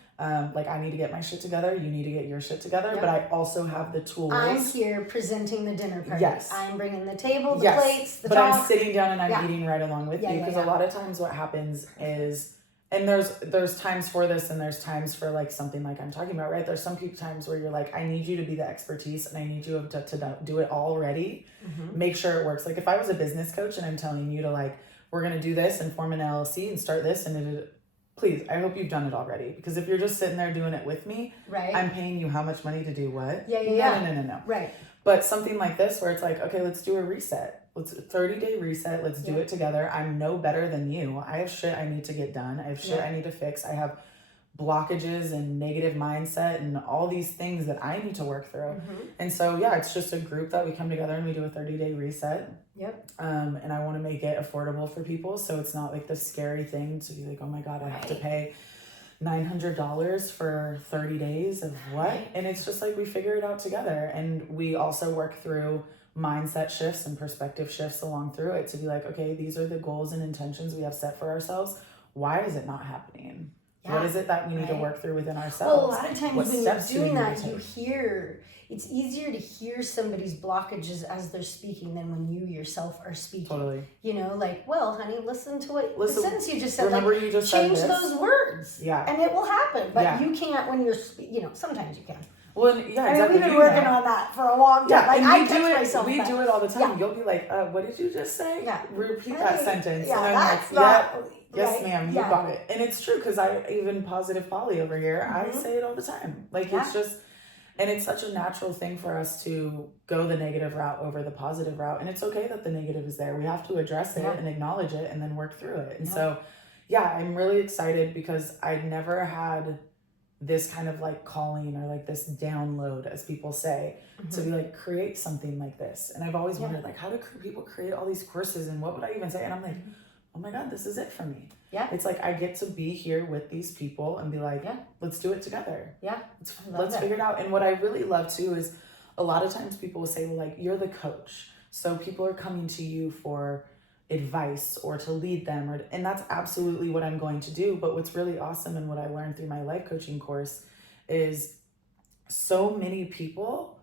Like I need to get my shit together, you need to get your shit together, but I also have the tools. I'm here presenting the dinner party. Yes. I'm bringing the table, the plates, the but talk. I'm sitting down and I'm eating right along with you because a lot of times what happens is, and there's times for this and there's times for like something like I'm talking about, right? There's some times where you're like, I need you to be the expertise and I need you to do it already. Make sure it works. Like if I was a business coach and I'm telling you to like, we're going to do this and form an LLC and start this and please, I hope you've done it already. Because if you're just sitting there doing it with me, I'm paying you how much money to do what? No. Right. But something like this where it's like, okay, let's do a reset. Let's 30-day reset. Let's do it together. I'm no better than you. I have shit I need to get done. I have shit I need to fix. I have blockages and negative mindset and all these things that I need to work through. And so, it's just a group that we come together and we do a 30-day reset. And I want to make it affordable for people. So it's not like this scary thing to be like, oh my God, I have to pay $900 for 30 days of what? And it's just like, we figure it out together. And we also work through mindset shifts and perspective shifts along through it to be like, okay, these are the goals and intentions we have set for ourselves. Why is it not happening? What is it that we need to work through within ourselves? Well, a lot of times when you're doing that, you hear it's easier to hear somebody's blockages as they're speaking than when you yourself are speaking. Totally. You know, like, well, honey, listen to what the sentence you just said. Remember, like, you just change said this? those words. Yeah. And it will happen. But Yeah. you can't when you're, sometimes you can. Well, yeah, exactly. I mean, we've been working on that for a long time. Yeah, like, and I we do it. myself, We but, do it all the time. yeah. You'll be like, "What did you just say?" Yeah. Repeat that sentence. Yeah, and I'm that's like, not, yes, right? ma'am, you Yeah. got it. And it's true because I even positive Polly over here. I Mhm. say it all the time. Like Yeah. it's just, and it's such a natural thing for us to go the negative route over the positive route. And it's okay that the negative is there. We have to address it and acknowledge it and then work through it. And so, yeah, I'm really excited because I never had this kind of like calling or like this download, as people say, to be like, create something like this. And I've always wondered, like, how do people create all these courses and what would I even say? And I'm like, oh my God, this is it for me. Yeah. It's like I get to be here with these people and be like, let's do it together. Yeah. Let's figure it out. And what I really love too is a lot of times people will say, well, like, you're the coach. So people are coming to you for advice or to lead them, and that's absolutely what I'm going to do. But what's really awesome and what I learned through my life coaching course is so many people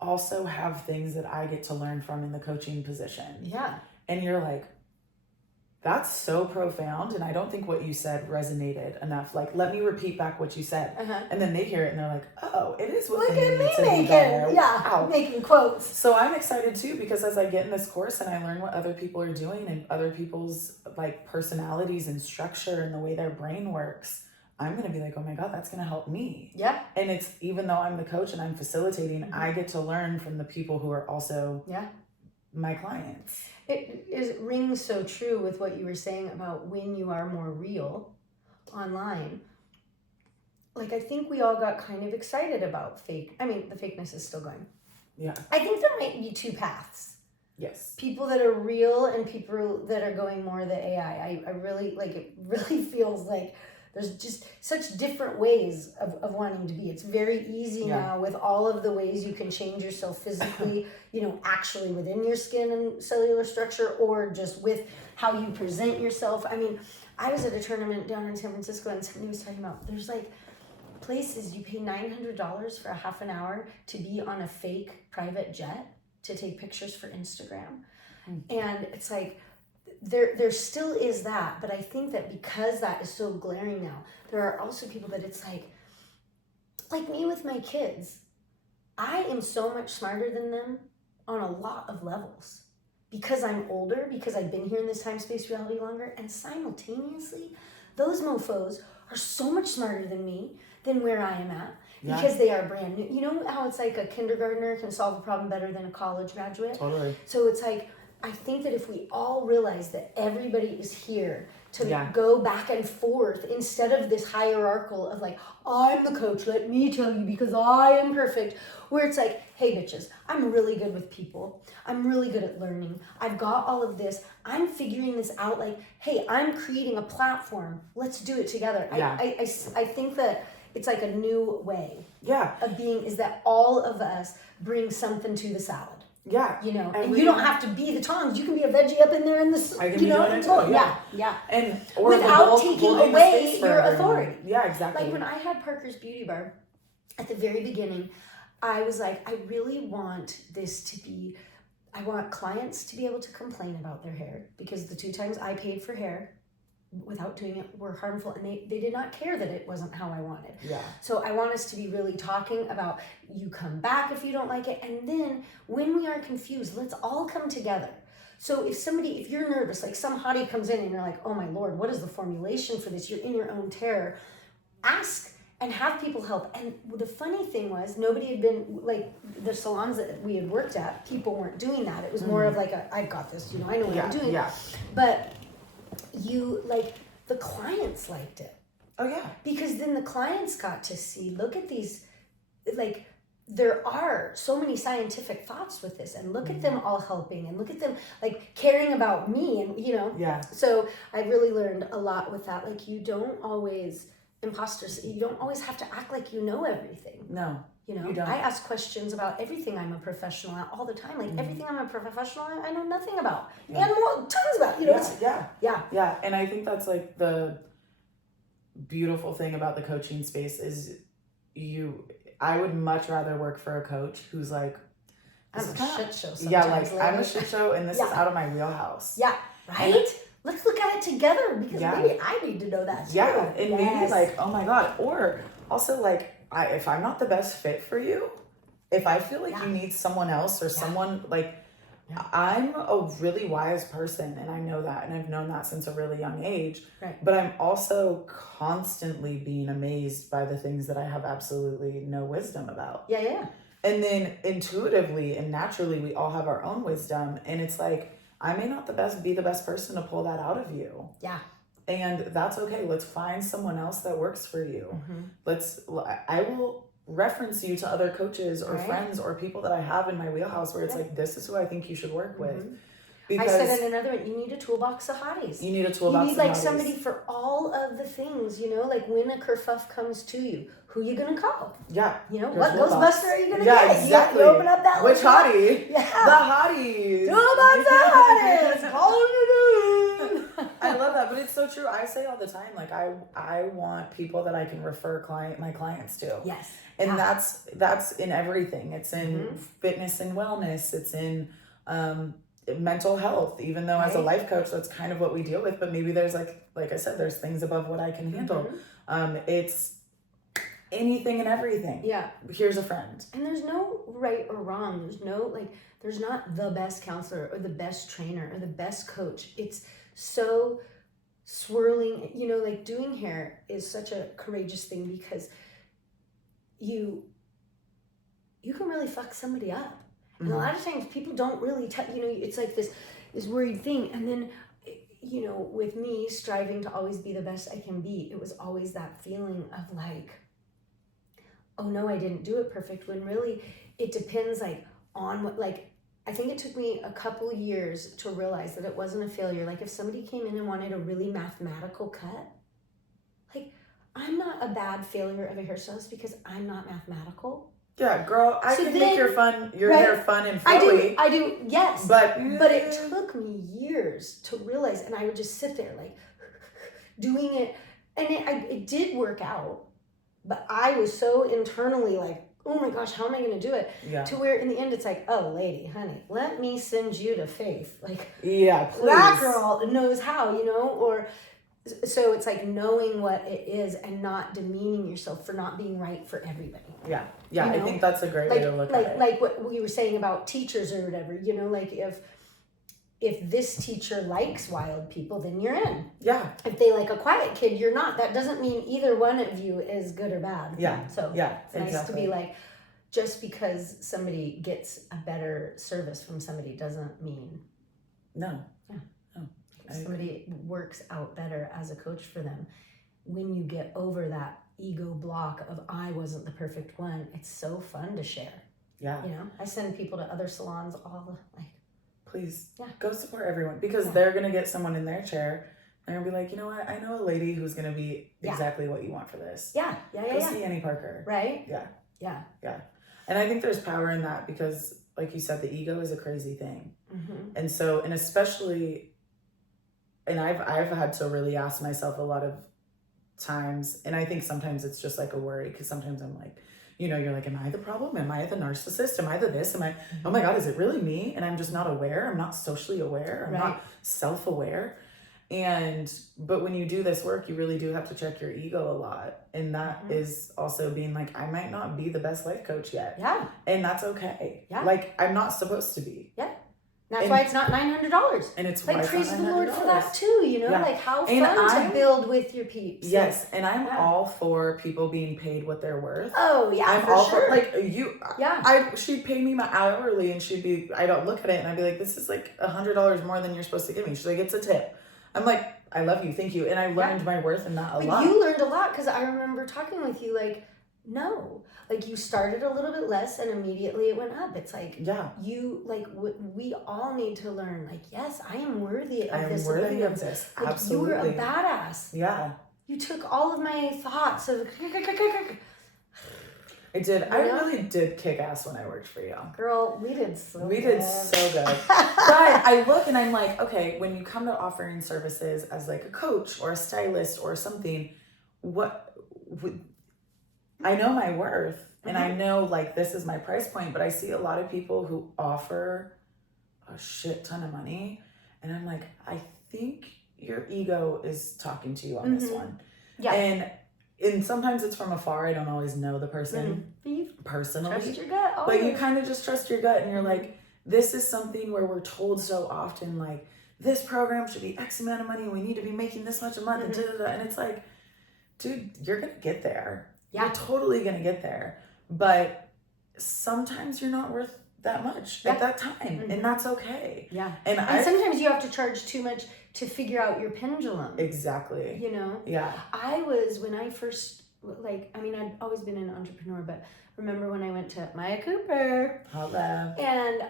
also have things that I get to learn from in the coaching position. Yeah. And you're like, that's so profound. And I don't think what you said resonated enough. Like, let me repeat back what you said. And then they hear it and they're like, oh, it is what they need to be better. Wow. Making quotes. So I'm excited too, because as I get in this course and I learn what other people are doing and other people's like personalities and structure and the way their brain works, I'm going to be like, oh my God, that's going to help me. Yeah. And it's, even though I'm the coach and I'm facilitating, I get to learn from the people who are also my clients. It rings so true with what you were saying about when you are more real online. Like, I think we all got kind of excited about fake. I mean, the fakeness is still going. Yeah. I think there might be two paths. Yes. People that are real and people that are going more the AI. I really, like, it really feels like there's just such different ways of wanting to be. It's very easy now with all of the ways you can change yourself physically, actually within your skin and cellular structure, or just with how you present yourself. I mean, I was at a tournament down in San Francisco and somebody was talking about there's like places you pay $900 for a half an hour to be on a fake private jet to take pictures for Instagram. And it's like, there still is that, but I think that because that is so glaring now, there are also people that it's like me with my kids. I am so much smarter than them on a lot of levels because I'm older, because I've been here in this time space reality longer, and simultaneously those mofos are so much smarter than me than where I am at because they are brand new. You know how it's like a kindergartner can solve a problem better than a college graduate? Totally. So it's like, I think that if we all realize that everybody is here to go back and forth instead of this hierarchical of like, I'm the coach, let me tell you because I am perfect, where it's like, hey bitches, I'm really good with people. I'm really good at learning. I've got all of this. I'm figuring this out. Like, hey, I'm creating a platform. Let's do it together. Yeah. I think that it's like a new way of being, is that all of us bring something to the salad. Yeah. And you don't have to be the tongs. You can be a veggie up in there in the, I can be doing it too. Yeah. And without taking away your authority. Yeah, exactly. Like when I had Parker's Beauty Bar at the very beginning, I was like, I really want this to be, I want clients to be able to complain about their hair, because the 2 times I paid for hair without doing it were harmful, and they did not care that it wasn't how I wanted. Yeah. So I want us to be really talking about, you come back if you don't like it, and then when we are confused, let's all come together. So if you're nervous, like some hottie comes in and you're like, oh my Lord, what is the formulation for this? You're in your own terror. Ask and have people help. And the funny thing was, nobody had been, like the salons that we had worked at, people weren't doing that. It was more of like, I've got this, I know what I'm doing. Yeah. But the clients liked it. Oh yeah. Because then the clients got to see, look at these, like, there are so many scientific thoughts with this, and look at them all helping, and look at them like caring about me, and Yeah. So I really learned a lot with that. Like, you don't always you don't always have to act like you know everything. No. You don't. I ask questions about everything I'm a professional at all the time. Like everything I'm a professional at, I know nothing about. And more tons about, Yeah. And I think that's like the beautiful thing about the coaching space is I would much rather work for a coach who's like, I'm a shit show sometimes. Yeah, like, I'm a shit show, and this is out of my wheelhouse. Yeah, right? And let's look at it together, because maybe I need to know that too. Yeah, and maybe like, oh my God. Or also like, if I'm not the best fit for you, if I feel like you need someone else or someone like, I'm a really wise person, and I know that, and I've known that since a really young age. Right. But I'm also constantly being amazed by the things that I have absolutely no wisdom about. Yeah. And then intuitively and naturally, we all have our own wisdom, and it's like, I may not be the best person to pull that out of you. Yeah. And that's okay. Let's find someone else that works for you. I will reference you to other coaches or friends or people that I have in my wheelhouse where it's like, this is who I think you should work with. Because I said in another one, you need a toolbox of hotties. You need a toolbox of hotties. You need like somebody for all of the things, like when a kerfuff comes to you, who you gonna call? Yeah. What Ghostbuster are you gonna get? Exactly. You open up that Which hottie? Yeah. The hotties. Toolbox of hotties. Call them. I love that, but it's so true. I say all the time, like I want people that I can refer my clients to. Yes. And that's in everything. It's in fitness and wellness. It's in mental health, even though as a life coach, that's kind of what we deal with. But maybe there's like I said, there's things above what I can handle. It's anything and everything. Yeah. Here's a friend. And there's no right or wrong. There's not the best counselor or the best trainer or the best coach. It's so swirling, like doing hair is such a courageous thing, because you can really fuck somebody up. And a lot of times people don't really it's like this worried thing. And then, with me striving to always be the best I can be, it was always that feeling of like, oh no, I didn't do it perfect, when really it depends on what, I think it took me a couple years to realize that it wasn't a failure. Like if somebody came in and wanted a really mathematical cut, I'm not a bad failure of a hairstylist because I'm not mathematical. Yeah, girl, I can make your hair fun and flowy. I do, yes. But it took me years to realize, and I would just sit there doing it, and it did work out, but I was so internally oh my gosh, how am I going to do it? Yeah. To where in the end it's like, oh lady, honey, let me send you to Faith. Yeah, please. That girl knows how, or so it's knowing what it is and not demeaning yourself for not being right for everybody. Yeah. I think that's a great way to look at it. Like what we were saying about teachers or whatever, if this teacher likes wild people, then you're in. Yeah. If they like a quiet kid, you're not. That doesn't mean either one of you is good or bad. Yeah. So it's nice to be just because somebody gets a better service from somebody doesn't mean. No. Yeah. No. If somebody works out better as a coach for them, when you get over that ego block of I wasn't the perfect one, it's so fun to share. Yeah. I send people to other salons all the please go support everyone, because they're going to get someone in their chair. They're going to be like, you know what? I know a lady who's going to be exactly what you want for this. Yeah. Go see Annie Parker. Right? Yeah. And I think there's power in that because, like you said, the ego is a crazy thing. And so, and especially, and I've had to really ask myself a lot of times, and I think sometimes it's just a worry, because sometimes I'm like, you're like, am I the problem? Am I the narcissist? Am I the this? Am I, oh my God, is it really me? And I'm just not aware. I'm not socially aware. I'm not self-aware. But when you do this work, you really do have to check your ego a lot. And that is also being I might not be the best life coach yet. Yeah. And that's okay. Yeah. I'm not supposed to be. Yeah. That's why it's not $900. And it's praise the Lord for that too, how fun to build with your peeps. Yes, and I'm all for people being paid what they're worth. Oh yeah, I'm for all sure. for you. Yeah, she'd pay me my hourly, and I don't look at it, and I'd be like, this is $100 more than you're supposed to give me. She's like, it's a tip. I'm like, I love you, thank you, and I learned my worth in that a lot. You learned a lot, because I remember talking with you no. You started a little bit less and immediately it went up. It's we all need to learn, yes, I am worthy of this. I am worthy of this. Absolutely. You were a badass. Yeah. You took all of my thoughts of... I did. I really did kick ass when I worked for you. Girl, we did so good. But I look and I'm like, okay, when you come to offering services as a coach or a stylist or something, I know my worth, And I know like this is my price point, but I see a lot of people who offer a shit ton of money. And I'm like, I think your ego is talking to you on this one. Yeah. And sometimes it's from afar. I don't always know the person personally. Trust your gut. But you kind of just trust your gut, and you're like, this is something where we're told so often, like, this program should be X amount of money, and we need to be making this much a month, and da-da-da. And it's like, dude, you're going to get there. Yeah. You're totally going to get there. But sometimes you're not worth that much at that time, and that's okay. Yeah. And sometimes you have to charge too much to figure out your pendulum. Exactly. You know? Yeah. When I first, like, I mean, I'd always been an entrepreneur, but remember when I went to Maya Cooper. Hello. And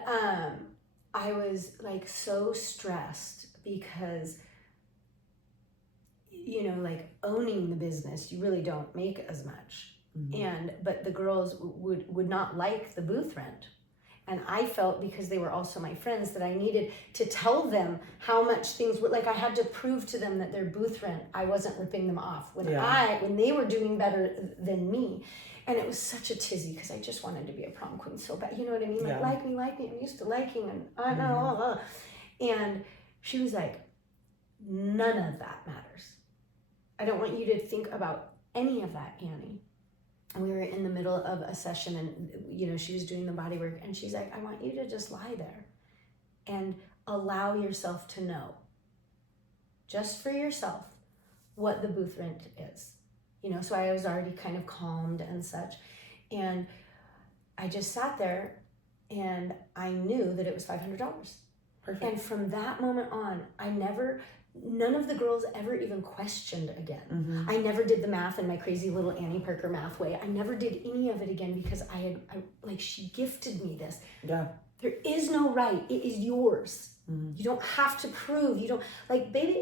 I was like so stressed because, you know, like owning the business, you really don't make as much. But the girls would not like the booth rent. And I felt, because they were also my friends, that I needed to tell them how much things were, like I had to prove to them that their booth rent, I wasn't ripping them off when they were doing better than me. And it was such a tizzy because I just wanted to be a prom queen so bad. You know what I mean? Like me, I'm used to liking, and I know. And she was like, none of that matters. I don't want you to think about any of that, Annie. And we were in the middle of a session, and, you know, she was doing the body work, and she's like, I want you to just lie there and allow yourself to know, just for yourself, what the booth rent is. You know, so I was already kind of calmed and such. And I just sat there, and I knew that it was $500. Perfect. And from that moment on, none of the girls ever even questioned again. I never did the math in my crazy little Annie Parker math way. I never did any of it again because she gifted me this. Yeah. There is no right. It is yours. You don't have to prove. You don't, like, baby,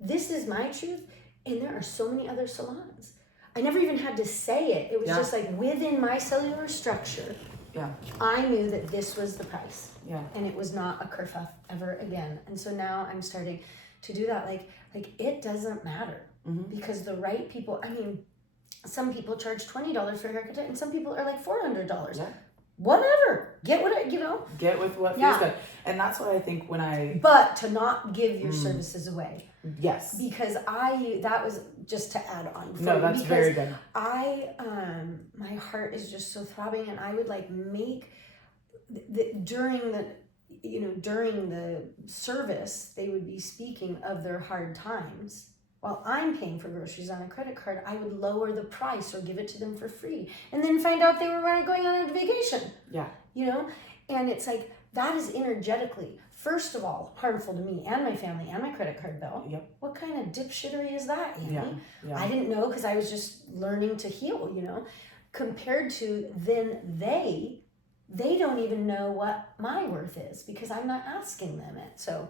this is my truth, and there are so many other salons. I never even had to say it. It was just like within my cellular structure. Yeah. I knew that this was the price. Yeah. And it was not a kerfuff ever again. And so now I'm starting to do that. Like it doesn't matter because the right people, I mean, some people charge $20 for a haircut and some people are like $400. Yeah. Whatever. Get with what feels good. And that's what I think but to not give your services away. Yes. Because that was just to add on. No, that's very good. My heart is just so throbbing, and I would like make during the service, they would be speaking of their hard times. While I'm paying for groceries on a credit card, I would lower the price or give it to them for free, and then find out they were going on a vacation. Yeah. You know? And it's like, that is energetically, first of all, harmful to me and my family and my credit card bill. Yep. What kind of dipshittery is that, Annie? Yeah. I didn't know because I was just learning to heal, you know? Compared to then they don't even know what my worth is because I'm not asking them it. So,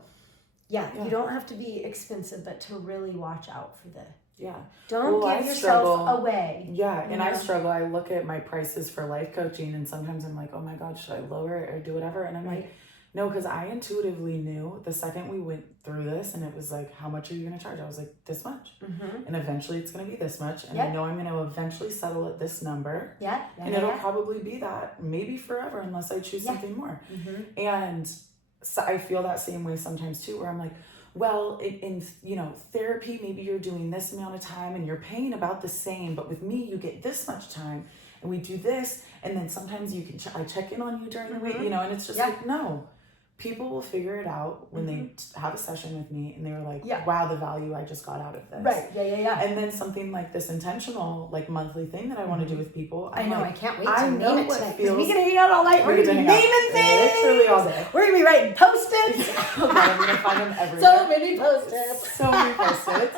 yeah, you don't have to be expensive, but to really watch out for the... Yeah. Don't give yourself away. Yeah, and I struggle. I look at my prices for life coaching, and sometimes I'm like, oh my God, should I lower it or do whatever? And I'm like, no, because I intuitively knew the second we went through this, and it was like, how much are you going to charge? I was like, this much. And eventually it's going to be this much. And I know I'm going to eventually settle at this number. And it'll probably be that, maybe forever, unless I choose something more. And so I feel that same way sometimes too, where I'm like, well, in therapy, maybe you're doing this amount of time and you're paying about the same, but with me, you get this much time and we do this. And then sometimes I check in on you during the week, and it's just like, no, people will figure it out when they have a session with me and they were like, wow, the value I just got out of this. Right. Yeah. And then something like this intentional, like monthly thing that I want to do with people. I know. I can't wait to name it tonight. We're going to hang out all night. We're going to be naming things. Literally all day. We're going to be writing Post-its. Oh God, I'm going to find them everywhere. So many Post-its.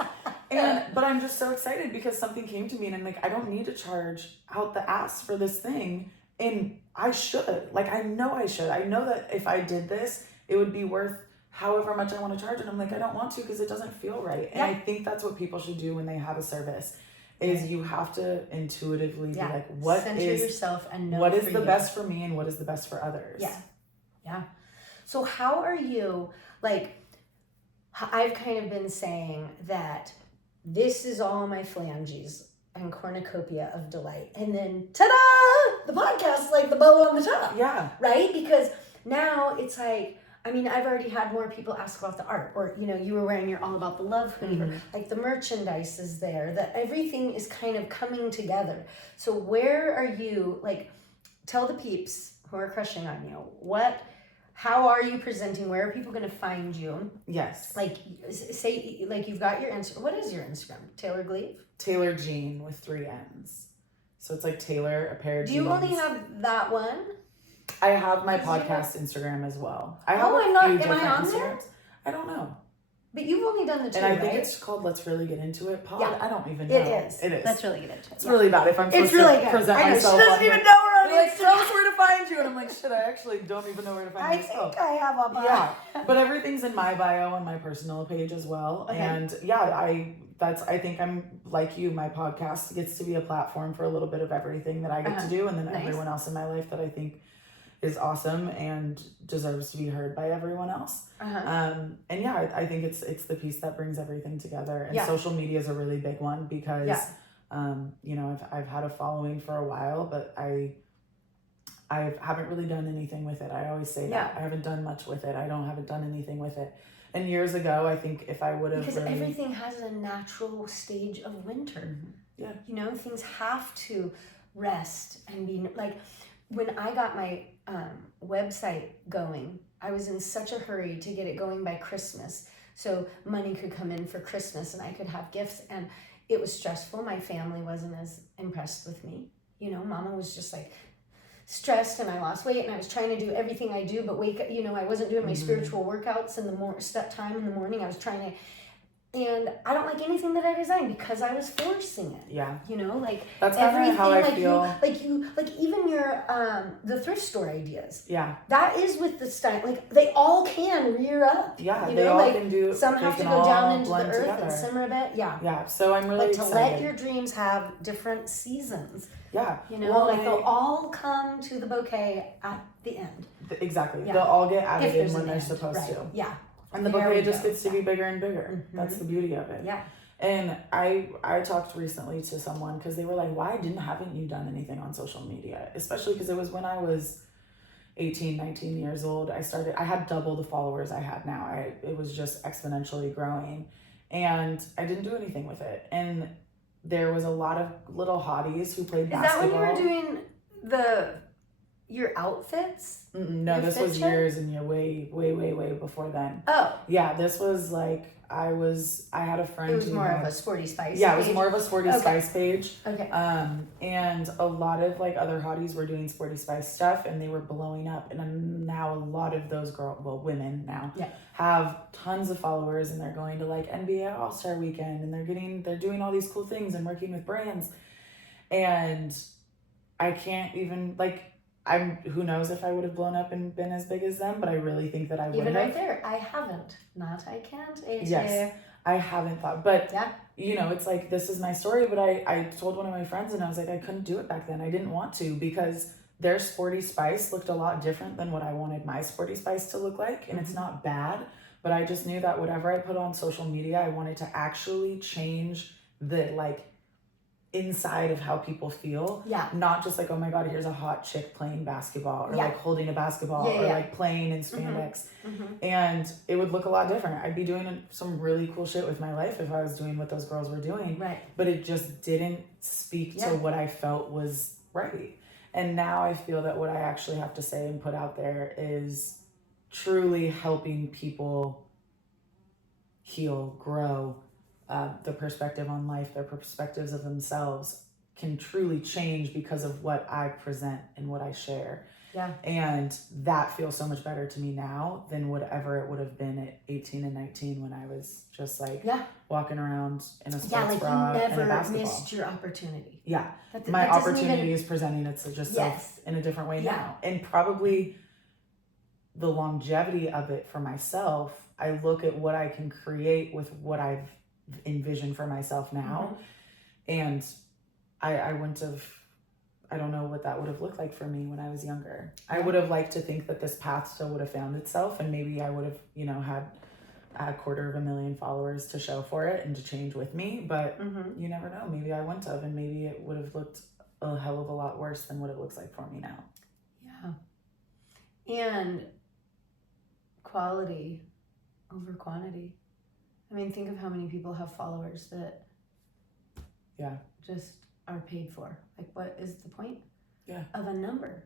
But I'm just so excited because something came to me and I'm like, I don't need to charge out the ass for this thing. And I should. Like, I know I should. I know that if I did this, it would be worth however much I want to charge. And I'm like, I don't want to because it doesn't feel right. And I think that's what people should do when they have a service is you have to intuitively be like, center yourself and know what is the best for me and what is the best for others. Yeah. So how are you, like, I've kind of been saying that this is all my phalanges and cornucopia of delight. And then, ta-da! The podcast is like the bow on the top. Yeah. Right? Because now it's like, I mean, I've already had more people ask about the art, or, you know, you were wearing your All About the Love hoodie, or like the merchandise is there, that everything is kind of coming together. So where are you, like, tell the peeps who are crushing on you, how are you presenting? Where are people going to find you? Yes. Like, say, like, you've got your Instagram. What is your Instagram? Taylor Gleave? Taylor Jean with 3 N's. So it's like Taylor, a pair of jeans. Do you only have that one? I have my podcast Instagram as well. I have am I on there? I don't know. But you've only done the 2, and I think right? it's called Let's Really Get Into It Pod. Yeah. I don't even know. It is. Let's really get into it. It's really bad if I'm supposed to present I know. myself. She doesn't even know where I'm like, tell us where to find you. And I'm like, shit, I actually don't even know where to find myself. I think I have a bio. Yeah. But everything's in my bio on my personal page as well. Okay. And yeah, I think I'm like you, my podcast gets to be a platform for a little bit of everything that I get to do, and then everyone else in my life that I think is awesome and deserves to be heard by everyone else. And yeah, I think it's the piece that brings everything together. And social media is a really big one because you know, I've had a following for a while, but I haven't really done anything with it. I always say that. I haven't done much with it. I haven't done anything with it. And years ago, I think if I would have because everything has a natural stage of winter. Yeah. You know, things have to rest and be like, when I got my website going, I was in such a hurry to get it going by Christmas, so money could come in for Christmas and I could have gifts, and it was stressful. My family wasn't as impressed with me. You know, Mama was just like stressed, and I lost weight, and I was trying to do everything I do, but wake up, you know, I wasn't doing my spiritual workouts in the time in the morning. I was trying to, and I don't like anything that I design because I was forcing it. Yeah. You know, like that's kind of how I feel. Like even your the thrift store ideas. Yeah. That is with the style. Like they all can rear up. Yeah. You they know, all like can do. Some have to go down into the earth together. and simmer a bit. Yeah. Yeah. So I'm really excited. But to let your dreams have different seasons. Yeah. You know, like they'll all come to the bouquet at the end. Exactly. Yeah. They'll all get added in when they're supposed to. Yeah. And the bouquet just gets to be bigger and bigger. That's the beauty of it. Yeah. And I talked recently to someone because they were like, why haven't you done anything on social media? Especially because it was when I was 18, 19 years old. I had double the followers I had now. It was just exponentially growing. And I didn't do anything with it. And there was a lot of little hotties who played basketball. Is that when you were doing your outfits? No, this was years and way before then. Oh. Yeah, this was like, I had a friend. It was more of a Sporty Spice Yeah, page. it was more of a Sporty Spice page. Okay. And a lot of like other hotties were doing Sporty Spice stuff and they were blowing up. And now a lot of those women now have tons of followers, and they're going to like NBA All-Star Weekend, and they're doing all these cool things and working with brands. And I can't even who knows if I would have blown up and been as big as them, but I really think that I would have. Even right there, I haven't. Not I can't, AJ. Yes, I haven't thought. But, you know, it's like, this is my story, but I told one of my friends, and I was like, I couldn't do it back then. I didn't want to, because their Sporty Spice looked a lot different than what I wanted my Sporty Spice to look like, and it's not bad, but I just knew that whatever I put on social media, I wanted to actually change the, inside of how people feel. Yeah. Not just like, oh my God, here's a hot chick playing basketball, or like holding a basketball, or like playing in spandex. And it would look a lot different. I'd be doing some really cool shit with my life if I was doing what those girls were doing. Right. But it just didn't speak to what I felt was right. And now I feel that what I actually have to say and put out there is truly helping people heal, grow, the perspective on life, their perspectives of themselves can truly change because of what I present and what I share. Yeah. And that feels so much better to me now than whatever it would have been at 18 and 19 when I was just walking around in a sports bra and a basketball. You never missed your opportunity. Yeah. My opportunity is presenting itself in a different way now. And probably the longevity of it for myself, I look at what I can create with what I've envision for myself now, and I wouldn't have, I don't know what that would have looked like for me when I was younger. I would have liked to think that this path still would have found itself, and maybe I would have, had a 250,000 followers to show for it and to change with me, but you never know. Maybe I wouldn't have, and maybe it would have looked a hell of a lot worse than what it looks like for me now. Yeah. And quality over quantity. I mean, think of how many people have followers that just are paid for. Like, what is the point of a number?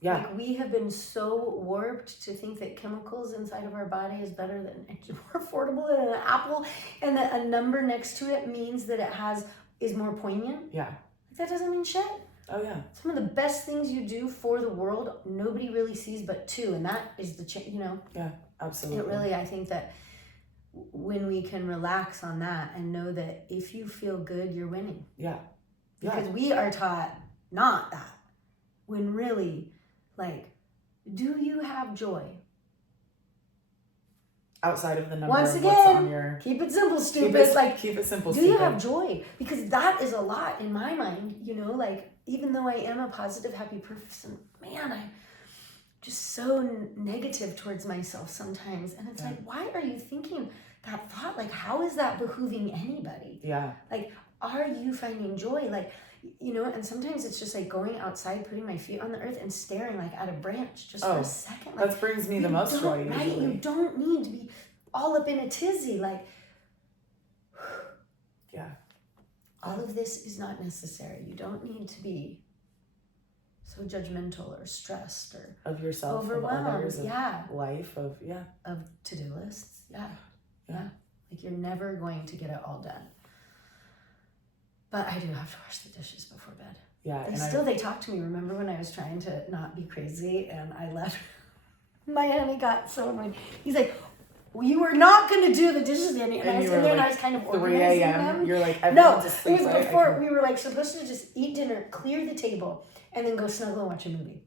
Yeah. Like, we have been so warped to think that chemicals inside of our body is better than, more affordable than an apple, and that a number next to it means that is more poignant. Yeah. That doesn't mean shit. Oh, yeah. Some of the best things you do for the world, nobody really sees but two, and that is the Yeah, absolutely. It really, I think that when we can relax on that and know that if you feel good, you're winning. Yeah. Because we are taught not that. When really, like, do you have joy? Outside of the number Once of again, what's on your... keep it simple, stupid. Keep it simple, do stupid. you have joy? Because that is a lot in my mind, like, even though I am a positive, happy person, man, I'm just so negative towards myself sometimes. And it's like, why are you thinking that thought? Like, how is that behooving anybody? Yeah. Like, are you finding joy? Like, and sometimes it's just like going outside, putting my feet on the earth and staring like at a branch just for a second. Like, that brings me the most joy usually. Right? You don't need to be all up in a tizzy. Like, all of this is not necessary. You don't need to be so judgmental or stressed or of yourself, overwhelmed. Of others, of life, of to-do lists. Like, you're never going to get it all done. But I do have to wash the dishes before bed. Yeah. They talk to me. Remember when I was trying to not be crazy and I left? My honey got so annoyed. He's like, well, you were not going to do the dishes, Annie. And I was in there and I was kind of organizing them. You're like, no, it was before we were like supposed to just eat dinner, clear the table, and then go snuggle and watch a movie.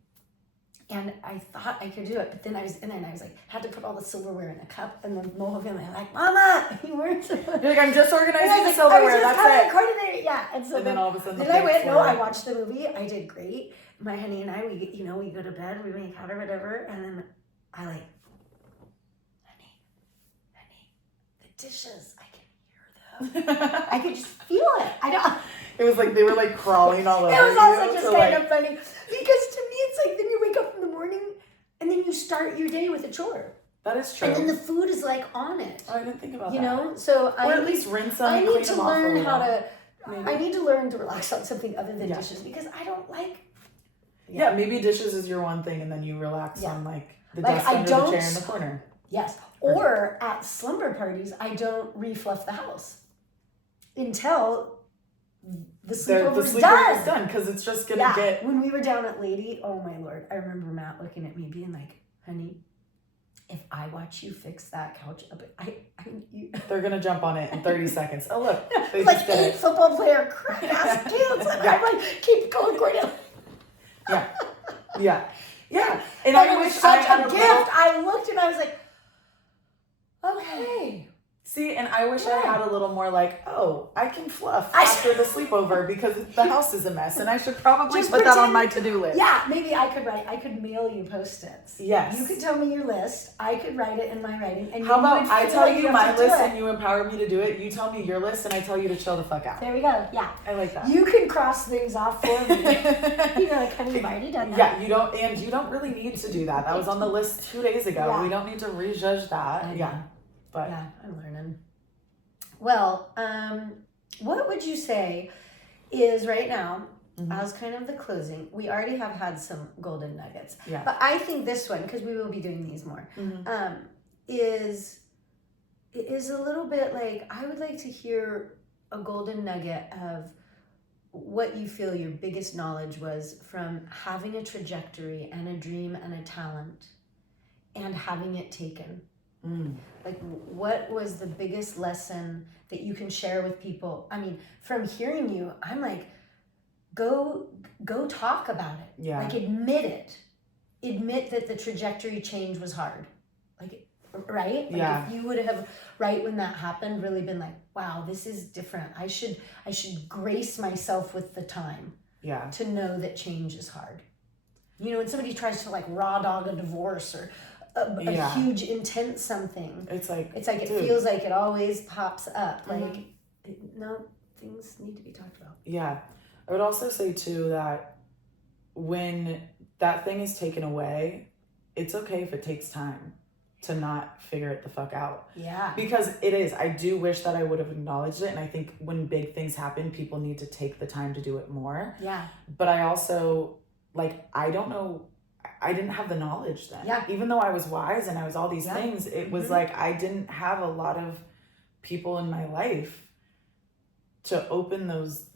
And I thought I could do it, but then I was like, had to put all the silverware in a cup, and the Moho family were like, Mama, you weren't supposed to. You're like, I'm just organizing the silverware, that's it. Coordinating. Yeah. And then all of a sudden I went, I watched the movie, I did great. My honey and I, we go to bed, we make out or whatever, and then I like, honey, the dishes, I can hear them. I could just feel it. I don't. It was like they were like crawling all over. It was also just kind of funny because to me it's like then you wake up in the morning and then you start your day with a chore. That is true. And then the food is like on it. Oh, I didn't think about that. So or at least rinse them. I need to learn how to. Maybe. I need to learn to relax on something other than dishes because I don't like. Yeah, maybe dishes is your one thing, and then you relax on like the desk under the chair in the corner. Yes, or at slumber parties, I don't refluff the house until the sleepover is done because it's just gonna get. When we were down at Lady, oh my Lord, I remember Matt looking at me being like, "Honey, if I watch you fix that couch up, they're gonna jump on it in 30 seconds. Oh look, they like just did 8 it. football player crap ass kids, and I'm like, keep going, Cordelia. Yeah. And But I it was wish such I had a gift. I looked and I was like, okay. See, and I wish I had a little more like, oh, I can fluff after the sleepover because the house is a mess, and I should probably Just put that on my to-do list. Yeah, maybe I could mail you Post-its. Yes. You could tell me your list. I could write it in my writing. And how about I tell you my list and you empower me to do it? You tell me your list and I tell you to chill the fuck out. There we go. Yeah. I like that. You can cross things off for me. You're like, honey, you've already done that. Yeah, you don't really need to do that. That was on the list 2 days ago. Yeah. We don't need to rejudge that. Yeah. I'm learning. Well, what would you say is right now, as kind of the closing, we already have had some golden nuggets. Yeah. But I think this one, because we will be doing these more, is a little bit like, I would like to hear a golden nugget of what you feel your biggest knowledge was from having a trajectory and a dream and a talent and having it taken. Like, what was the biggest lesson that you can share with people? I mean, from hearing you, I'm like, go talk about it. Yeah. Like, admit it. Admit that the trajectory change was hard. Like, right? Like, if you would have, right when that happened, really been like, wow, this is different. I should grace myself with the time. Yeah. To know that change is hard. When somebody tries to like raw dog a divorce or a huge intense something. It's like it feels like it always pops up. Like, no, things need to be talked about. Yeah. I would also say too that when that thing is taken away, it's okay if it takes time to not figure it the fuck out. Yeah. Because it is. I do wish that I would have acknowledged it. And I think when big things happen, people need to take the time to do it more. Yeah. But I also, like, I don't know. I didn't have the knowledge then. Yeah. Even though I was wise and I was all these things, it was like I didn't have a lot of people in my life to open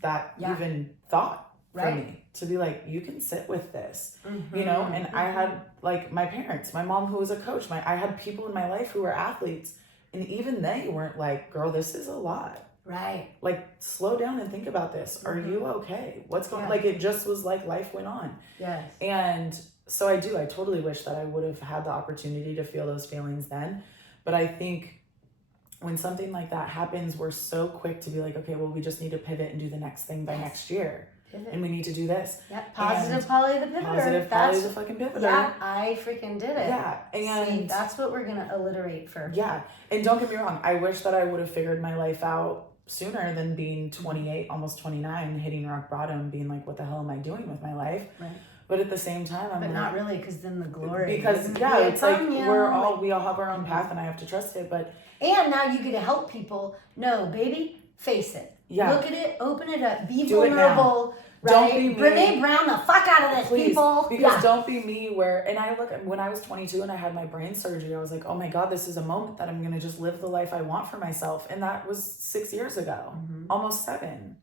that even thought for me. To be like, you can sit with this, you know? And I had, like, my parents, my mom who was a coach, I had people in my life who were athletes, and even they weren't like, girl, this is a lot. Right. Like, slow down and think about this. Are you okay? What's going on? Like, it just was like life went on. Yes. And so I totally wish that I would have had the opportunity to feel those feelings then. But I think when something like that happens, we're so quick to be like, okay, well, we just need to pivot and do the next thing by next year. And we need to do this. Yeah, positive Polly the pivoter. Positive Polly the fucking pivoter. Yeah, I freaking did it. Yeah, and see, that's what we're gonna alliterate for. Yeah, and don't get me wrong. I wish that I would have figured my life out sooner than being 28, almost 29, hitting rock bottom, being like, what the hell am I doing with my life? Right. But at the same time, I'm but like, not really, because then the glory. Because it's like we all have our own path, and I have to trust it. But and now you get to help people. No, baby, face it. Yeah. Look at it. Open it up. Be vulnerable. Right? Don't be me. Brene Brown the fuck out of this, please, people. Because don't be me and I look at when I was 22 and I had my brain surgery, I was like, oh my God, this is a moment that I'm going to just live the life I want for myself. And that was 6 years ago, almost 7.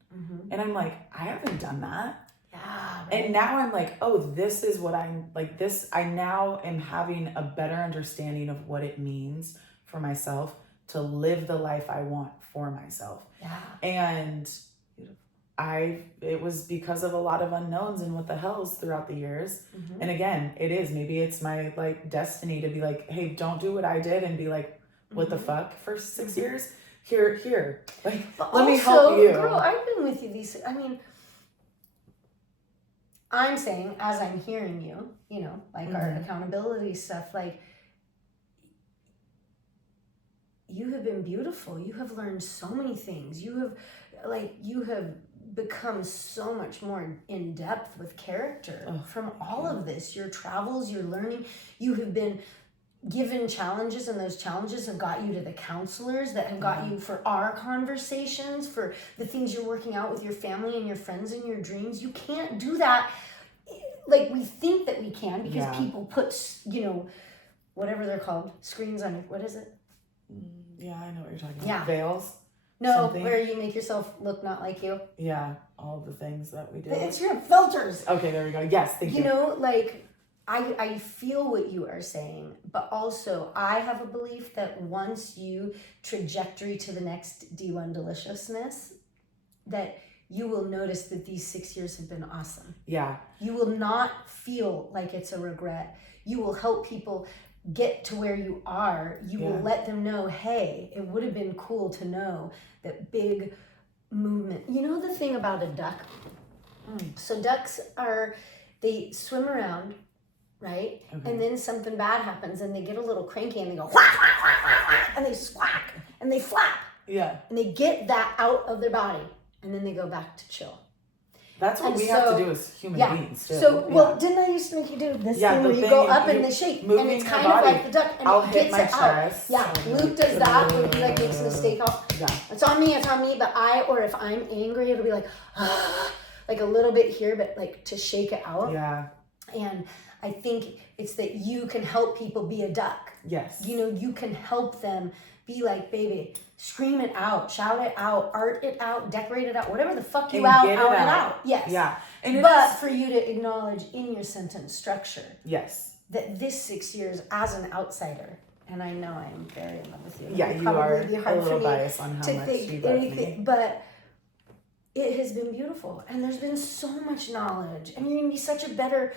And I'm like, I haven't done that. Yeah. Right. And now I'm like, oh, this is what I'm like I now am having a better understanding of what it means for myself to live the life I want for myself. Yeah. And it was because of a lot of unknowns and what the hells throughout the years. And again, maybe it's my like destiny to be like, hey, don't do what I did and be like, what the fuck for 6 years? Here. Like, but let also, me help you. Girl, I've been with you I'm saying, as I'm hearing you, like our accountability stuff, like, you have been beautiful. You have learned so many things. You have become so much more in depth with character from all of this. Your travels, your learning, you have been given challenges, and those challenges have got you to the counselors that have got you for our conversations, for the things you're working out with your family and your friends and your dreams. You can't do that like we think that we can, because people put, whatever they're called, screens on, what is it? Yeah, I know what you're talking about. Veils? No, something. Where you make yourself look not like you. Yeah, all the things that we do. It's your filters. Okay, there we go. Yes, thank you. Like, I feel what you are saying, but also I have a belief that once you trajectory to the next D1 deliciousness, that you will notice that these 6 years have been awesome. Yeah. You will not feel like it's a regret. You will help people get to where you are. You will let them know, hey, it would have been cool to know that big movement. You know the thing about a duck? So ducks they swim around, right? Okay. And then something bad happens and they get a little cranky and they go whack, whack, whack, whack, whack, and they swack and they flap. Yeah. And they get that out of their body and then they go back to chill. That's what we have to do as human beings too. So, didn't I used to make you do this thing where you go up and the shape, and it's kind of like the duck, and it gets it out. Yeah, Luke does that when he like makes a mistake. It's on me, but if I'm angry, it'll be like, like a little bit here, but like to shake it out. Yeah. And I think it's that you can help people be a duck. Yes. You can help them be like, baby, scream it out, shout it out, art it out, decorate it out, whatever the fuck you out. Yes. Yeah. But for you to acknowledge in your sentence structure. Yes. That this 6 years as an outsider, and I know I am very in love with you. Yeah, you are a little biased on how much you love me. But it has been beautiful, and there's been so much knowledge, and you're going to be such a better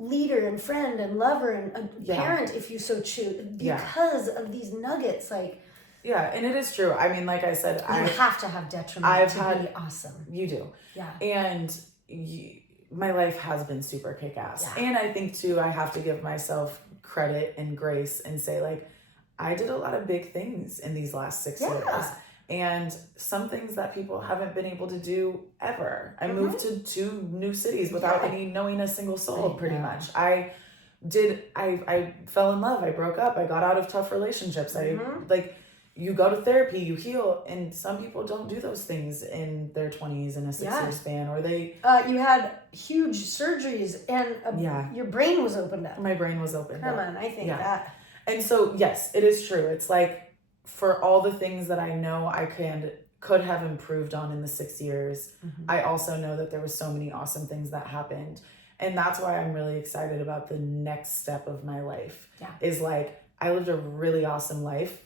leader and friend and lover and a parent if you so choose, because of these nuggets. Like, and it is true. I mean, like I said, you have to have detriment to be awesome. You do. Yeah. And my life has been super kick-ass. And I think too, I have to give myself credit and grace and say like, I did a lot of big things in these last 6 years. And some things that people haven't been able to do ever. I moved to 2 new cities without knowing a single soul, pretty much. I fell in love. I broke up. I got out of tough relationships. You go to therapy, you heal, and some people don't do those things in their 20s in a 6-year span, or they... you had huge surgeries, and your brain was opened up. My brain was opened up. Come on, I think that. And so, yes, it is true. It's like, for all the things that I know I could have improved on in the 6 years, I also know that there were so many awesome things that happened. And that's why I'm really excited about the next step of my life. Is like, I lived a really awesome life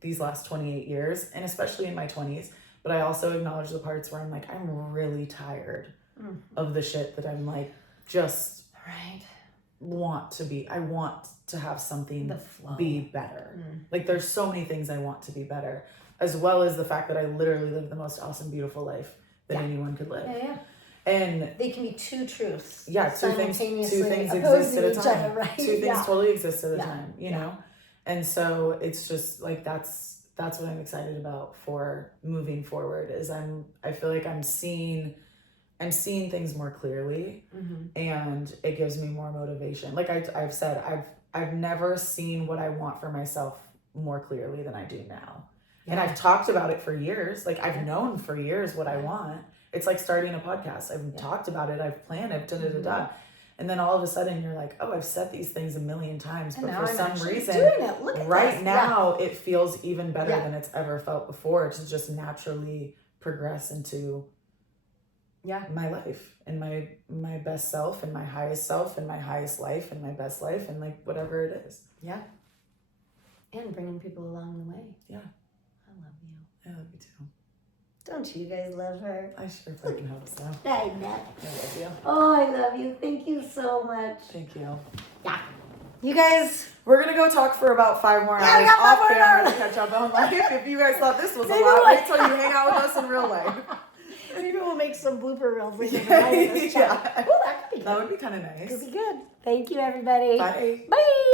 these last 28 years, and especially in my 20s, but I also acknowledge the parts where I'm like, I'm really tired of the shit that I'm like, just want to have something be better. Like, there's so many things I want to be better, as well as the fact that I literally live the most awesome, beautiful life that anyone could live. And they can be 2 truths. Two things exist at a time. Other, 2 things totally exist at a time, you know? And so it's just like, that's what I'm excited about for moving forward, is I feel like I'm seeing things more clearly, and it gives me more motivation. Like I've said, I've never seen what I want for myself more clearly than I do now. And I've talked about it for years. Like, I've known for years what I want. It's like starting a podcast. I've talked about it. I've planned it. Da. And then all of a sudden you're like, oh, I've said these things a million times, but for some reason, right now it feels even better than it's ever felt before, to just naturally progress into my life and my best self and my highest self and my highest life and my best life, and like whatever it is. And bringing people along the way. I love you. I love you too. Don't you guys love her? I sure fucking hope so. I know. I love you. Oh, I love you. Thank you so much. Thank you. You guys, we're gonna go talk for about 5 more hours we got 5 off more camera hours. to catch up on life. If you guys thought this was a lot, wait till you hang out with us in real life. Maybe we'll make some blooper reels later tonight. Oh, that could be good. That would be kind of nice. Could be good. Thank you, everybody. Bye. Bye.